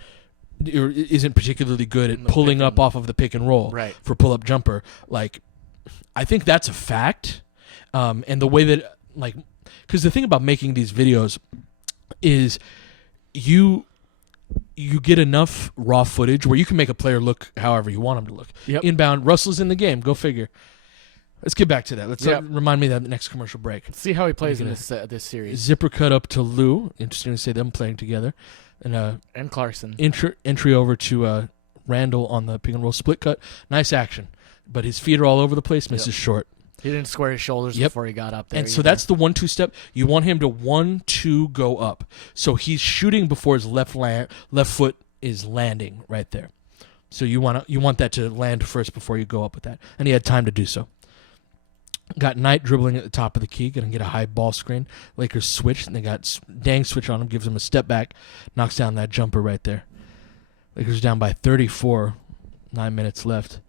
or isn't particularly good at pulling up off of the pick and roll for pull-up jumper, like, I think that's a fact. And the way that, like, because the thing about making these videos is you get enough raw footage where you can make a player look however you want him to look. Yep. Inbound, Russell's in the game. Go figure. Let's get back to that. Let's remind me of that in the next commercial break. Let's see how he plays in this series. Zipper cut up to Lou. Interesting to say them playing together. And Clarkson. Entry over to Randall on the pick and roll split cut. Nice action. But his feet are all over the place. Misses short. He didn't square his shoulders before he got up there. And so that's the 1-2 step. You want him to 1-2 go up. So he's shooting before his left foot is landing right there. So you want that to land first before you go up with that. And he had time to do so. Got Knight dribbling at the top of the key, going to get a high ball screen. Lakers switch, and they got Dang switch on him, gives him a step back, knocks down that jumper right there. Lakers down by 34, 9 minutes left.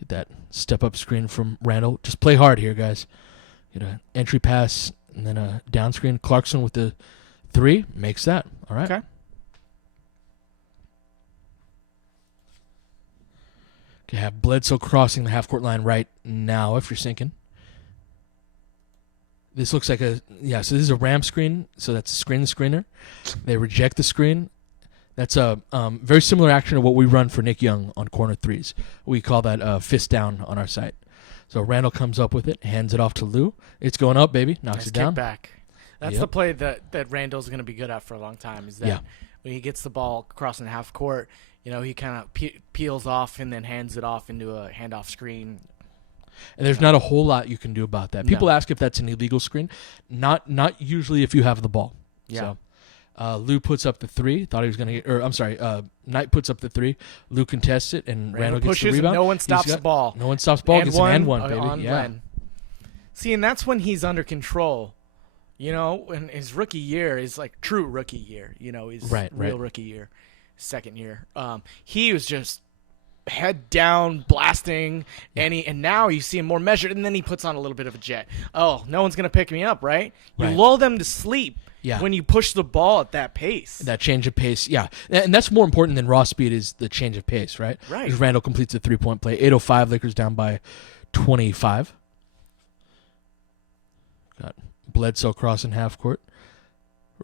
Get that step-up screen from Randall. Just play hard here, guys. Get an entry pass, and then a down screen. Clarkson with the 3 makes that. All right. Okay. Okay, have Bledsoe crossing the half-court line right now if you're sinking. This looks like so this is a ram screen, so that's a screener. They reject the screen. That's a very similar action to what we run for Nick Young on corner threes. We call that fist down on our site. So Randall comes up with it, hands it off to Lou. It's going up, baby. Knocks it down. Back. That's the play that Randall's going to be good at for a long time, is that when he gets the ball crossing half court, you know, he kind of peels off and then hands it off into a handoff screen. And there's not a whole lot you can do about that. People No. ask if that's an illegal screen. Not usually if you have the ball. Yeah. So, Lou puts up the three. Thought he was going to get, or I'm sorry, Knight puts up the three. Lou contests it, and Randall gets the pushes, rebound. and no one stops the ball. No one stops the ball. And Gets an and one, baby. on Yeah. Len. See, and that's when he's under control. You know, in his rookie year is like true rookie year. You know, his real rookie year, second year. He was just head down, blasting, and now you see him more measured, and then he puts on a little bit of a jet. Oh, no one's gonna pick me up, right? You lull them to sleep when you push the ball at that pace. That change of pace, yeah, and that's more important than raw speed is the change of pace, right? Right. Because Randall completes a 3-point play. 8:05, Lakers down by 25. Got Bledsoe crossing half court.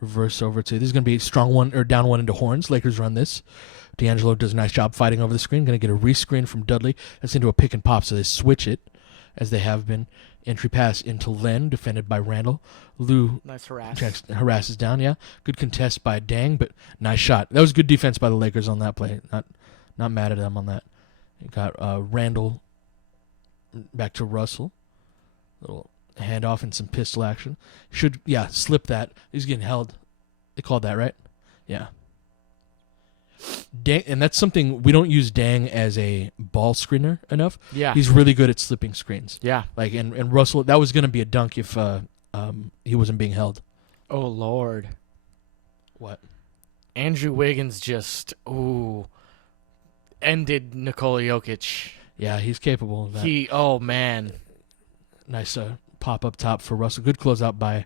Reverse over to, this is going to be a strong one, or down one into Horns. Lakers run this. D'Angelo does a nice job fighting over the screen. Going to get a rescreen from Dudley. That's into a pick and pop, so they switch it, as they have been. Entry pass into Len, defended by Randall. Lou Nice harass. harasses down, yeah. Good contest by Dang, but nice shot. That was good defense by the Lakers on that play. Not mad at them on that. You got Randall back to Russell. Little handoff and some pistol action. Slip that. He's getting held. They called that, right? Yeah. Dang, and that's something, we don't use Dang as a ball screener enough. Yeah. He's really good at slipping screens. Yeah. Like, and Russell, that was going to be a dunk if he wasn't being held. Oh, Lord. What? Andrew Wiggins just, ended Nikola Jokic. Yeah, he's capable of that. Oh, man. Nice pop up top for Russell. Good closeout by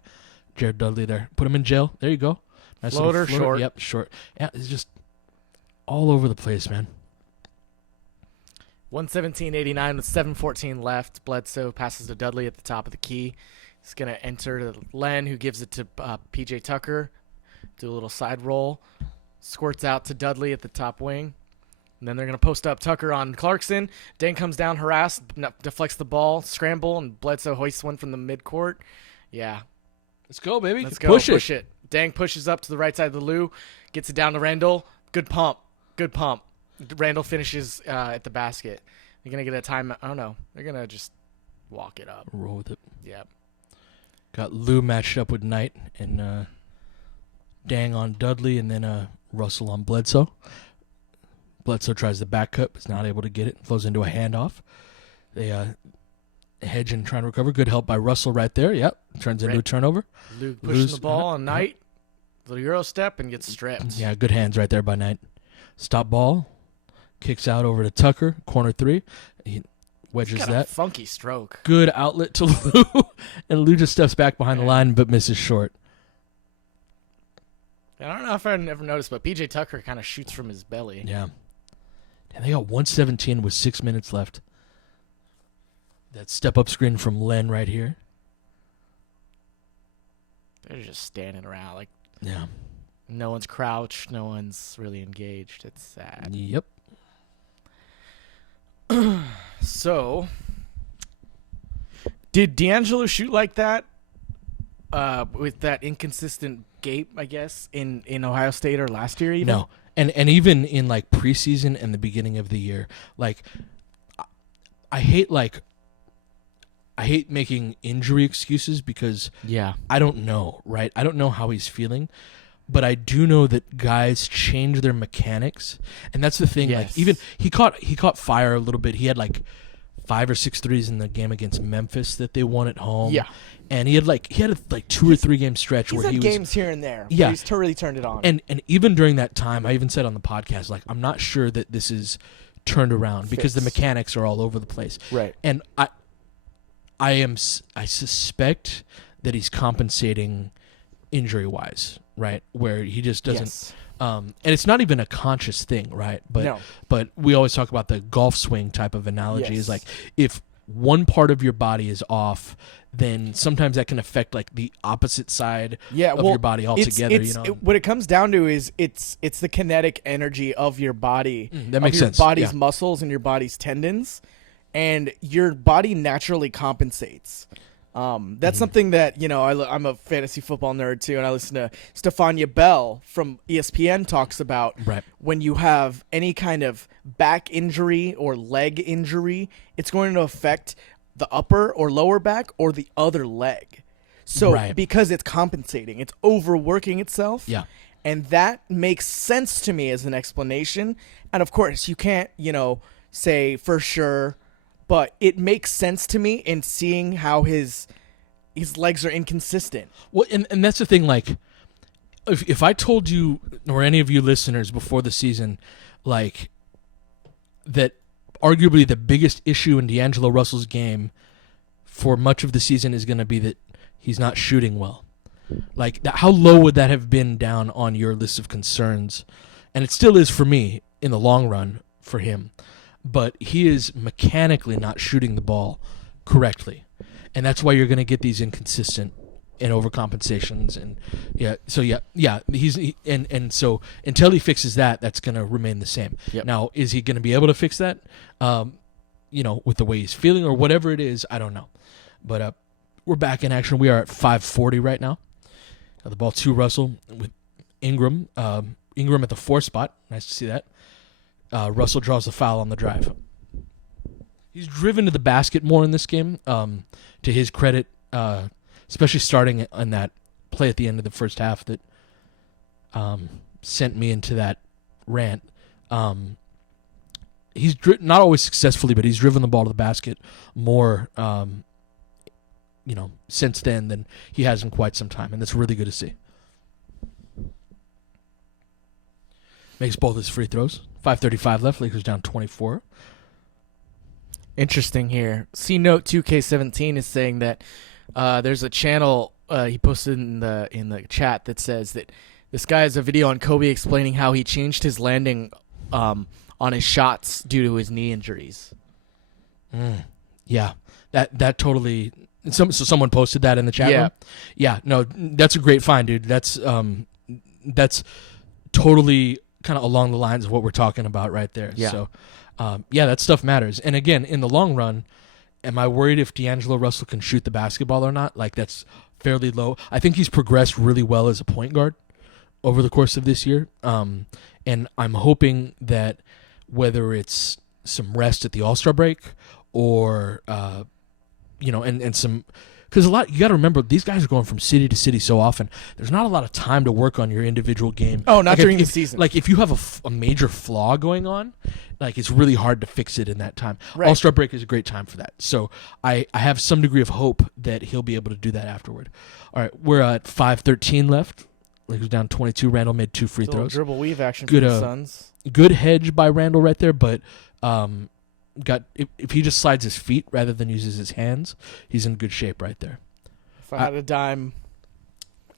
Jared Dudley there. Put him in jail. There you go. Nice Floater, short. Yep, short. Yeah, it's just all over the place, man. 117.89 with 7:14 left. Bledsoe passes to Dudley at the top of the key. He's going to enter to Len, who gives it to P.J. Tucker. Do a little side roll. Squirts out to Dudley at the top wing. And then they're going to post up Tucker on Clarkson. Dang comes down, harassed, deflects the ball, scramble, and Bledsoe hoists one from the midcourt. Yeah. Let's go, baby. Let's go. Push it. Dang pushes up to the right side of the Lou. Gets it down to Randall. Good pump. Randall finishes at the basket. They're going to get a timeout. Oh, no. They're going to just walk it up. Roll with it. Yep. Got Lou matched up with Knight and Dang on Dudley, and then Russell on Bledsoe. Bledsoe tries the back cut, but is not able to get it. Flows into a handoff. They hedge and try and recover. Good help by Russell right there. Yep. Turns into a turnover. Lou pushing the ball on Knight. Little Euro step and gets stripped. Yeah, good hands right there by Knight. Stop ball. Kicks out over to Tucker. Corner three. He wedges He's got that. a funky stroke. Good outlet to Lou. And Lou just steps back behind the line but misses short. I don't know if I never noticed, but P.J. Tucker kind of shoots from his belly. Yeah. And they got 117 with 6 minutes left. That step-up screen from Len right here. They're just standing around like Yeah. no one's crouched, no one's really engaged. It's sad. Yep. So, did D'Angelo shoot like that with that inconsistent gait, I guess, in Ohio State or last year even? No. And even in like preseason and the beginning of the year, like I hate making injury excuses because I don't know, right? I don't know how he's feeling, but I do know that guys change their mechanics, and that's the thing. Yes. Like even he caught fire a little bit. He had like 5 or 6 threes in the game against Memphis that they won at home. Yeah. And he had a 2 or 3 game stretch where he was games here and there. Yeah, he's really turned it on. And even during that time, I even said on the podcast, like, I'm not sure that this is turned around because the mechanics are all over the place. Right. And I suspect that he's compensating injury wise, right? Where he just doesn't. Yes. And it's not even a conscious thing, right? But No. But we always talk about the golf swing type of analogy. Yes. Is like if one part of your body is off, then sometimes that can affect like the opposite side of your body altogether. What it comes down to is it's the kinetic energy of your body, that makes sense. Your body's muscles and your body's tendons, and your body naturally compensates. That's something that I'm a fantasy football nerd too, and I listen to Stefania Bell from ESPN talks about when you have any kind of back injury or leg injury, it's going to affect the upper or lower back or the other leg. So Right. because it's compensating, it's overworking itself. Yeah. And that makes sense to me as an explanation. And of course, you can't, say for sure, but it makes sense to me in seeing how his legs are inconsistent. Well, and that's the thing. Like, if I told you or any of you listeners before the season, like, that arguably the biggest issue in D'Angelo Russell's game for much of the season is going to be that he's not shooting well. Like, how low would that have been down on your list of concerns? And it still is for me in the long run for him. But he is mechanically not shooting the ball correctly. And that's why you're going to get these inconsistent and overcompensations. And so until he fixes that, that's going to remain the same. Yep. Now, is he going to be able to fix that? With the way he's feeling or whatever it is, I don't know. But we're back in action. We are at 5:40 right now. The ball to Russell with Ingram. Ingram at the 4 spot. Nice to see that. Russell draws the foul on the drive. He's driven to the basket more in this game, to his credit, especially starting on that play at the end of the first half that sent me into that rant. He's not always successfully, but he's driven the ball to the basket more since then than he has in quite some time, and that's really good to see. Makes both his free throws. 5:35 left. Lakers down 24. Interesting here. C Note 2K17 is saying that there's a channel he posted in the chat that says that this guy has a video on Kobe explaining how he changed his landing on his shots due to his knee injuries. Yeah, that totally. So someone posted that in the chat Yeah. room. Yeah, no, that's a great find, dude. That's totally kind of along the lines of what we're talking about right there. Yeah. So, that stuff matters. And again, in the long run, am I worried if D'Angelo Russell can shoot the basketball or not? Like, that's fairly low. I think he's progressed really well as a point guard over the course of this year. And I'm hoping that whether it's some rest at the All-Star break or and some, because you got to remember, these guys are going from city to city so often. There's not a lot of time to work on your individual game. Oh, not like during the season. Like, if you have a major flaw going on, like, it's really hard to fix it in that time. Right. All-Star break is a great time for that. So I have some degree of hope that he'll be able to do that afterward. All right, we're at 5:13 left. Lakers down 22. Randall made 2 free It's a little throws. dribble weave action Good, for the Suns. Good hedge by Randall right there, but if he just slides his feet rather than uses his hands, he's in good shape right there. If I had a dime,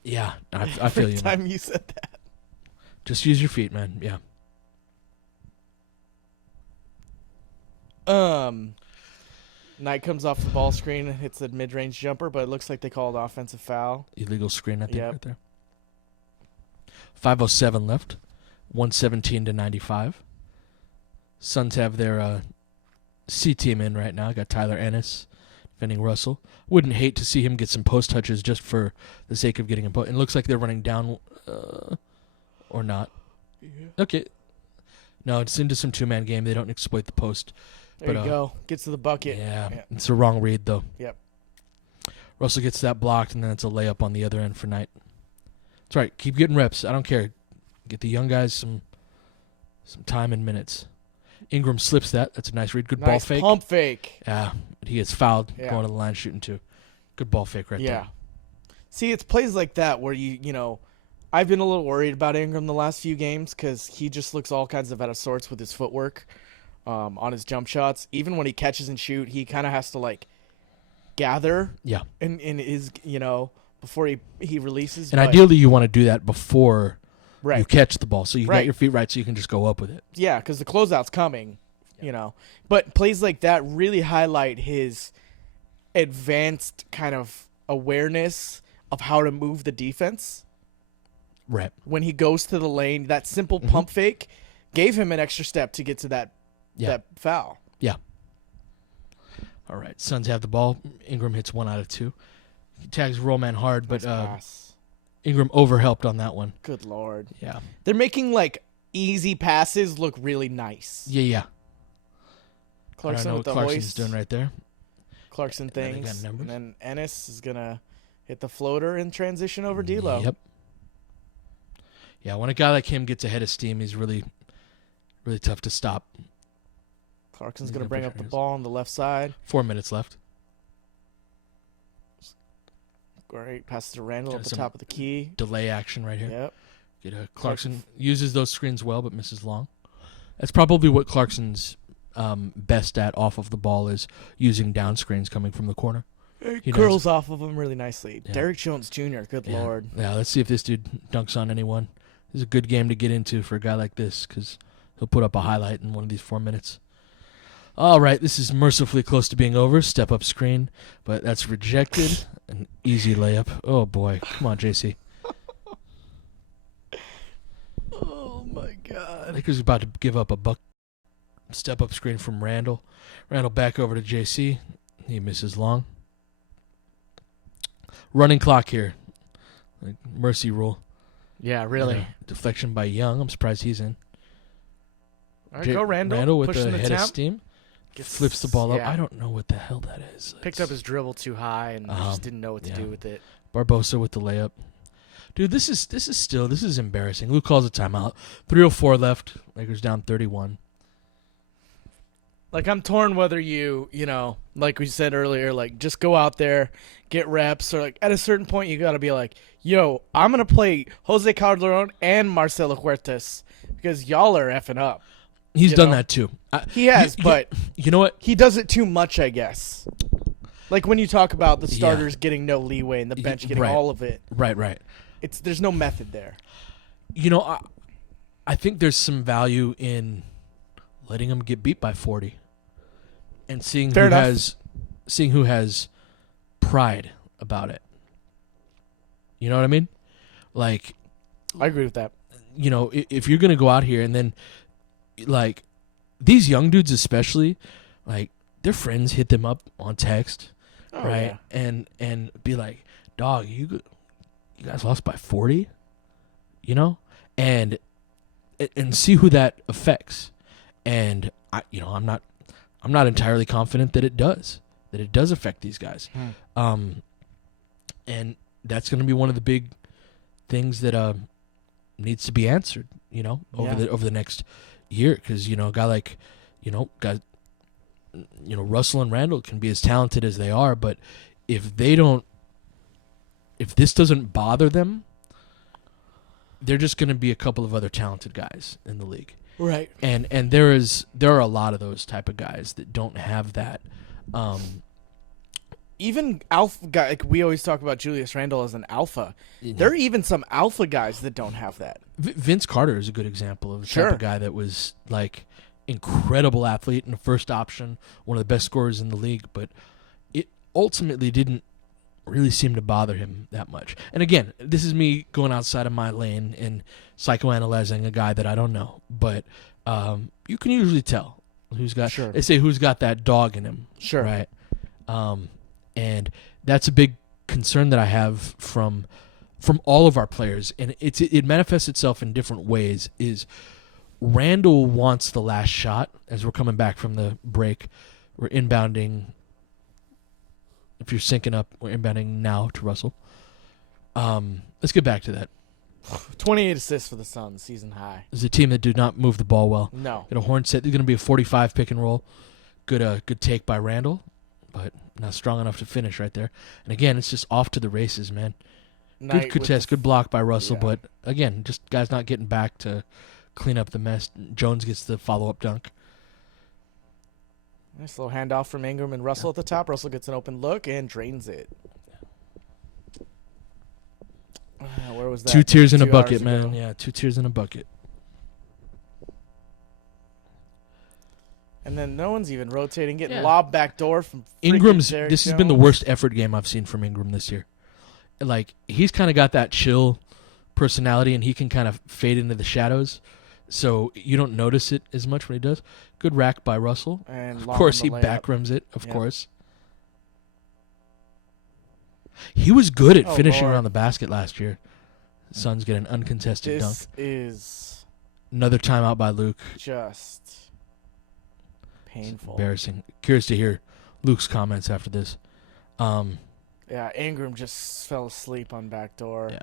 Yeah, I feel every you. time Man. you said that. Just use your feet, man. Yeah. Knight comes off the ball screen and hits a mid-range jumper, but it looks like they called offensive foul. Illegal screen, I think, Yep. right there. 5:07 left. 117-95. Suns have their C team in right now. Got Tyler Ennis defending Russell. Wouldn't hate to see him get some post touches just for the sake of getting him post. And it looks like they're running down or not. Yeah. Okay. No, it's into some two-man game. They don't exploit the post. There But, you go. Gets to the bucket. Yeah, it's a wrong read, though. Yep. Russell gets that blocked, and then it's a layup on the other end for Knight. It's all right. Keep getting reps. I don't care. Get the young guys some time and minutes. Ingram slips that. That's a nice read. Good ball Nice fake. pump fake. Yeah, but he gets fouled Yeah. going to the line shooting too. Good ball fake right Yeah. there. See, it's plays like that where I've been a little worried about Ingram the last few games because he just looks all kinds of out of sorts with his footwork on his jump shots. Even when he catches and shoot, he kind of has to gather Yeah. in his before he releases. And but- ideally, you want to do that before right? you catch the ball, so you Right. got your feet right, so you can just go up with it. Yeah, because the closeout's coming, But plays like that really highlight his advanced kind of awareness of how to move the defense. Right. When he goes to the lane, that simple pump fake gave him an extra step to get to that foul. Yeah. All right. Suns have the ball. Ingram hits 1 out of 2. He tags Rollman hard, but Nice pass. Ingram overhelped on that one. Good Lord. Yeah. They're making easy passes look really nice. Yeah. I Clarkson don't know with what the Clarkson's hoist. doing right there. Clarkson They got things. numbers. And then Ennis is going to hit the floater and transition over D'Lo. Yep. Yeah, when a guy like him gets ahead of steam, he's really, really tough to stop. Clarkson's He's going to gonna bring push up the hands. ball on the left side. 4 minutes left. Great. Passes to Randall Got at the some top of the key. Delay action right here. Yep. Clarkson uses those screens well, but misses long. That's probably what Clarkson's best at off of the ball is using down screens coming from the corner. He Curls off of him really nicely. Yeah. Derek Jones Jr., good Lord. Yeah, let's see if this dude dunks on anyone. This is a good game to get into for a guy like this because he'll put up a highlight in one of these 4 minutes. All right, this is mercifully close to being over. Step up screen, but that's rejected. An easy layup. Oh, boy. Come on, JC. Oh, my God. Lakers about to give up a buck. Step up screen from Randall. Randall back over to JC. He misses long. Running clock here. Like mercy rule. Yeah, really. Yeah, deflection by Young. I'm surprised he's in. All right, go Randall. Randall with pushing the head temp. of steam. Flips the ball up. Yeah. I don't know what the hell that is. Picked up his dribble too high and just didn't know what to do with it. Barbosa with the layup. Dude, this is embarrassing. Luke calls a timeout. 3:04 left. Lakers down 31. Like, I'm torn whether you know, like we said earlier, like, just go out there, get reps, or, like, at a certain point, you got to be like, yo, I'm going to play Jose Calderon and Marcelo Huertas because y'all are effing up. He's You done know? that too. He has, but you know what? he does it too much, I guess. Like, when you talk about the starters getting no leeway and the bench getting Right. all of it, Right. there's no method there. You know, I think there's some value in letting him get beat by 40 and seeing Fair enough. who has pride about it. You know what I mean? Like, I agree with that. you know, if you're going to go out here and then, like, these young dudes especially, like, their friends hit them up on text, Oh, right? yeah. And be like, dog, you guys lost by 40, you know? And see who that affects. And I'm not entirely confident that it does affect these guys. And that's going to be one of the big things that needs to be answered, you know, over the next year, because, you know, a guy like, Russell and Randall can be as talented as they are, but if this doesn't bother them, they're just going to be a couple of other talented guys in the league. Right. And there are a lot of those type of guys that don't have that. Even alpha guy, like we always talk about Julius Randle as an alpha. There are even some alpha guys that don't have that. Vince Carter is a good example of the Sure. type of guy that was like incredible athlete and a first option, one of the best scorers in the league, but it ultimately didn't really seem to bother him that much. And again, this is me going outside of my lane and psychoanalyzing a guy that I don't know, but you can usually tell who's got. Sure. They say who's got that dog in him, Sure. right? And that's a big concern that I have from all of our players, and it manifests itself in different ways. Is Randall wants the last shot as we're coming back from the break. We're inbounding. If you're syncing up, we're inbounding now to Russell. Let's get back to that. 28 assists for the Suns, season high. This is a team that did not move the ball well. No. Got a horn set. There's going to be a 45 pick and roll. Good take by Randall, but not strong enough to finish right there. And again, it's just off to the races, man. Knight Good with test, good block by Russell, yeah. but again, just guys not getting back to clean up the mess. Jones gets the follow-up dunk. Nice little handoff from Ingram and Russell at the top. Russell gets an open look and drains it. Where was that? 2 tears in a 2 bucket, hours man. ago. Yeah, 2 tears in a bucket. And then no one's even rotating, getting Yeah. lobbed back door from freaking Ingram's. Derek This has been the Jones. worst effort game I've seen from Ingram this year. Like, he's kind of got that chill personality, and he can kind of fade into the shadows, so you don't notice it as much when he does. Good rack by Russell. And Of long course, on he the layup. back rims it. Of Yep. course. He was good at Oh, finishing Lord. around the basket last year. Suns get an uncontested dunk. This is Another timeout by Luke. just painful. Embarrassing. Curious to hear Luke's comments after this. Yeah, Ingram just fell asleep on backdoor. Yeah.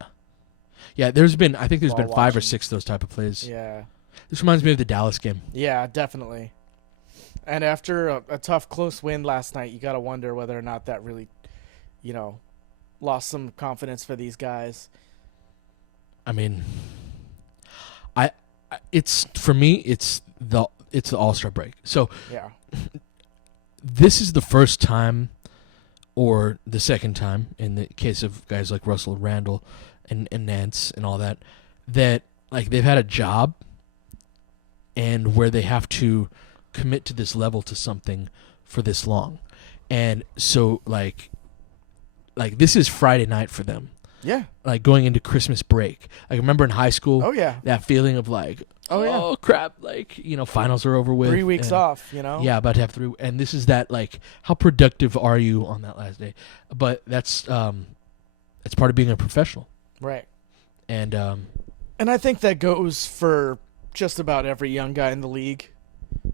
I think there's While been 5 or watching. 6 of those type of plays. Yeah. This reminds me of the Dallas game. Yeah, definitely. And after a tough, close win last night, you got to wonder whether or not that really, lost some confidence for these guys. I mean, it's for me. It's the All-Star break. So Yeah. this is the first time, or the second time, in the case of guys like Russell Randall and Nance and all that, that like they've had a job, and where they have to commit to this level to something for this long, and so like this is Friday night for them. Yeah. Like going into Christmas break. I remember in high school, Oh, yeah. that feeling of like, oh crap, like, finals are over with. 3 weeks and, off, Yeah, about to have 3. And this is that, like, how productive are you on that last day? But that's part of being a professional. Right. And And I think that goes for just about every young guy in the league.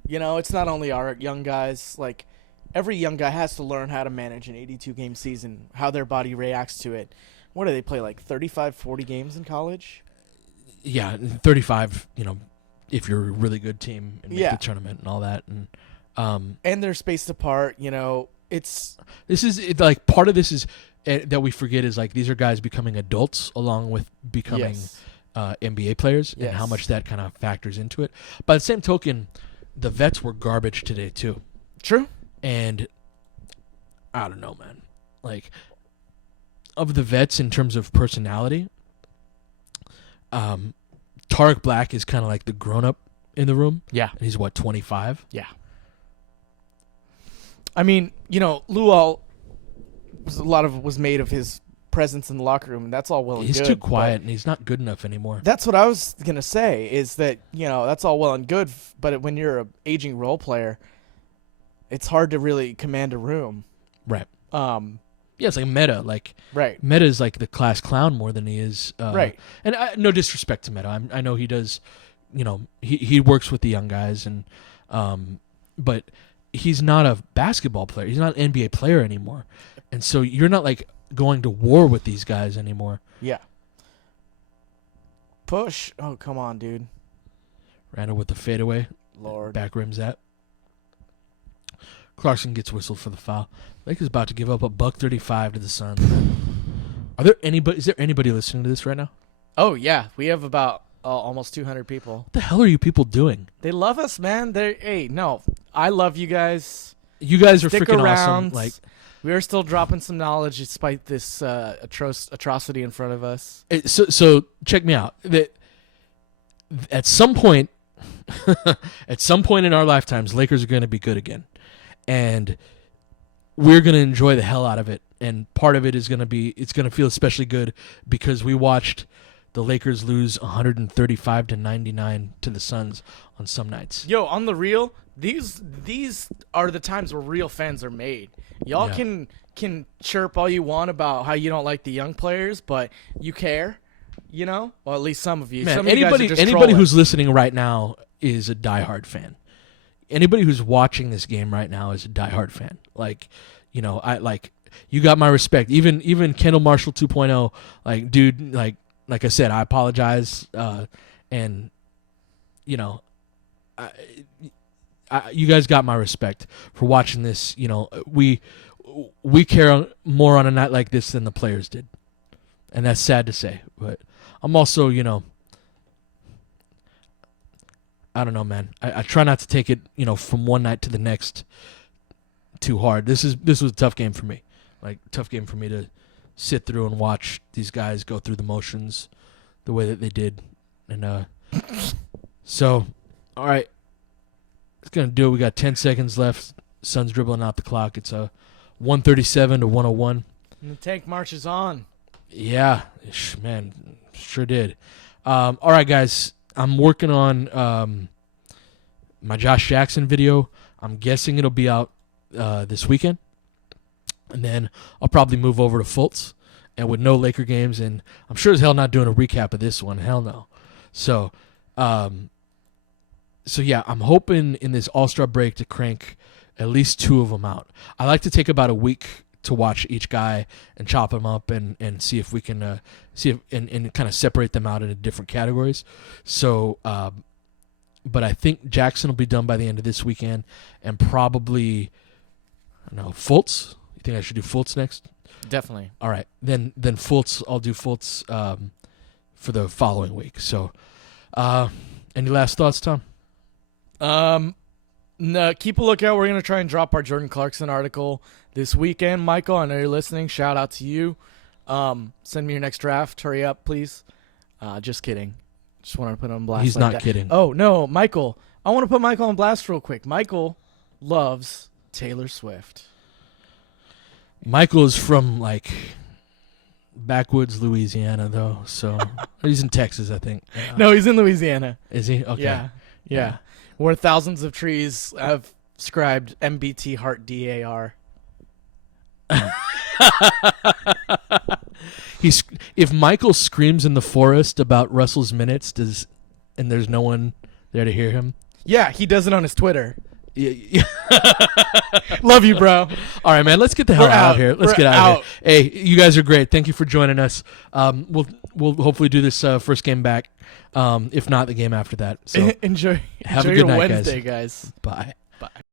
It's not only our young guys. Like, every young guy has to learn how to manage an 82-game season, how their body reacts to it. What do they play, like 35, 40 games in college? yeah, 35, if you're a really good team and make Yeah. the tournament and all that. And And they're spaced apart. It's this is like part of this is that we forget is like these are guys becoming adults along with becoming yes. NBA players, and how Yes. much that kind of factors into it. By the same token, the vets were garbage today too. True. And I don't know, man. Like, of the vets in terms of personality, Tarek Black is kind of like the grown-up in the room. Yeah. And he's, 25? Yeah. I mean, Luol was made of his presence in the locker room, and that's all well and He's good. too quiet, and he's not good enough anymore. That's what I was gonna say. Is that that's all well and good, but when you're an aging role player, it's hard to really command a room. Right. Yeah, it's like Meta. Like, right. Meta is like the class clown more than he is. Right. And no disrespect to Meta. I know he does, he works with the young guys, and but he's not a basketball player. He's not an NBA player anymore. And so you're not like going to war with these guys anymore. Yeah. Push. Oh, come on, dude. Randall with the fadeaway. Lord. Back rims that. Clarkson gets whistled for the foul. Lakers about to give up $135 to the Suns. Is there anybody listening to this right now? Oh, yeah. We have about almost 200 people. What the hell are you people doing? They love us, man. I love you guys. You guys are Stick freaking around. awesome. Like, we are still dropping some knowledge despite this atrocity in front of us. so check me out. That at some point, in our lifetimes, Lakers are going to be good again, and we're going to enjoy the hell out of it. And part of it is going to be, it's going to feel especially good because we watched the Lakers lose 135-99 to the Suns on some nights. Yo, on the real, these are the times where real fans are made. Y'all Yeah. can chirp all you want about how you don't like the young players, but you care, Well, at least some of you. Man, Some of you guys are just anybody trolling. who's listening right now is a diehard fan. Anybody who's watching this game right now is a diehard fan. Like, you got my respect. Even Kendall Marshall 2.0, like, dude, like I said, I apologize, and you guys got my respect for watching this. We care more on a night like this than the players did, and that's sad to say. But I'm also, I don't know, man. I try not to take it, from one night to the next too hard. This was a tough game for me. Like, tough game for me to sit through and watch these guys go through the motions the way that they did. And so, all right. It's going to do it. We got 10 seconds left. Suns dribbling out the clock. It's a 137 to 101. And the tank marches on. Yeah, man, sure did. All right, guys. I'm working on my Josh Jackson video. I'm guessing it'll be out this weekend. And then I'll probably move over to Fultz, and with no Laker games, and I'm sure as hell not doing a recap of this one. Hell no. So, yeah, I'm hoping in this All-Star break to crank at least 2 of them out. I like to take about a week to watch each guy and chop them up and see if we can and kind of separate them out into different categories. So, but I think Jackson will be done by the end of this weekend, and probably, I don't know, Fultz. You think I should do Fultz next? Definitely. All right, then Fultz. I'll do Fultz for the following week. So, any last thoughts, Tom? No, keep a lookout. We're gonna try and drop our Jordan Clarkson article this weekend. Michael, I know you're listening. Shout out to you. Send me your next draft. Hurry up, please. Just kidding. Just wanted to put on blast. He's like not that. kidding. Oh no, Michael. I want to put Michael on blast real quick. Michael loves Taylor Swift. Michael is from like backwoods Louisiana, though. So he's in Texas, I think. No, he's in Louisiana. Is he? Okay. Yeah. Where thousands of trees have scribed MBT Heart DAR. If Michael screams in the forest about Russell's minutes, and there's no one there to hear him? Yeah, he does it on his Twitter. Yeah. Love you, bro. All right, man. Let's get the hell out of here. Let's get out of here. Hey, you guys are great. Thank you for joining us. We'll hopefully do this first game back. If not, the game after that. So enjoy have a good your night, Wednesday, guys. Bye. Bye.